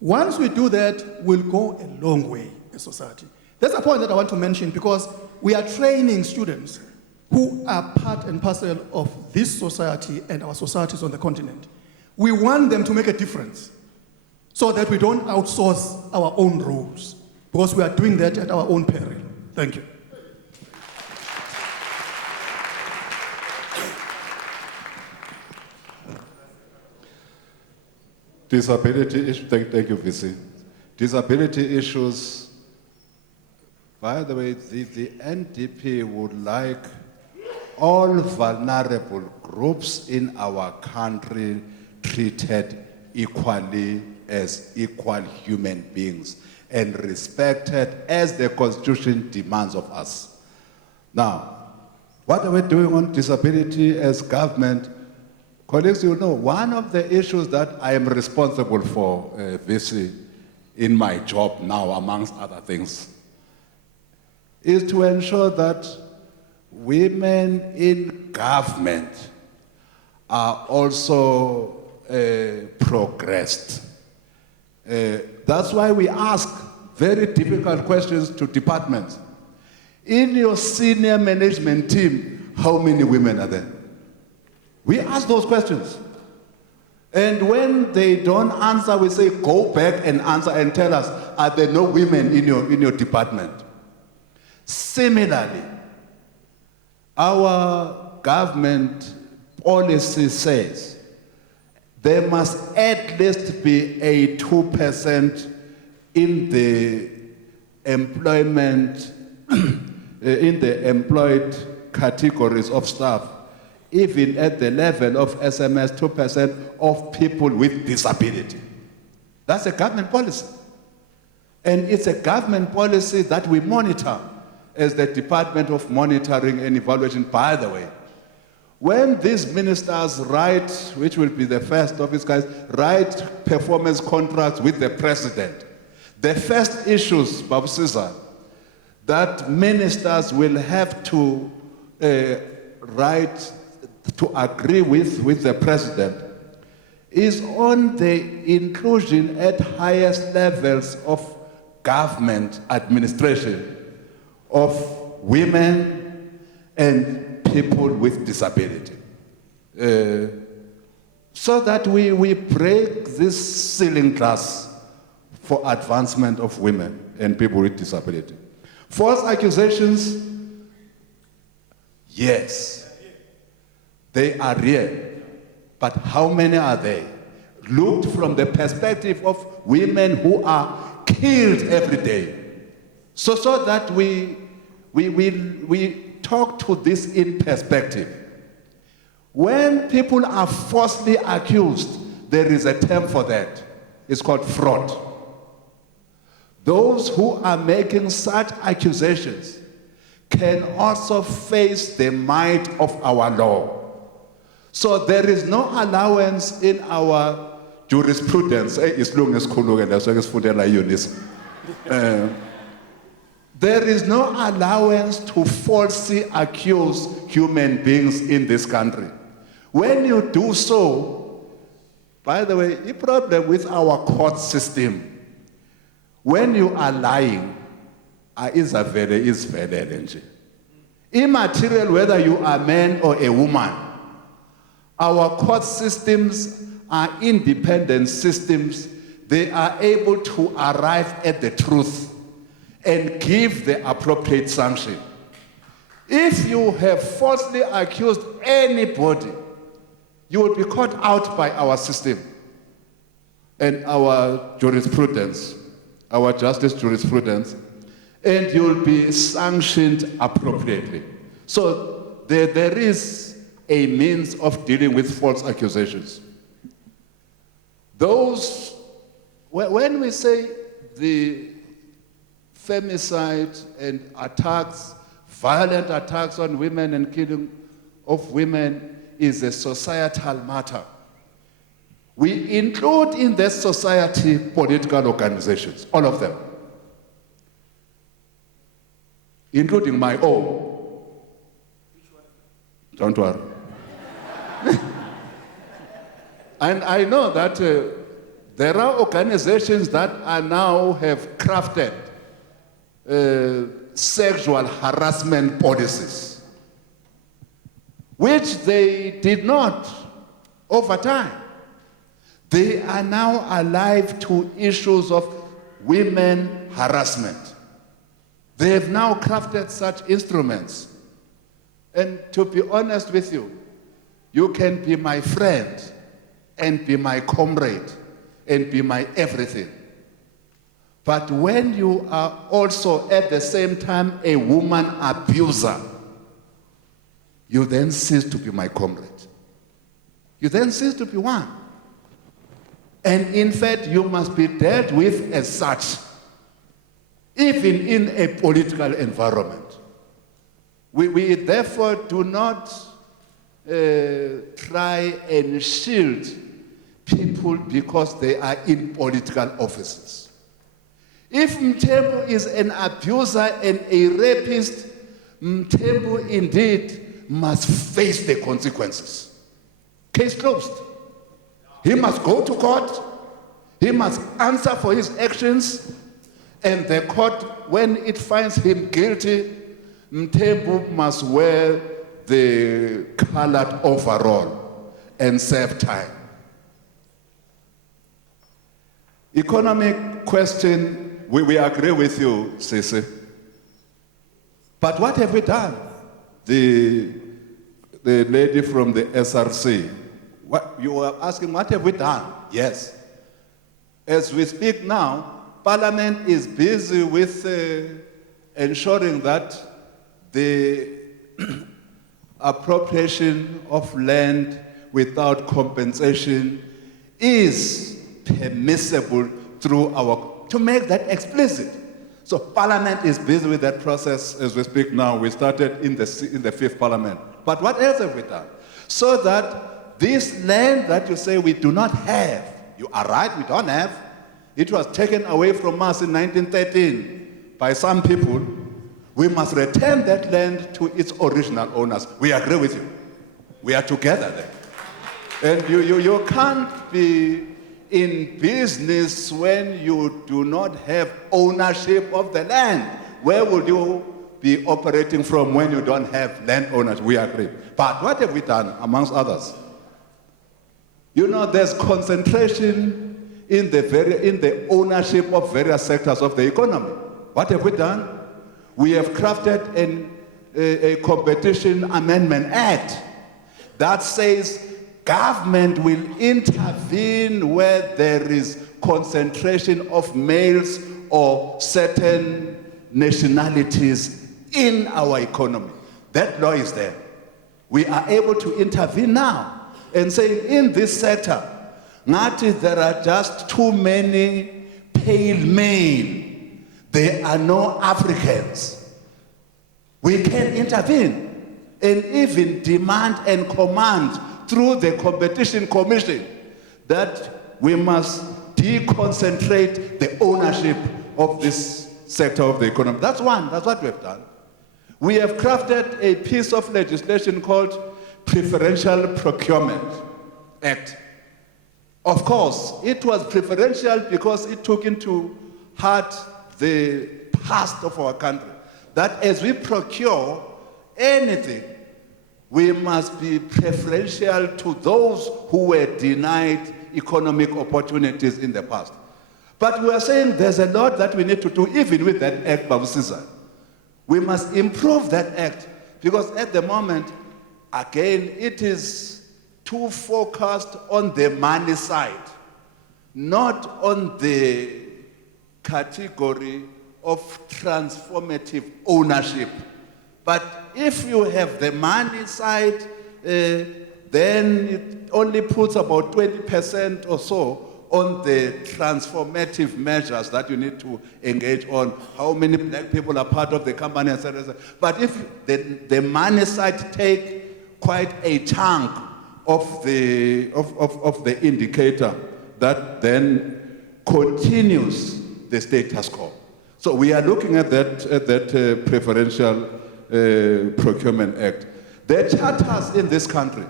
Once we do that, we'll go a long way as society. That's a point that I want to mention because we are training students who are part and parcel of this society and our societies on the continent. We want them to make a difference so that we don't outsource our own roles because we are doing that at our own peril. Thank you. Disability issues, thank you, VC. Disability issues, by the way, the NDP would like all vulnerable groups in our country treated equally as equal human beings and respected as the Constitution demands of us. Now, what are we doing on disability as government? Colleagues, you know, one of the issues that I am responsible for, VC, in my job now, amongst other things, is to ensure that women in government are also progressed. That's why we ask very difficult questions to departments. In your senior management team, how many women are there? We ask those questions. And when they don't answer, we say, go back and answer and tell us, are there no women in your department? Similarly, our government policy says there must at least be a 2% in the employment, in the employed categories of staff, even at the level of SMS, 2% of people with disability. That's a government policy. And it's a government policy that we monitor as the Department of Monitoring and Evaluation. By the way, when these ministers write, which will be the first of its guys, write performance contracts with the president, the first issues, Babu Sisa, that ministers will have to write to agree with the president is on the inclusion at highest levels of government administration of women and people with disability. So that we break this ceiling glass for advancement of women and people with disability. False accusations, yes. They are real, but how many are they? Looked from the perspective of women who are killed every day. So that we talk to this in perspective. When people are falsely accused, there is a term for that. It's called fraud. Those who are making such accusations can also face the might of our law. So there is no allowance in our jurisprudence. There is no allowance to falsely accuse human beings in this country. When you do so, by the way, the problem with our court system, when you are lying, is very. Immaterial whether you are a man or a woman. Our court systems are independent systems. They are able to arrive at the truth and give the appropriate sanction. If you have falsely accused anybody, you will be caught out by our system and our jurisprudence, our justice jurisprudence, and you will be sanctioned appropriately. So there is a means of dealing with false accusations. Those, when we say the femicide and attacks, violent attacks on women and killing of women is a societal matter, we include in that society political organizations, all of them, including my own. Don't worry. And I know that there are organizations that are now have crafted sexual harassment policies, which they did not over time. They are now alive to issues of women harassment. They have now crafted such instruments. And to be honest with you, you can be my friend and be my comrade and be my everything. But when you are also at the same time a woman abuser, you then cease to be my comrade. You then cease to be one. And in fact, you must be dealt with as such, even in a political environment. We therefore do not try and shield people because they are in political offices. If Mthembu is an abuser and a rapist, Mthembu indeed must face the consequences. Case closed. He must go to court. He must answer for his actions. And the court, when it finds him guilty, Mthembu must wear the colored overall and serve time. Economic question, we agree with you, Sisi. But what have we done? The lady from the SRC, what, you were asking, what have we done? Yes. As we speak now, Parliament is busy with ensuring that the appropriation of land without compensation is permissible through to make that explicit. So Parliament is busy with that process as we speak now. We started in the 5th Parliament. But what else have we done? So that this land that you say we do not have, you are right, we don't have. It was taken away from us in 1913 by some people. We must return that land to its original owners. We agree with you. We are together there. And you can't be in business when you do not have ownership of the land. Where would you be operating from when you don't have land owners? We agree. But what have we done, amongst others? You know, there's concentration in the ownership of various sectors of the economy. What have we done? We have crafted a Competition Amendment Act that says government will intervene where there is concentration of males or certain nationalities in our economy. That law is there. We are able to intervene now and say in this sector, there are just too many pale men. There are no Africans. We can intervene and even demand and command through the Competition Commission that we must deconcentrate the ownership of this sector of the economy. That's one. That's what we have done. We have crafted a piece of legislation called Preferential Procurement Act. Of course, it was preferential because it took into heart the past of our country. That as we procure anything, we must be preferential to those who were denied economic opportunities in the past. But we are saying there's a lot that we need to do, even with that act, Babu Sisa. We must improve that act, because at the moment, again, it is too focused on the money side, not on the category of transformative ownership. But if you have the money side, then it only puts about 20% or so on the transformative measures that you need to engage on. How many black people are part of the company, etc. But if the money side take quite a chunk of the indicator, that then continues the status quo. So we are looking at that Preferential Procurement Act. There are charters in this country,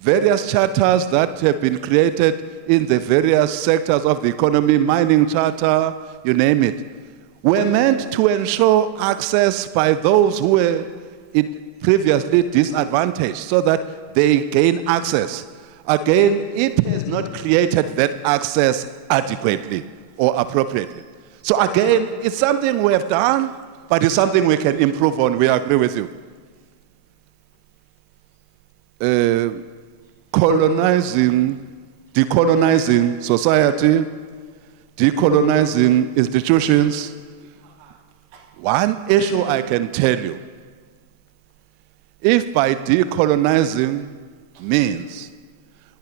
various charters that have been created in the various sectors of the economy, mining charter, you name it, were meant to ensure access by those who were previously disadvantaged so that they gain access. Again, it has not created that access adequately or appropriately. So again, it's something we have done, but it's something we can improve on. We agree with you. Decolonizing society, decolonizing institutions. One issue I can tell you, if by decolonizing means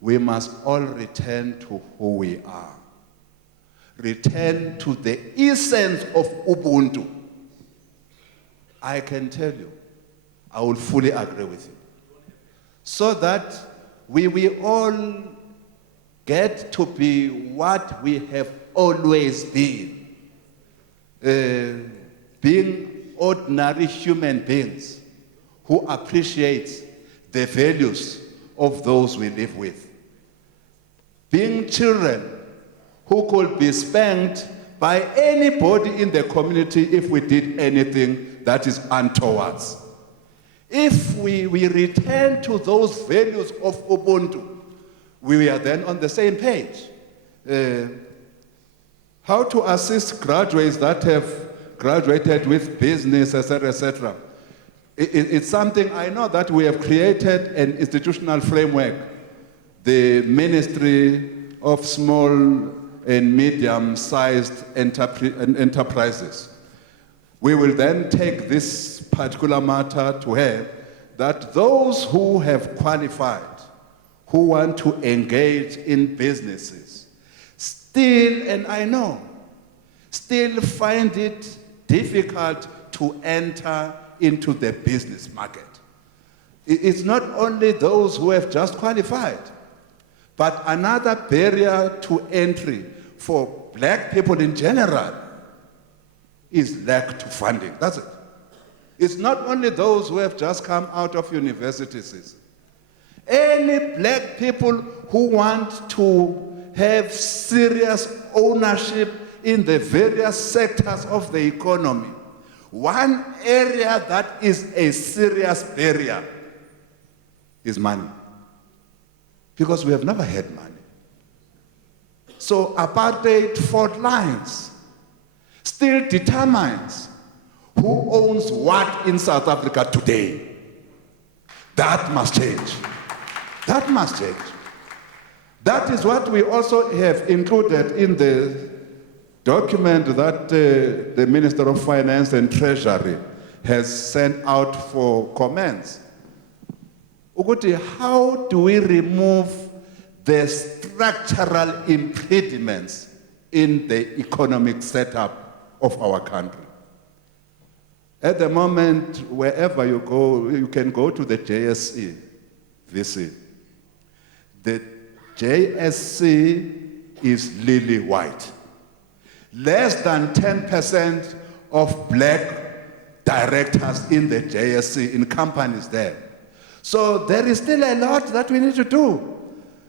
we must all return to who we are, return to the essence of Ubuntu, I can tell you, I will fully agree with you. So that we will all get to be what we have always been, being ordinary human beings who appreciate the values of those we live with. Being children who could be spanked by anybody in the community if we did anything that is untoward. If we return to those values of Ubuntu, we are then on the same page. How to assist graduates that have graduated with business, etc., etc. It's something I know that we have created an institutional framework, the Ministry of Small and Medium-Sized Enterprises. We will then take this particular matter to her, that those who have qualified, who want to engage in businesses, still, and I know, still find it difficult to enter into the business market. It's not only those who have just qualified, but another barrier to entry for black people in general is lack to funding. That's it. It's not only those who have just come out of universities. Any black people who want to have serious ownership in the various sectors of the economy, one area that is a serious barrier is money. Because we have never had money. So apartheid fault lines still determines who owns what in South Africa today. That must change. That must change. That is what we also have included in the document that the Minister of Finance and Treasury has sent out for comments. Uguti, how do we remove the structural impediments in the economic setup of our country? At the moment, wherever you go, you can go to the JSE VC. The JSC is lily white. Less than 10% of black directors in the JSC, in companies there. So there is still a lot that we need to do.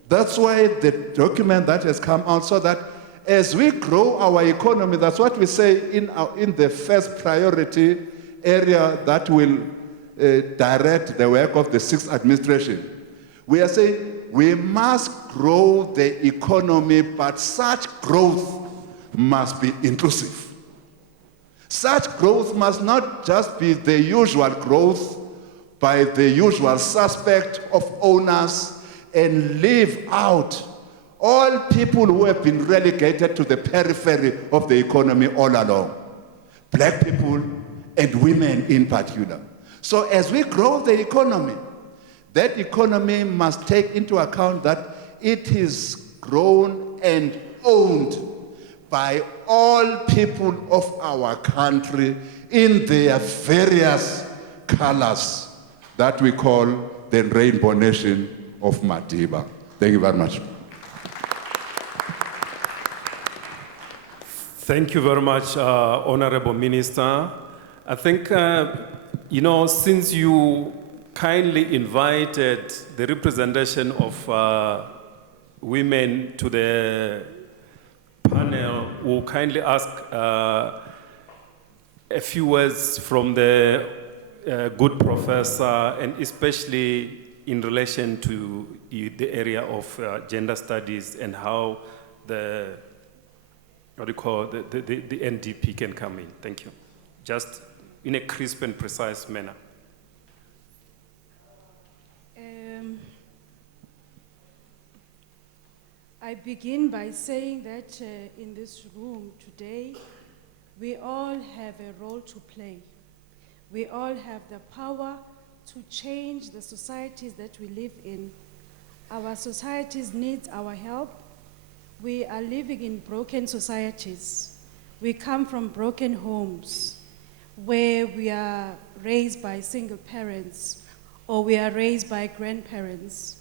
That's why the document that has come out, so that as we grow our economy, that's what we say in the first priority area that will direct the work of the sixth administration. We are saying we must grow the economy, but such growth must be inclusive. Such growth must not just be the usual growth by the usual suspect of owners and leave out all people who have been relegated to the periphery of the economy all along. Black people and women in particular. So as we grow the economy, that economy must take into account that it is grown and owned by all people of our country in their various colors that we call the Rainbow Nation of Madiba. Thank you very much. Thank you very much, Honorable Minister. I think, since you kindly invited the representation of women to the panel, we'll kindly ask a few words from the good professor, and especially in relation to the area of gender studies and how the NDP can come in. Thank you. Just in a crisp and precise manner. I begin by saying that in this room today, we all have a role to play. We all have the power to change the societies that we live in. Our societies need our help. We are living in broken societies. We come from broken homes where we are raised by single parents or we are raised by grandparents.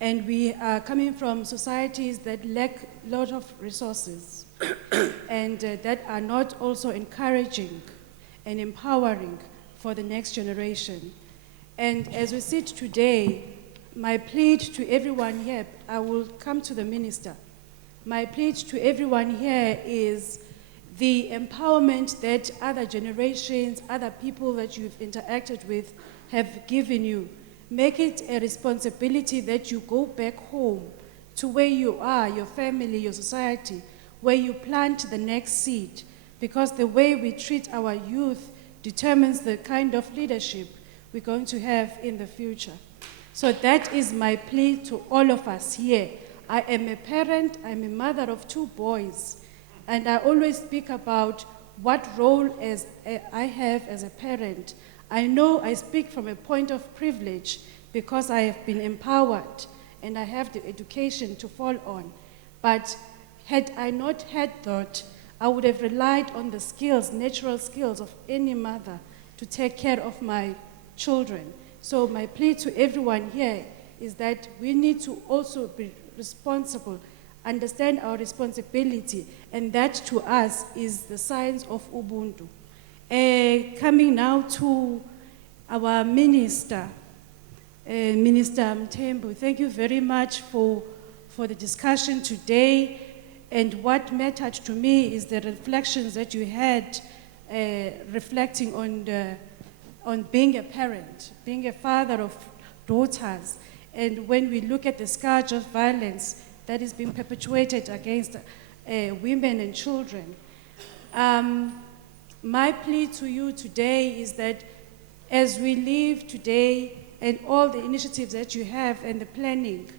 And we are coming from societies that lack a lot of resources and that are not also encouraging and empowering for the next generation. And as we sit today, my plea to everyone here, I will come to the minister. My plea to everyone here is the empowerment that other generations, other people that you've interacted with have given you. Make it a responsibility that you go back home to where you are, your family, your society, where you plant the next seed. Because the way we treat our youth determines the kind of leadership we're going to have in the future. So that is my plea to all of us here. I am a parent, I'm a mother of 2 boys, and I always speak about what role I have as a parent. I know I speak from a point of privilege because I have been empowered and I have the education to fall on. But had I not had that, I would have relied on the skills, natural skills of any mother to take care of my children. So my plea to everyone here is that we need to also be responsible, understand our responsibility, and that to us is the signs of Ubuntu. Coming now to our minister, Minister Mthembu, thank you very much for the discussion today. And what mattered to me is the reflections that you had reflecting on being a parent, being a father of daughters. And when we look at the scourge of violence that is being perpetuated against women and children, my plea to you today is that as we live today and all the initiatives that you have and the planning,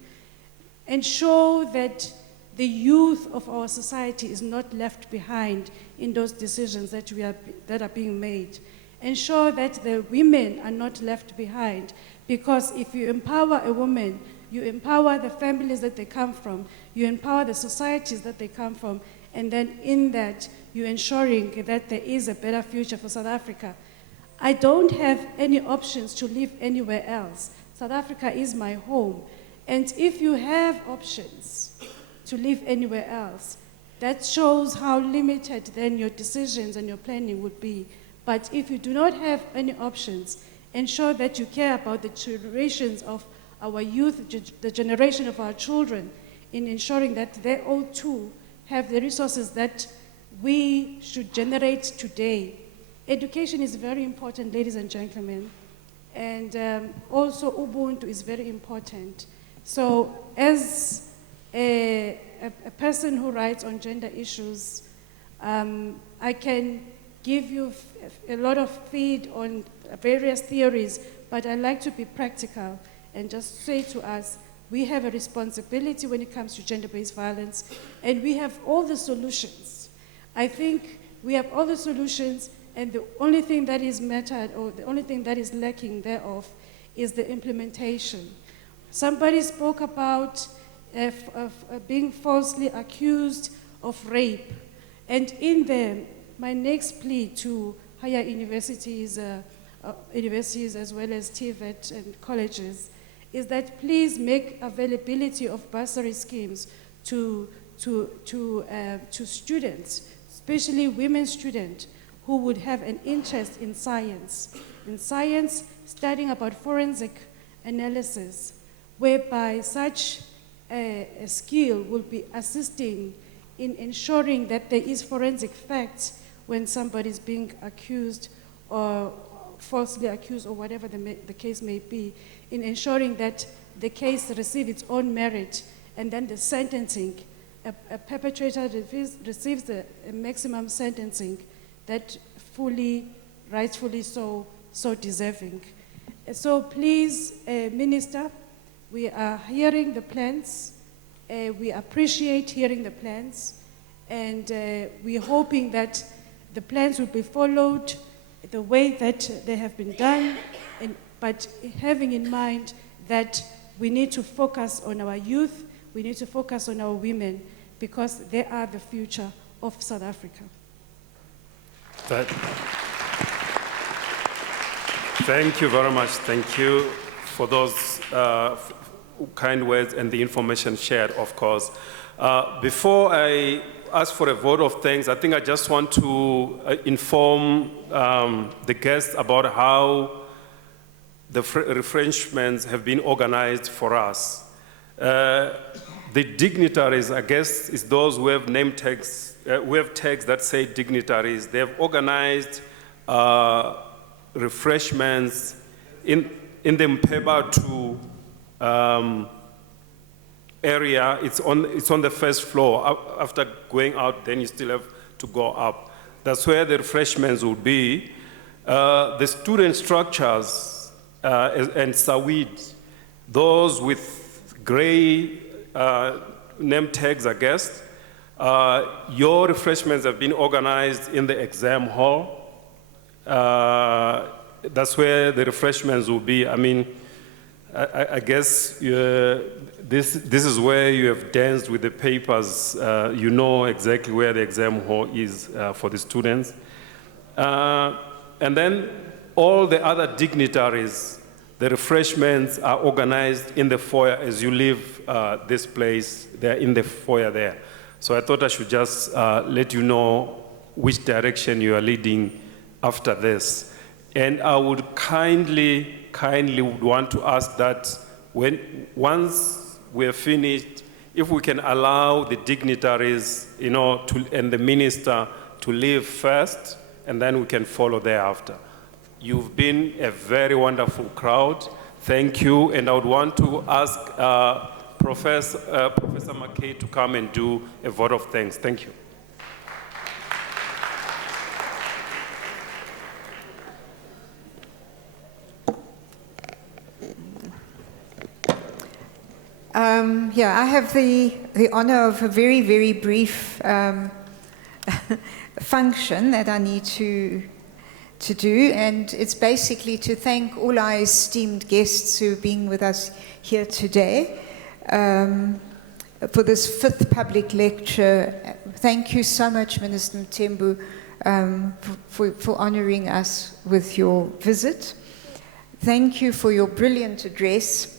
ensure that the youth of our society is not left behind in those decisions that are being made. Ensure that the women are not left behind, because if you empower a woman, you empower the families that they come from, you empower the societies that they come from, and then in that, you're ensuring that there is a better future for South Africa. I don't have any options to live anywhere else. South Africa is my home. And if you have options to live anywhere else, that shows how limited then your decisions and your planning would be. But if you do not have any options, ensure that you care about the generations of our youth, the generation of our children, in ensuring that they all too have the resources that we should generate today. Education is very important, ladies and gentlemen. And also Ubuntu is very important. So as a person who writes on gender issues, I can give you a lot of feed on various theories, but I like to be practical and just say to us, we have a responsibility when it comes to gender-based violence, and we have all the solutions. I think we have all the solutions, and the only thing that is mattered, or the only thing that is lacking thereof, is the implementation. Somebody spoke about being falsely accused of rape, and in there, my next plea to higher universities, universities as well as TVET and colleges, is that please make availability of bursary schemes to students, especially women students, who would have an interest in science. In science, studying about forensic analysis, whereby such a skill will be assisting in ensuring that there is forensic facts when somebody is being accused or falsely accused or whatever the case may be, in ensuring that the case receives its own merit, and then the sentencing, a perpetrator receives a maximum sentencing that fully, rightfully so deserving. So please, Minister, we are hearing the plans, we appreciate hearing the plans, and we're hoping that the plans will be followed the way that they have been done, but having in mind that we need to focus on our youth, we need to focus on our women, because they are the future of South Africa. Thank you very much. Thank you for those kind words and the information shared, of course. Before I ask for a vote of thanks, I think I just want to inform the guests about how the refreshments have been organized for us. The dignitaries, I guess, is those who have name tags, who have tags that say dignitaries. They have organized refreshments in the Mthembu area. It's on the first floor. After going out, then you still have to go up. That's where the refreshments will be. The student structures and Sawid, those with gray name tags, I guess. Your refreshments have been organized in the exam hall. That's where the refreshments will be. I mean, I guess this is where you have danced with the papers. You know exactly where the exam hall is for the students. And then all the other dignitaries, the refreshments are organized in the foyer as you leave this place. They're in the foyer there. So I thought I should just let you know which direction you are leading after this. And I would kindly would want to ask that once we're finished, if we can allow the dignitaries, and the minister to leave first, and then we can follow thereafter. You've been a very wonderful crowd. Thank you. And I would want to ask Professor McKay to come and do a vote of thanks. Thank you. I have the honor of a very, very brief function that I need to do, and it's basically to thank all our esteemed guests who have been with us here today for this 5th public lecture. Thank you so much, Minister Mthembu, for honoring us with your visit. Thank you for your brilliant address.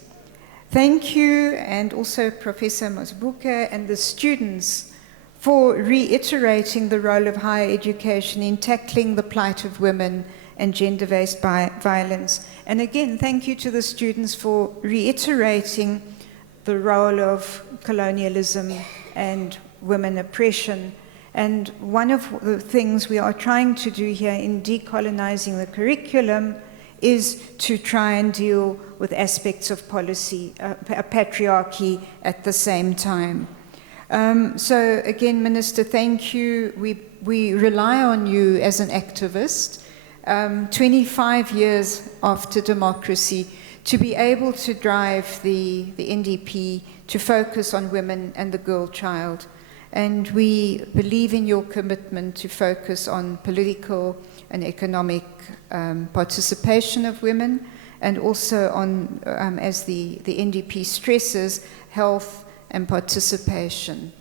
Thank you, and also Professor Mthembu and the students for reiterating the role of higher education in tackling the plight of women and gender-based violence. And again, thank you to the students for reiterating the role of colonialism and women oppression. And one of the things we are trying to do here in decolonizing the curriculum is to try and deal with aspects of policy, patriarchy at the same time. So again, Minister, thank you. We rely on you as an activist, 25 years after democracy, to be able to drive the NDP to focus on women and the girl child. And we believe in your commitment to focus on political and economic participation of women, and also on, as the NDP stresses, health and participation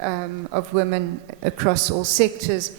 of women across all sectors.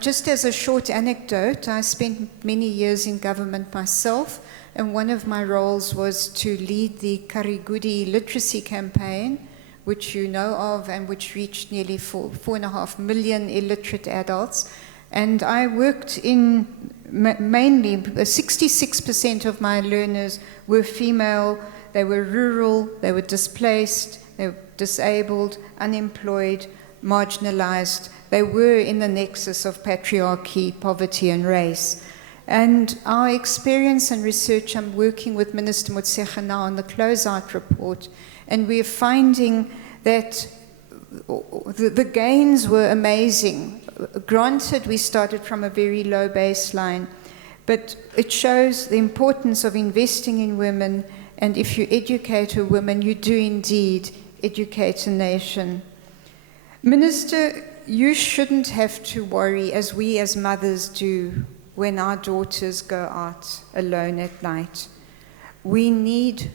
Just as a short anecdote, I spent many years in government myself, and one of my roles was to lead the Karigudi literacy campaign, which you know of, and which reached nearly 4.5 million illiterate adults. And I worked in mainly, 66% of my learners were female, they were rural, they were displaced, they were disabled, unemployed, marginalized. They were in the nexus of patriarchy, poverty, and race. And our experience and research, I'm working with Minister Motshekga now on the closeout report, and we're finding that the gains were amazing. Granted, we started from a very low baseline, but it shows the importance of investing in women, and if you educate a woman, you do indeed educate a nation. Minister, you shouldn't have to worry, as we as mothers do, when our daughters go out alone at night. We need,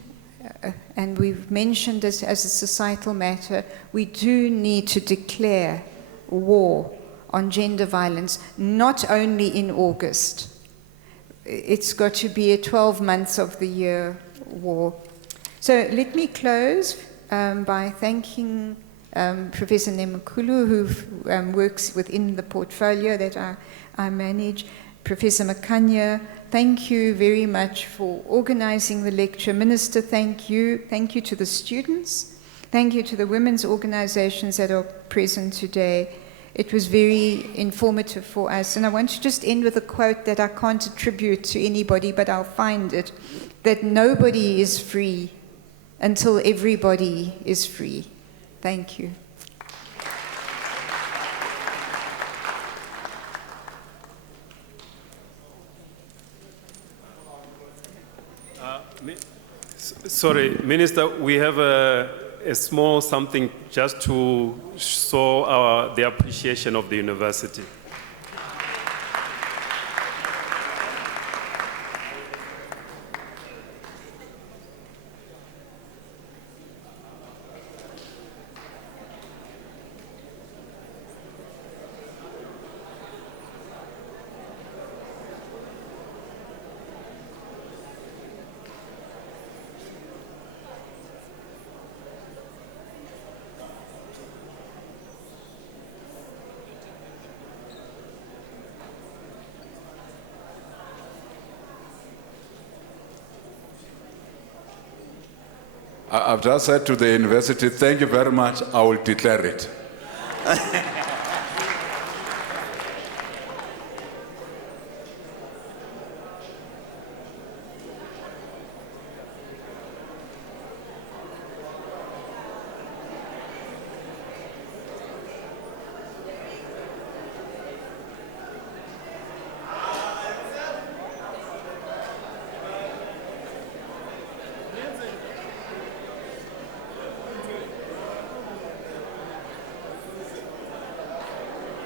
and we've mentioned this as a societal matter, we do need to declare war on gender violence, not only in August. It's got to be a 12 months of the year war. So let me close by thanking Professor Nemukulu, who works within the portfolio that I manage. Professor Makanya, thank you very much for organizing the lecture. Minister, thank you. Thank you to the students. Thank you to the women's organizations that are present today. It was very informative for us. And I want to just end with a quote that I can't attribute to anybody, but I'll find it, that nobody is free until everybody is free. Thank you. Sorry, Minister, we have a small something just to show the appreciation of the university. I've just said to the university, thank you very much, I will declare it.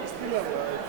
Still alive.